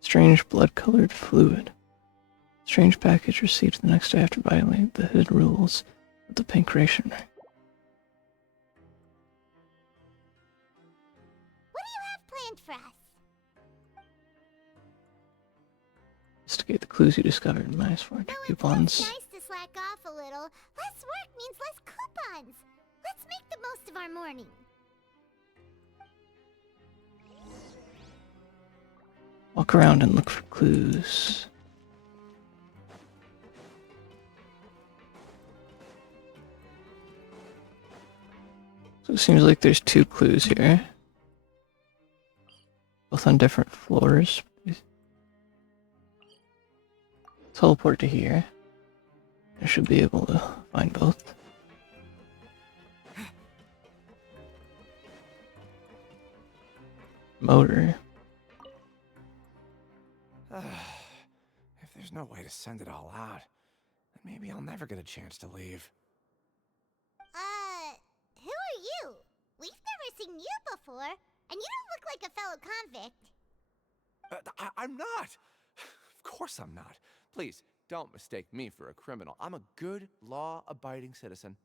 Strange blood-colored fluid. Strange package received the next day after violating the hidden rules of the Pancration Ring. What do you have planned for us? Investigate the clues you discovered and minus 400 coupons. It's nice to slack off a little. Less work means less coupons. Let's make the most of our morning. Walk around and look for clues. So it seems like there's 2 clues here. Both on different floors. Teleport to here. I should be able to find both. Motor. If there's no way to send it all out, then maybe I'll never get a chance to leave. Who are you? We've never seen you before, and you don't look like a fellow convict. I'm not! Of course I'm not. Please, don't mistake me for a criminal. I'm a good, law-abiding citizen.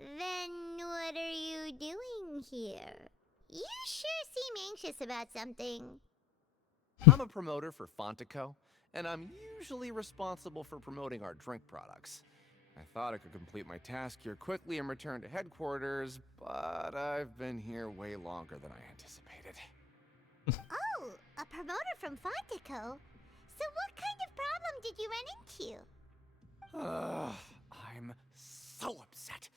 Then what are you doing here? You sure seem anxious about something. I'm a promoter for Fontaco, and I'm usually responsible for promoting our drink products. I thought I could complete my task here quickly and return to headquarters, but I've been here way longer than I anticipated. Oh, a promoter from Fontaco? So what kind of problem did you run into? I'm so upset.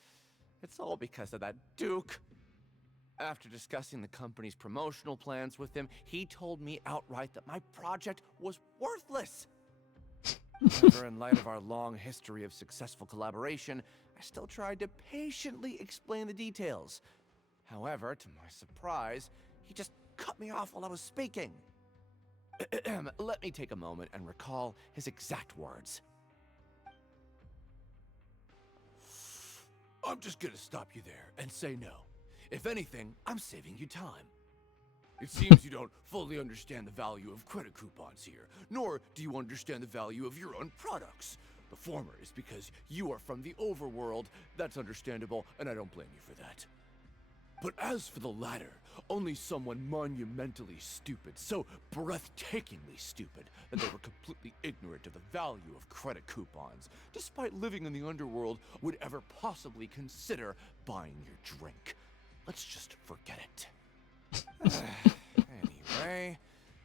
It's all because of that Duke. After discussing the company's promotional plans with him, he told me outright that my project was worthless. However, in light of our long history of successful collaboration, I still tried to patiently explain the details. However, to my surprise, he just cut me off while I was speaking. Let me take a moment and recall his exact words. I'm just gonna stop you there and say no. If anything, I'm saving you time. It seems you don't fully understand the value of credit coupons here, nor do you understand the value of your own products. The former is because you are from the overworld. That's understandable, and I don't blame you for that. But as for the latter, only someone monumentally stupid, so breathtakingly stupid, that they were completely ignorant of the value of credit coupons, despite living in the underworld, would ever possibly consider buying your drink. Let's just forget it. Anyway,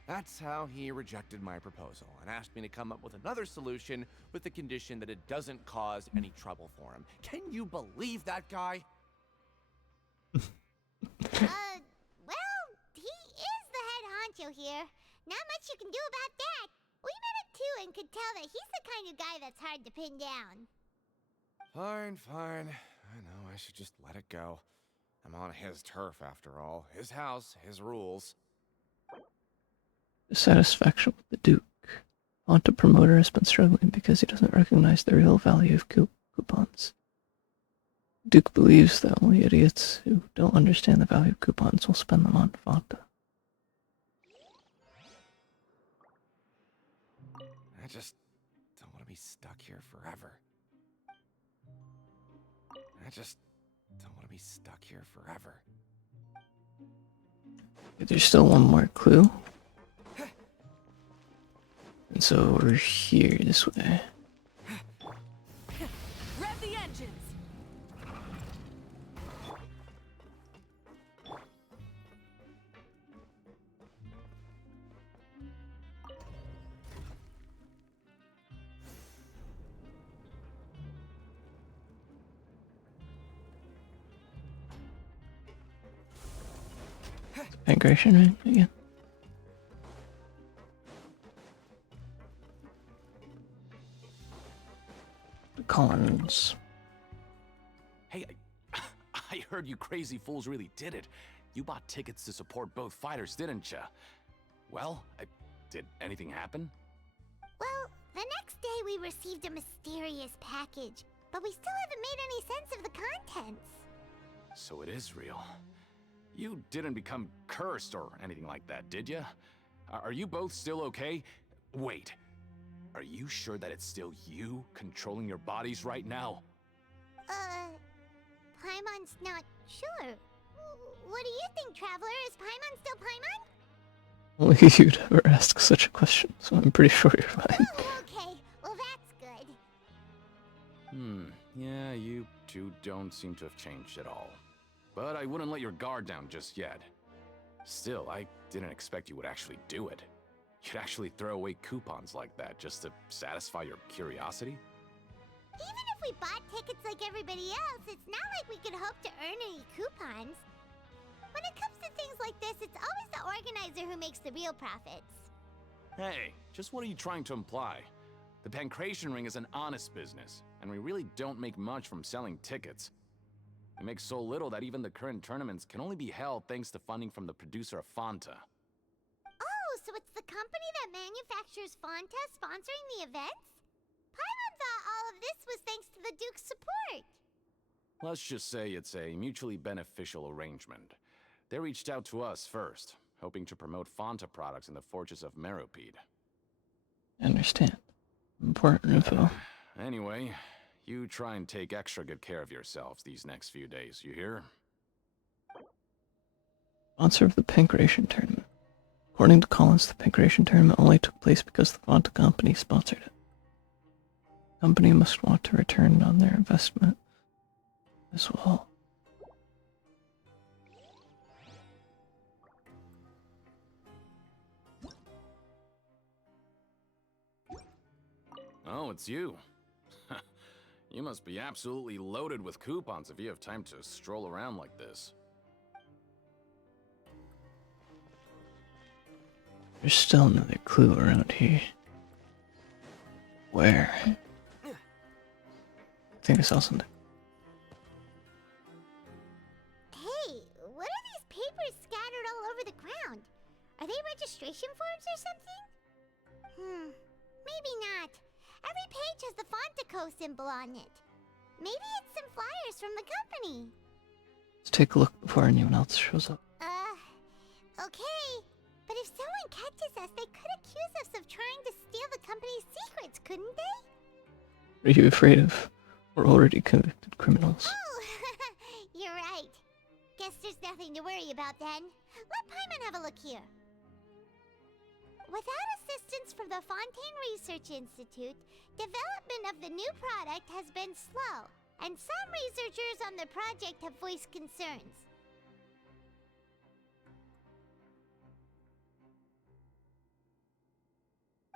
that's how he rejected my proposal and asked me to come up with another solution with the condition that it doesn't cause any trouble for him. Can you believe that guy? Well, he is the head honcho here. Not much you can do about that. We met him too and could tell that he's the kind of guy that's hard to pin down. Fine. I know I should just let it go. I'm on his turf after all. His house, his rules. Dissatisfaction with the Duke. Fonta promoter has been struggling because he doesn't recognize the real value of coupons. Duke believes that only idiots who don't understand the value of coupons will spend them on Fonta. I just don't want to be stuck here forever. There's still one more clue. And so we're here this way. Rev the engines! Migration ring again. The Collins. Hey, I heard you crazy fools really did it. You bought tickets to support both fighters, didn't ya? Well, did anything happen? Well, the next day we received a mysterious package, but we still haven't made any sense of the contents. So it is real. You didn't become cursed or anything like that, did ya? Are you both still okay? Wait, are you sure that it's still you controlling your bodies right now? Paimon's not sure. What do you think, Traveler? Is Paimon still Paimon? Only you'd ever ask such a question, so I'm pretty sure you're fine. Oh, okay. Well, that's good. Yeah, you two don't seem to have changed at all. But I wouldn't let your guard down just yet. Still, I didn't expect you would actually do it. You'd actually throw away coupons like that just to satisfy your curiosity? Even if we bought tickets like everybody else, it's not like we could hope to earn any coupons. When it comes to things like this, it's always the organizer who makes the real profits. Hey, just what are you trying to imply? The Pancration Ring is an honest business, and we really don't make much from selling tickets. We make so little that even the current tournaments can only be held thanks to funding from the producer of Fonta. Oh, so it's the company that manufactures Fonta sponsoring the events? Paimon thought all of this was thanks to the Duke's support. Let's just say it's a mutually beneficial arrangement. They reached out to us first, hoping to promote Fonta products in the Fortress of Meropide. I understand. Important info. Anyway, You try and take extra good care of yourselves these next few days, you hear? Sponsor of the Pancration Tournament. According to Collins, the Pancration Tournament only took place because the Fonta company sponsored it. The company must want to return on their investment as well. Oh, it's you. You must be absolutely loaded with coupons if you have time to stroll around like this. There's still another clue around here. Where? I think I saw something. Hey, what are these papers scattered all over the ground? Are they registration forms or something? Maybe not. Every page has the Fontaco symbol on it. Maybe it's some flyers from the company. Let's take a look before anyone else shows up. Okay. But if someone catches us, they could accuse us of trying to steal the company's secrets, couldn't they? Are you afraid of? We're already convicted criminals. Oh, you're right. Guess there's nothing to worry about then. Let Paimon have a look here. Without assistance from the Fontaine Research Institute, development of the new product has been slow, and some researchers on the project have voiced concerns.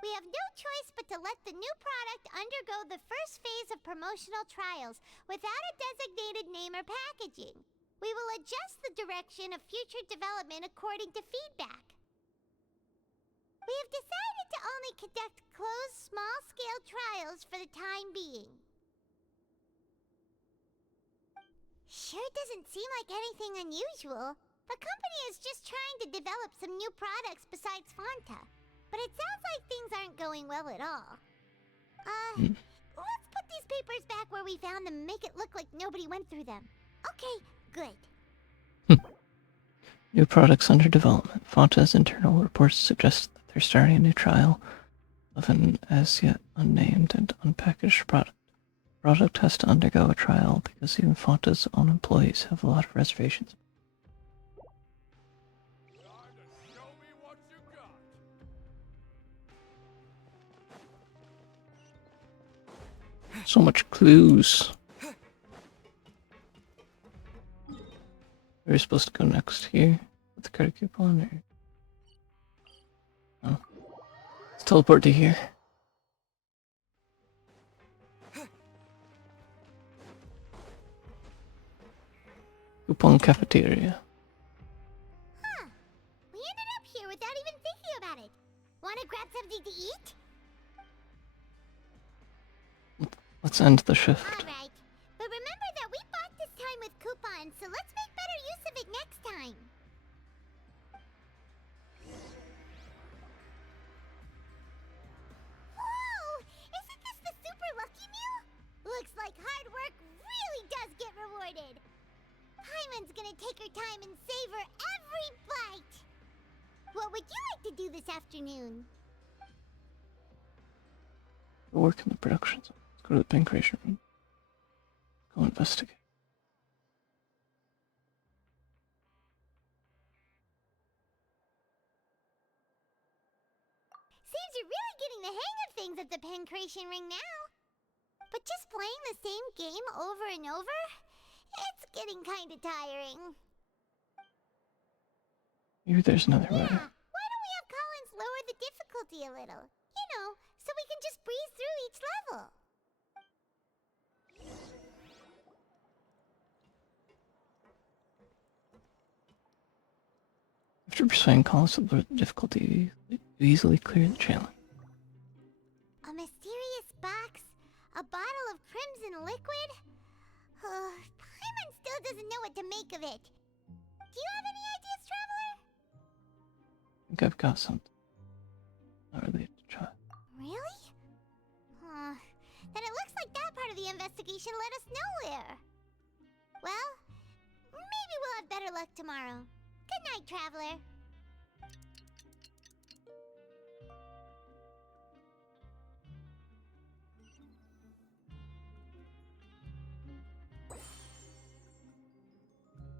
We have no choice but to let the new product undergo the first phase of promotional trials without a designated name or packaging. We will adjust the direction of future development according to feedback. We have decided to only conduct closed, small-scale trials for the time being. Sure doesn't seem like anything unusual. The company is just trying to develop some new products besides Fonta. But it sounds like things aren't going well at all. Let's put these papers back where we found them and make it look like nobody went through them. Okay, good. New products under development. Fonta's internal reports suggest that they're starting a new trial of an as yet unnamed and unpackaged product. The product has to undergo a trial because even Fonta's own employees have a lot of reservations. So much clues. We're supposed to go next here with the credit coupon, or... Oh. Let's teleport to here. Coupon cafeteria. Huh. We ended up here without even thinking about it. Wanna grab something to eat? Let's end the shift. Alright. But remember that we bought this time with coupons, so let's make better use of it next time. Whoa! Isn't this the super lucky meal? Looks like hard work really does get rewarded. Paimon's gonna take her time and savor every bite. What would you like to do this afternoon? Work in the production zone. Let's go to the pancreation room. Go investigate. Seems you're really getting the hang of things at the pancreation ring now. But just playing the same game over and over? It's getting kinda tiring. Maybe there's another way. Yeah, why don't we have Collins lower the difficulty a little? You know, so we can just breeze through each level. After persuading Collins to lower the difficulty, you easily clear the challenge. A mysterious box? A bottle of crimson liquid? Paimon still doesn't know what to make of it. Do you have any ideas, Traveler? I think I've got something. Not related to try. Really? Then it looks like that part of the investigation led us nowhere. Well, maybe we'll have better luck tomorrow. Good night, Traveler.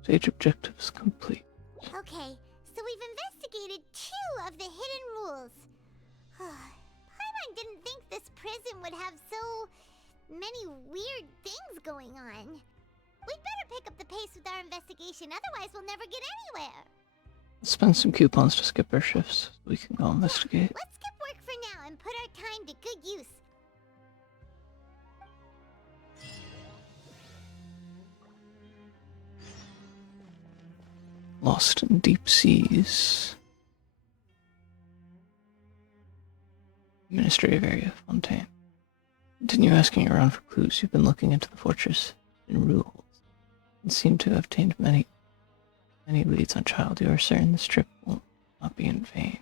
Stage objectives complete. Okay, so we've investigated 2 of the hidden rules. Paimon didn't think this prison would have so many weird things going on. We'd better pick up the pace with our investigation, otherwise we'll never get anywhere. Let's spend some coupons to skip our shifts so we can go investigate. Let's skip work for now and put our time to good use. Lost in deep seas. Administrative area, Fontaine. Continue asking around for clues. You've been looking into the fortress and rules, and seem to have obtained many leads on Child. You are certain this trip will not be in vain.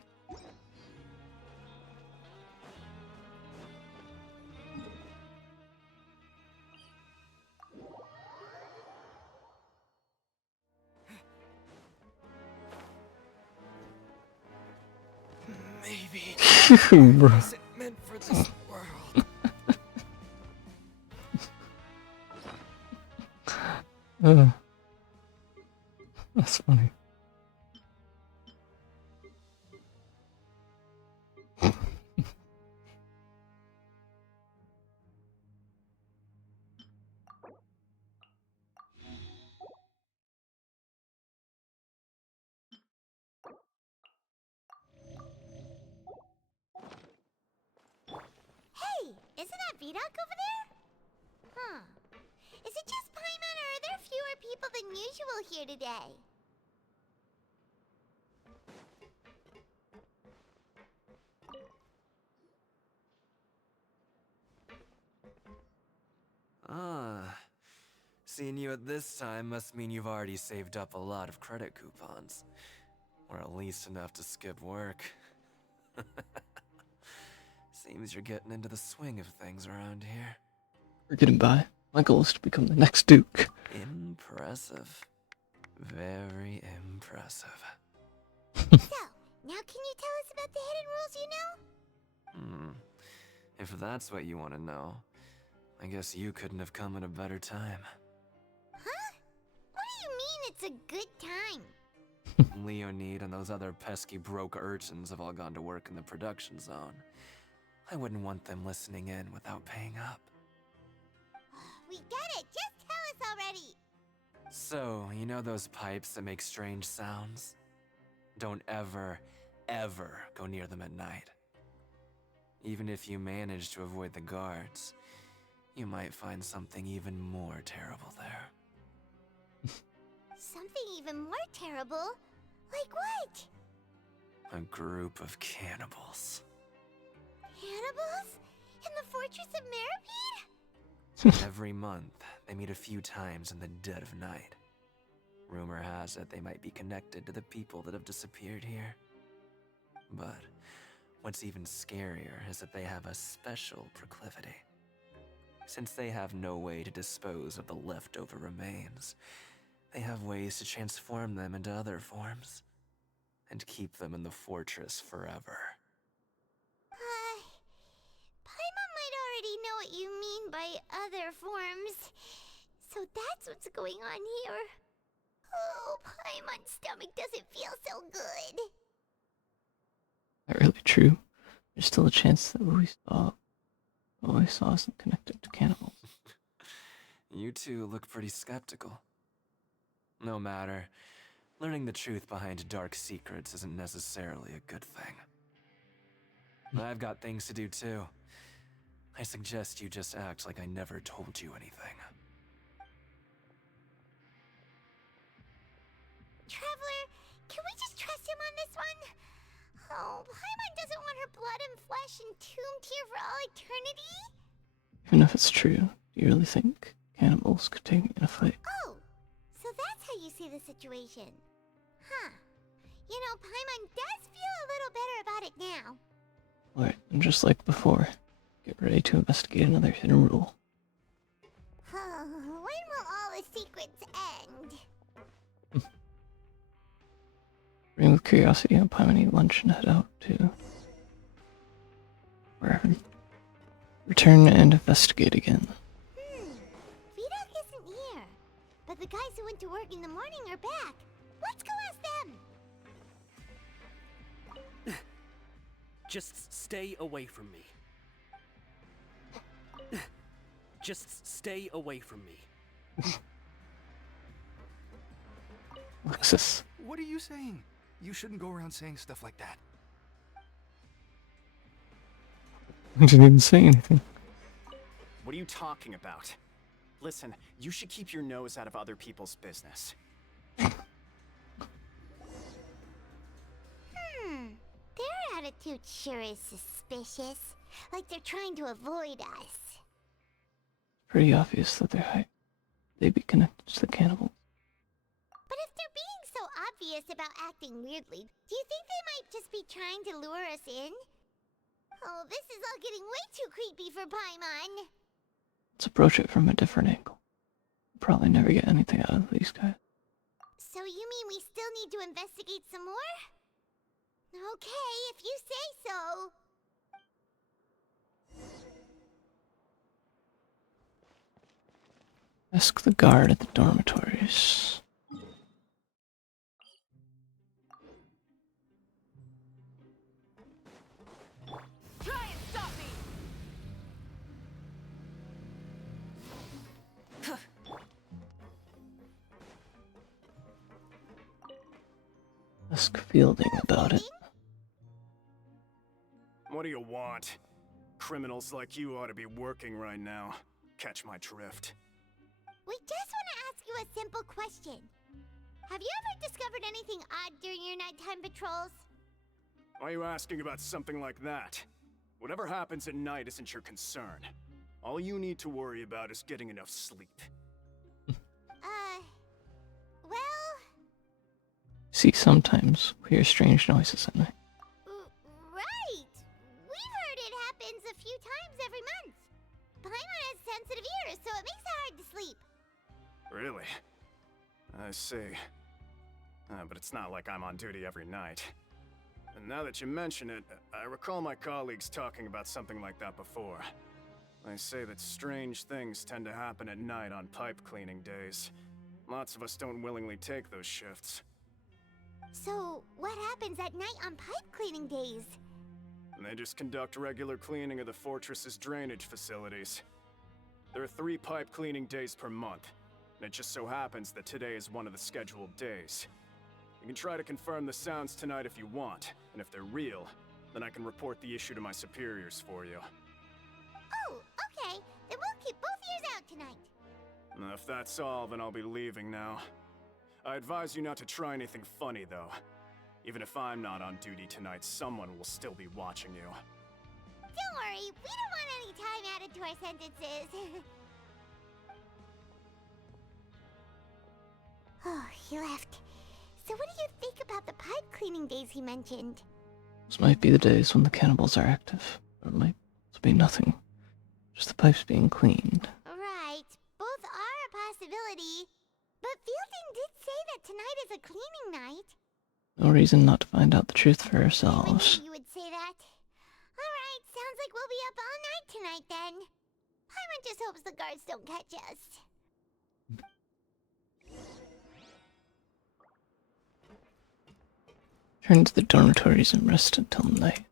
Maybe Bro. I wasn't meant for this world. That's funny. Hey, isn't that Vidoc over there? Huh. Is it just Paimon, or are there fewer people than usual here today? Ah, seeing you at this time must mean you've already saved up a lot of credit coupons. Or at least enough to skip work. Seems you're getting into the swing of things around here. We're getting by. My goal is to become the next Duke. Impressive. Very impressive. So, now can you tell us about the hidden rules you know? If that's what you want to know, I guess you couldn't have come at a better time. Huh? What do you mean it's a good time? Leonid and those other pesky broke urchins have all gone to work in the production zone. I wouldn't want them listening in without paying up. We get it! Just tell us already! So, you know those pipes that make strange sounds? Don't ever, ever go near them at night. Even if you manage to avoid the guards, you might find something even more terrible there. Something even more terrible? Like what? A group of cannibals. Cannibals? In the Fortress of Meropide? Every month, they meet a few times in the dead of night. Rumor has it they might be connected to the people that have disappeared here. But what's even scarier is that they have a special proclivity. Since they have no way to dispose of the leftover remains, they have ways to transform them into other forms and keep them in the fortress forever. Paimon might already know what you mean by other forms. So that's what's going on here. Oh, Paimon's stomach doesn't feel so good. Not really true. There's still a chance that what we saw isn't connected to cannibals. You two look pretty skeptical. No matter. Learning the truth behind dark secrets isn't necessarily a good thing. I've got things to do too. I suggest you just act like I never told you anything. Traveler, can we just trust him on this one? Oh, Paimon doesn't want her blood and flesh entombed here for all eternity? Even if it's true, do you really think cannibals could take me in a fight? Oh, so that's how you see the situation. Huh. You know, Paimon does feel a little better about it now. Alright, and just like before, get ready to investigate another hidden rule. When will all the secrets end? Bring with curiosity, I'll Paimon eat lunch and head out to wherever. Return and investigate again. Vidoc isn't here. But the guys who went to work in the morning are back. Let's go ask them! Just stay away from me. Just stay away from me. Alexis. What are you saying? You shouldn't go around saying stuff like that. I didn't even say anything. What are you talking about? Listen, you should keep your nose out of other people's business. Their attitude sure is suspicious. Like they're trying to avoid us. Pretty obvious that they'd be connected to the cannibals. But if they're being so obvious about acting weirdly, do you think they might just be trying to lure us in? Oh, this is all getting way too creepy for Paimon. Let's approach it from a different angle. We'll probably never get anything out of these guys. So you mean we still need to investigate some more? Okay, if you say so. Ask the guard at the dormitories. Try and stop me! Ask Fielding about it. What do you want? Criminals like you ought to be working right now. Catch my drift. We just want to ask you a simple question. Have you ever discovered anything odd during your nighttime patrols? Why are you asking about something like that? Whatever happens at night isn't your concern. All you need to worry about is getting enough sleep. Well... See, sometimes we hear strange noises at night. Right! We've heard it happens a few times every month. Paimon has sensitive ears, so it makes it hard to sleep. Really? I see. But it's not like I'm on duty every night. And now that you mention it, I recall my colleagues talking about something like that before. They say that strange things tend to happen at night on pipe cleaning days. Lots of us don't willingly take those shifts. So, what happens at night on pipe cleaning days? They just conduct regular cleaning of the fortress's drainage facilities. There are 3 pipe cleaning days per month, and it just so happens that today is one of the scheduled days. You can try to confirm the sounds tonight if you want, and if they're real, then I can report the issue to my superiors for you. Oh, okay. Then we'll keep both ears out tonight. If that's all, then I'll be leaving now. I advise you not to try anything funny, though. Even if I'm not on duty tonight, someone will still be watching you. Don't worry, we don't want any time added to our sentences. Oh, he left. So what do you think about the pipe cleaning days he mentioned? Those might be the days when the cannibals are active, or it might also be nothing. Just the pipes being cleaned. Right, both are a possibility. But Fielding did say that tonight is a cleaning night. No reason not to find out the truth for I ourselves. knew you would say that. Alright, sounds like we'll be up all night tonight then. Paimon just hopes the guards don't catch us. Return to the dormitories and rest until night.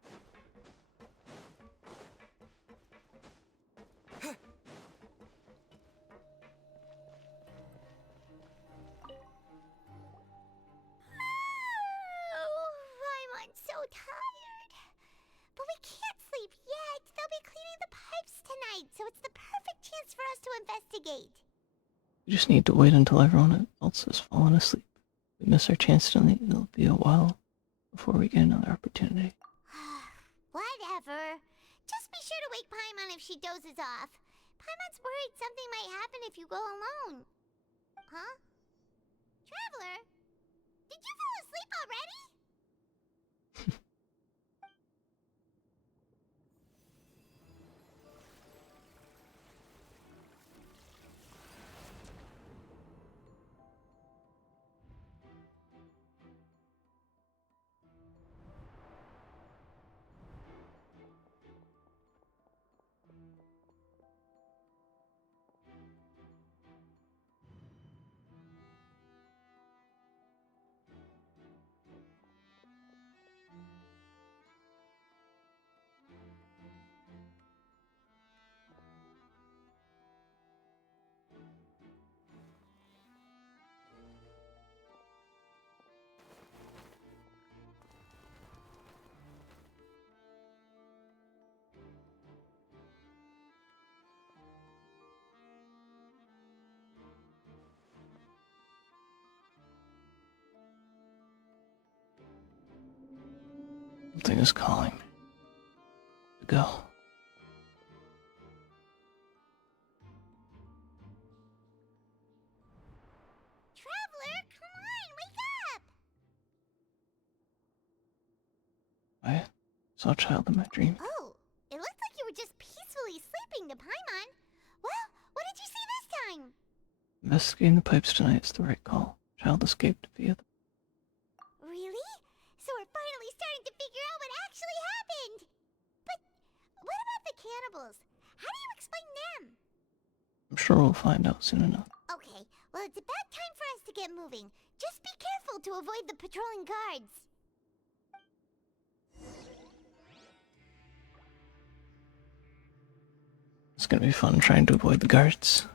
I'm so tired. But we can't sleep yet. They'll be cleaning the pipes tonight, so it's the perfect chance for us to investigate. We just need to wait until everyone else has fallen asleep. If we miss our chance tonight, it'll be a while before we get another opportunity. Whatever. Just be sure to wake Paimon if she dozes off. Paimon's worried something might happen if you go alone. Huh? Traveler? Did you fall asleep already? Something is calling me to go. Traveler, come on, wake up! I saw a child in my dream. Oh, it looks like you were just peacefully sleeping to Paimon. Well, what did you see this time? Investigating the pipes tonight is the right call. Child escaped via the... Really? So we're finally starting to figure out what actually happened! But what about the cannibals? How do you explain them? I'm sure we'll find out soon enough. Okay, well it's about time for us to get moving. Just be careful to avoid the patrolling guards. It's gonna be fun trying to avoid the guards.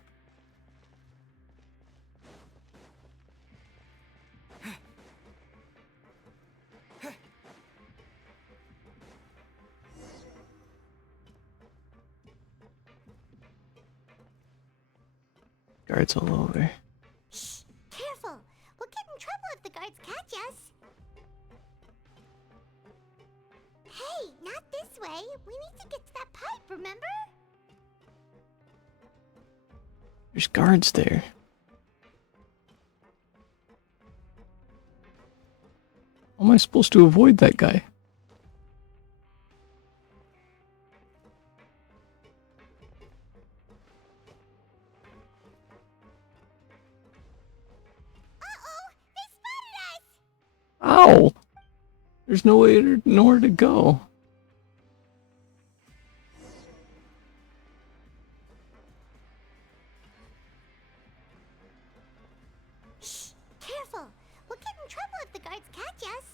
Guards all over. Shh! Careful! We'll get in trouble if the guards catch us. Hey, not this way. We need to get to that pipe, remember? There's guards there. How am I supposed to avoid that guy? Ow! There's no way to, nowhere to go. Shh! Careful! We'll get in trouble if the guards catch us.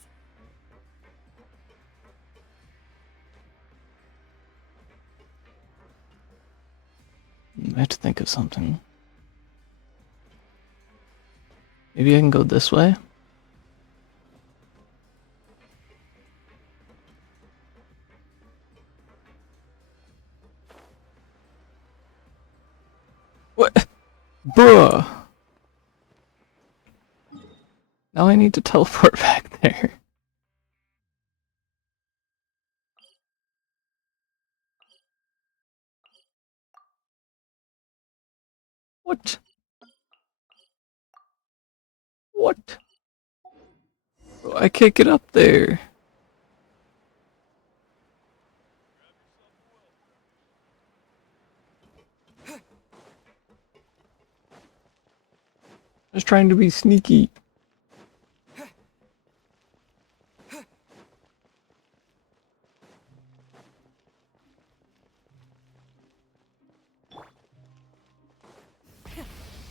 I have to think of something. Maybe I can go this way? What? Bruh! Now I need to teleport back there. What? What? Bro, I can't get up there. I was trying to be sneaky.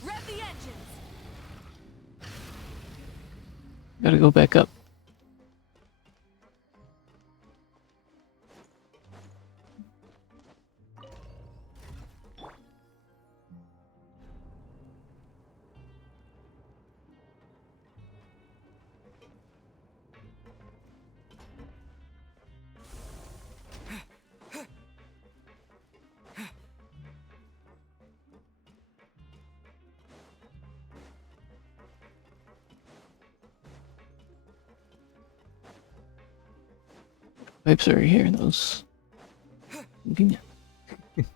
Rev the engines! Gotta go back up. Pipes are here, those. Convenient. It's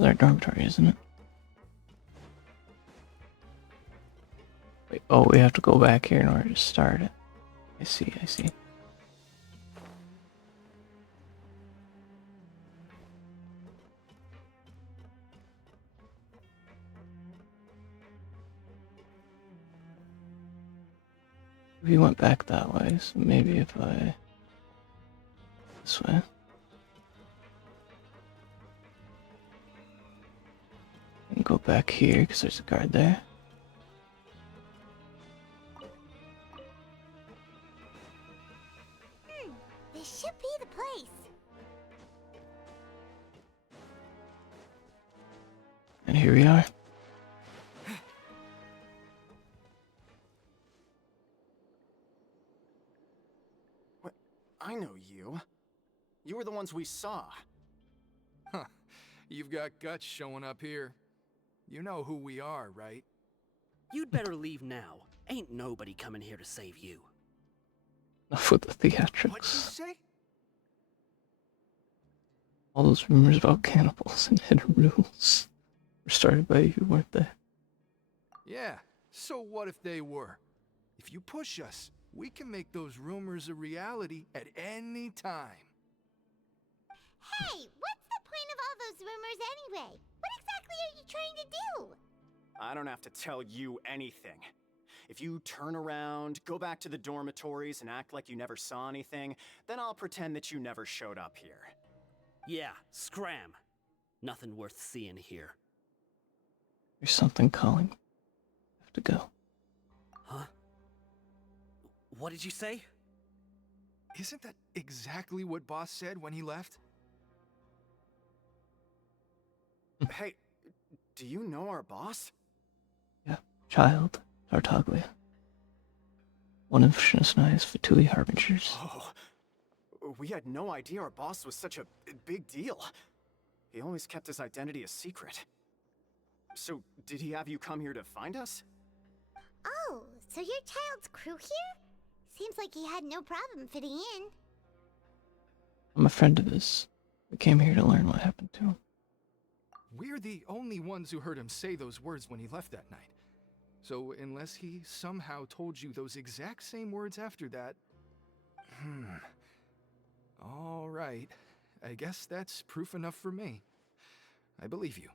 our dormitory, isn't it? Wait, oh, we have to go back here in order to start it. I see, I see. We went back that way, so maybe if I... this way. And go back here, because there's a guard there. This should be the place. And here we are. I know you. You were the ones we saw. Huh. You've got guts showing up here. You know who we are, right? You'd better leave now. Ain't nobody coming here to save you. Enough with the What'd you theatrics. say? All those rumors about cannibals and hidden rules were started by you, weren't they? Yeah, so what if they were? If you push us, we can make those rumors a reality at any time. Hey, what's the point of all those rumors anyway? What exactly are you trying to do? I don't have to tell you anything. If you turn around, go back to the dormitories, and act like you never saw anything, then I'll pretend that you never showed up here. Yeah, scram. Nothing worth seeing here. There's something calling. I have to go. Huh? What did you say? Isn't that exactly what Boss said when he left? Hey, do you know our boss? Yeah, child, Tartaglia. One of Shinasnai's Fatui Harbingers. Oh, we had no idea our boss was such a big deal. He always kept his identity a secret. So, did he have you come here to find us? Oh, so your child's crew here? Seems like he had no problem fitting in. I'm a friend of his. We came here to learn what happened to him. We're the only ones who heard him say those words when he left that night. So unless he somehow told you those exact same words after that... All right. I guess that's proof enough for me. I believe you.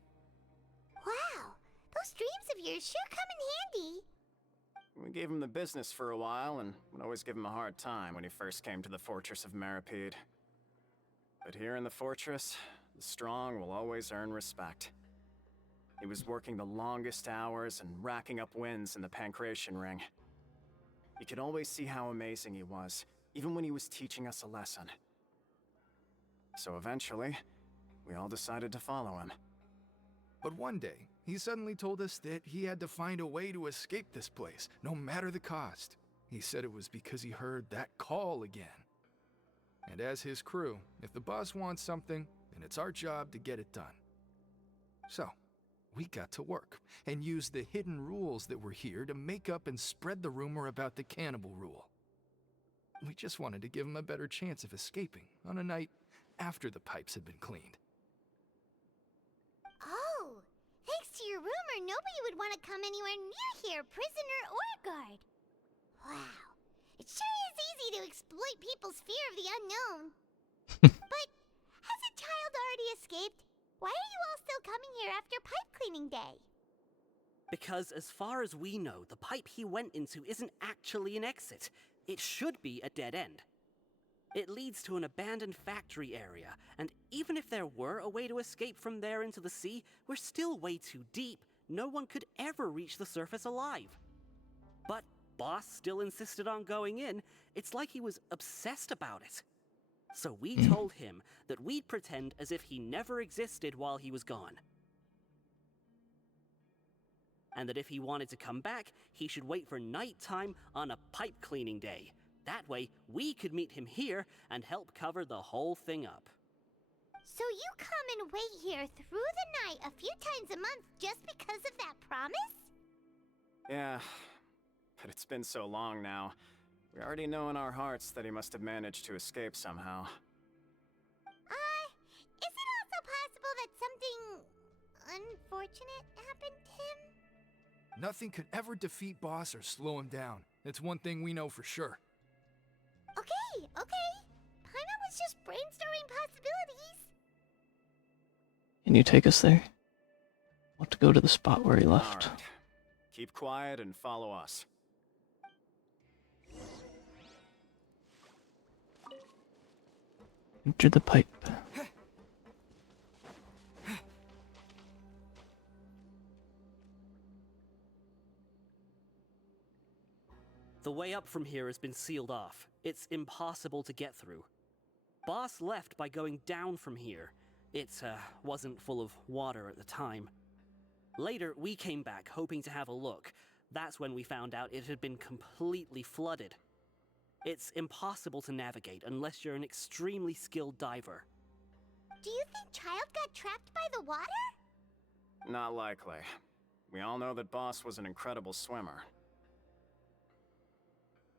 Wow, those dreams of yours sure come in handy. We gave him the business for a while, and would always give him a hard time when he first came to the Fortress of Meropide. But here in the fortress, the strong will always earn respect. He was working the longest hours and racking up wins in the Pancration Ring. You could always see how amazing he was, even when he was teaching us a lesson. So eventually, we all decided to follow him. But one day, he suddenly told us that he had to find a way to escape this place, no matter the cost. He said it was because he heard that call again. And as his crew, if the boss wants something, then it's our job to get it done. So, we got to work, and used the hidden rules that were here to make up and spread the rumor about the cannibal rule. We just wanted to give him a better chance of escaping on a night after the pipes had been cleaned. Oh, thanks to your rumor, nobody would want to come anywhere near here, prisoner or guard. Wow, it sure is easy to exploit people's fear of the unknown. But has a child already escaped? Why are you all still coming here after pipe cleaning day? Because as far as we know, the pipe he went into isn't actually an exit. It should be a dead end. It leads to an abandoned factory area, and even if there were a way to escape from there into the sea, we're still way too deep. No one could ever reach the surface alive. But Boss still insisted on going in. It's like he was obsessed about it. So we told him that we'd pretend as if he never existed while he was gone. And that if he wanted to come back, he should wait for nighttime on a pipe cleaning day. That way, we could meet him here and help cover the whole thing up. So you come and wait here through the night a few times a month just because of that promise? Yeah, but it's been so long now. We already know in our hearts that he must have managed to escape somehow. Is it also possible that something unfortunate happened to him? Nothing could ever defeat Boss or slow him down. It's one thing we know for sure. Okay. Paimon was just brainstorming possibilities. Can you take us there? I want to go to the spot where he left. All right. Keep quiet and follow us. Enter the pipe. The way up from here has been sealed off. It's impossible to get through. Boss left by going down from here. It wasn't full of water at the time. Later, we came back hoping to have a look. That's when we found out it had been completely flooded. It's impossible to navigate unless you're an extremely skilled diver. Do you think Child got trapped by the water? Not likely. We all know that Boss was an incredible swimmer.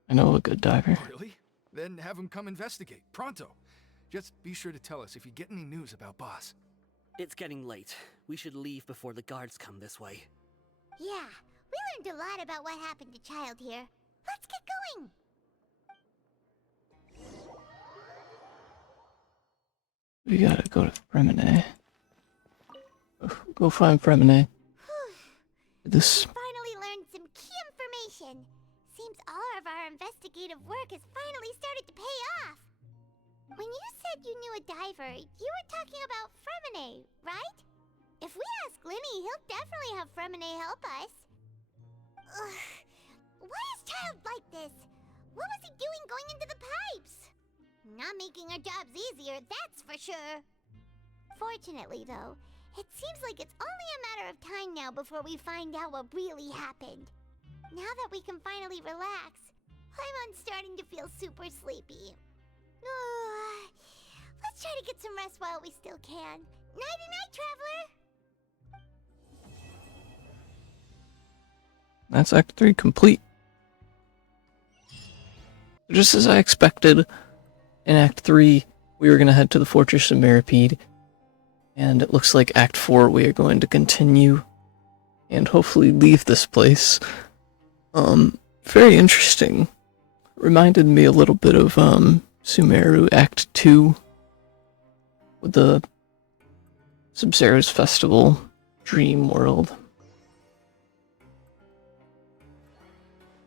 I know a good diver. Really? Then have him come investigate, pronto. Just be sure to tell us if you get any news about Boss. It's getting late. We should leave before the guards come this way. Yeah, we learned a lot about what happened to Child here. Let's get going! We gotta go to Fremine. Go find Fremine. This. We finally learned some key information. Seems all of our investigative work has finally started to pay off. When you said you knew a diver, you were talking about Fremine, right? If we ask Linny, he'll definitely have Fremine help us. Ugh. Why is Child like this? What was he doing going into the pipes? Not making our jobs easier, that's for sure. Fortunately, though, it seems like it's only a matter of time now before we find out what really happened. Now that we can finally relax, I'm starting to feel super sleepy. Let's try to get some rest while we still can. Nighty-night, Traveler! That's Act 3 complete. Just as I expected, in Act 3, we were going to head to the Fortress of Meropide, and it looks like Act 4 we are going to continue, and hopefully leave this place. Very interesting. Reminded me a little bit of, Sumeru Act 2, with the Sub-Zero's Festival, Dream World.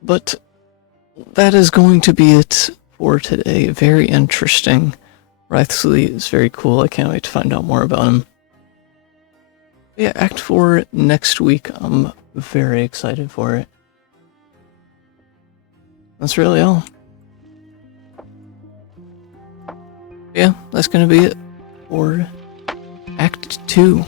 But that is going to be it for today. Very interesting. Wraithsley is very cool. I can't wait to find out more about him. Yeah, Act 4 next week. I'm very excited for it. That's really all. Yeah, that's gonna be it for Act 2.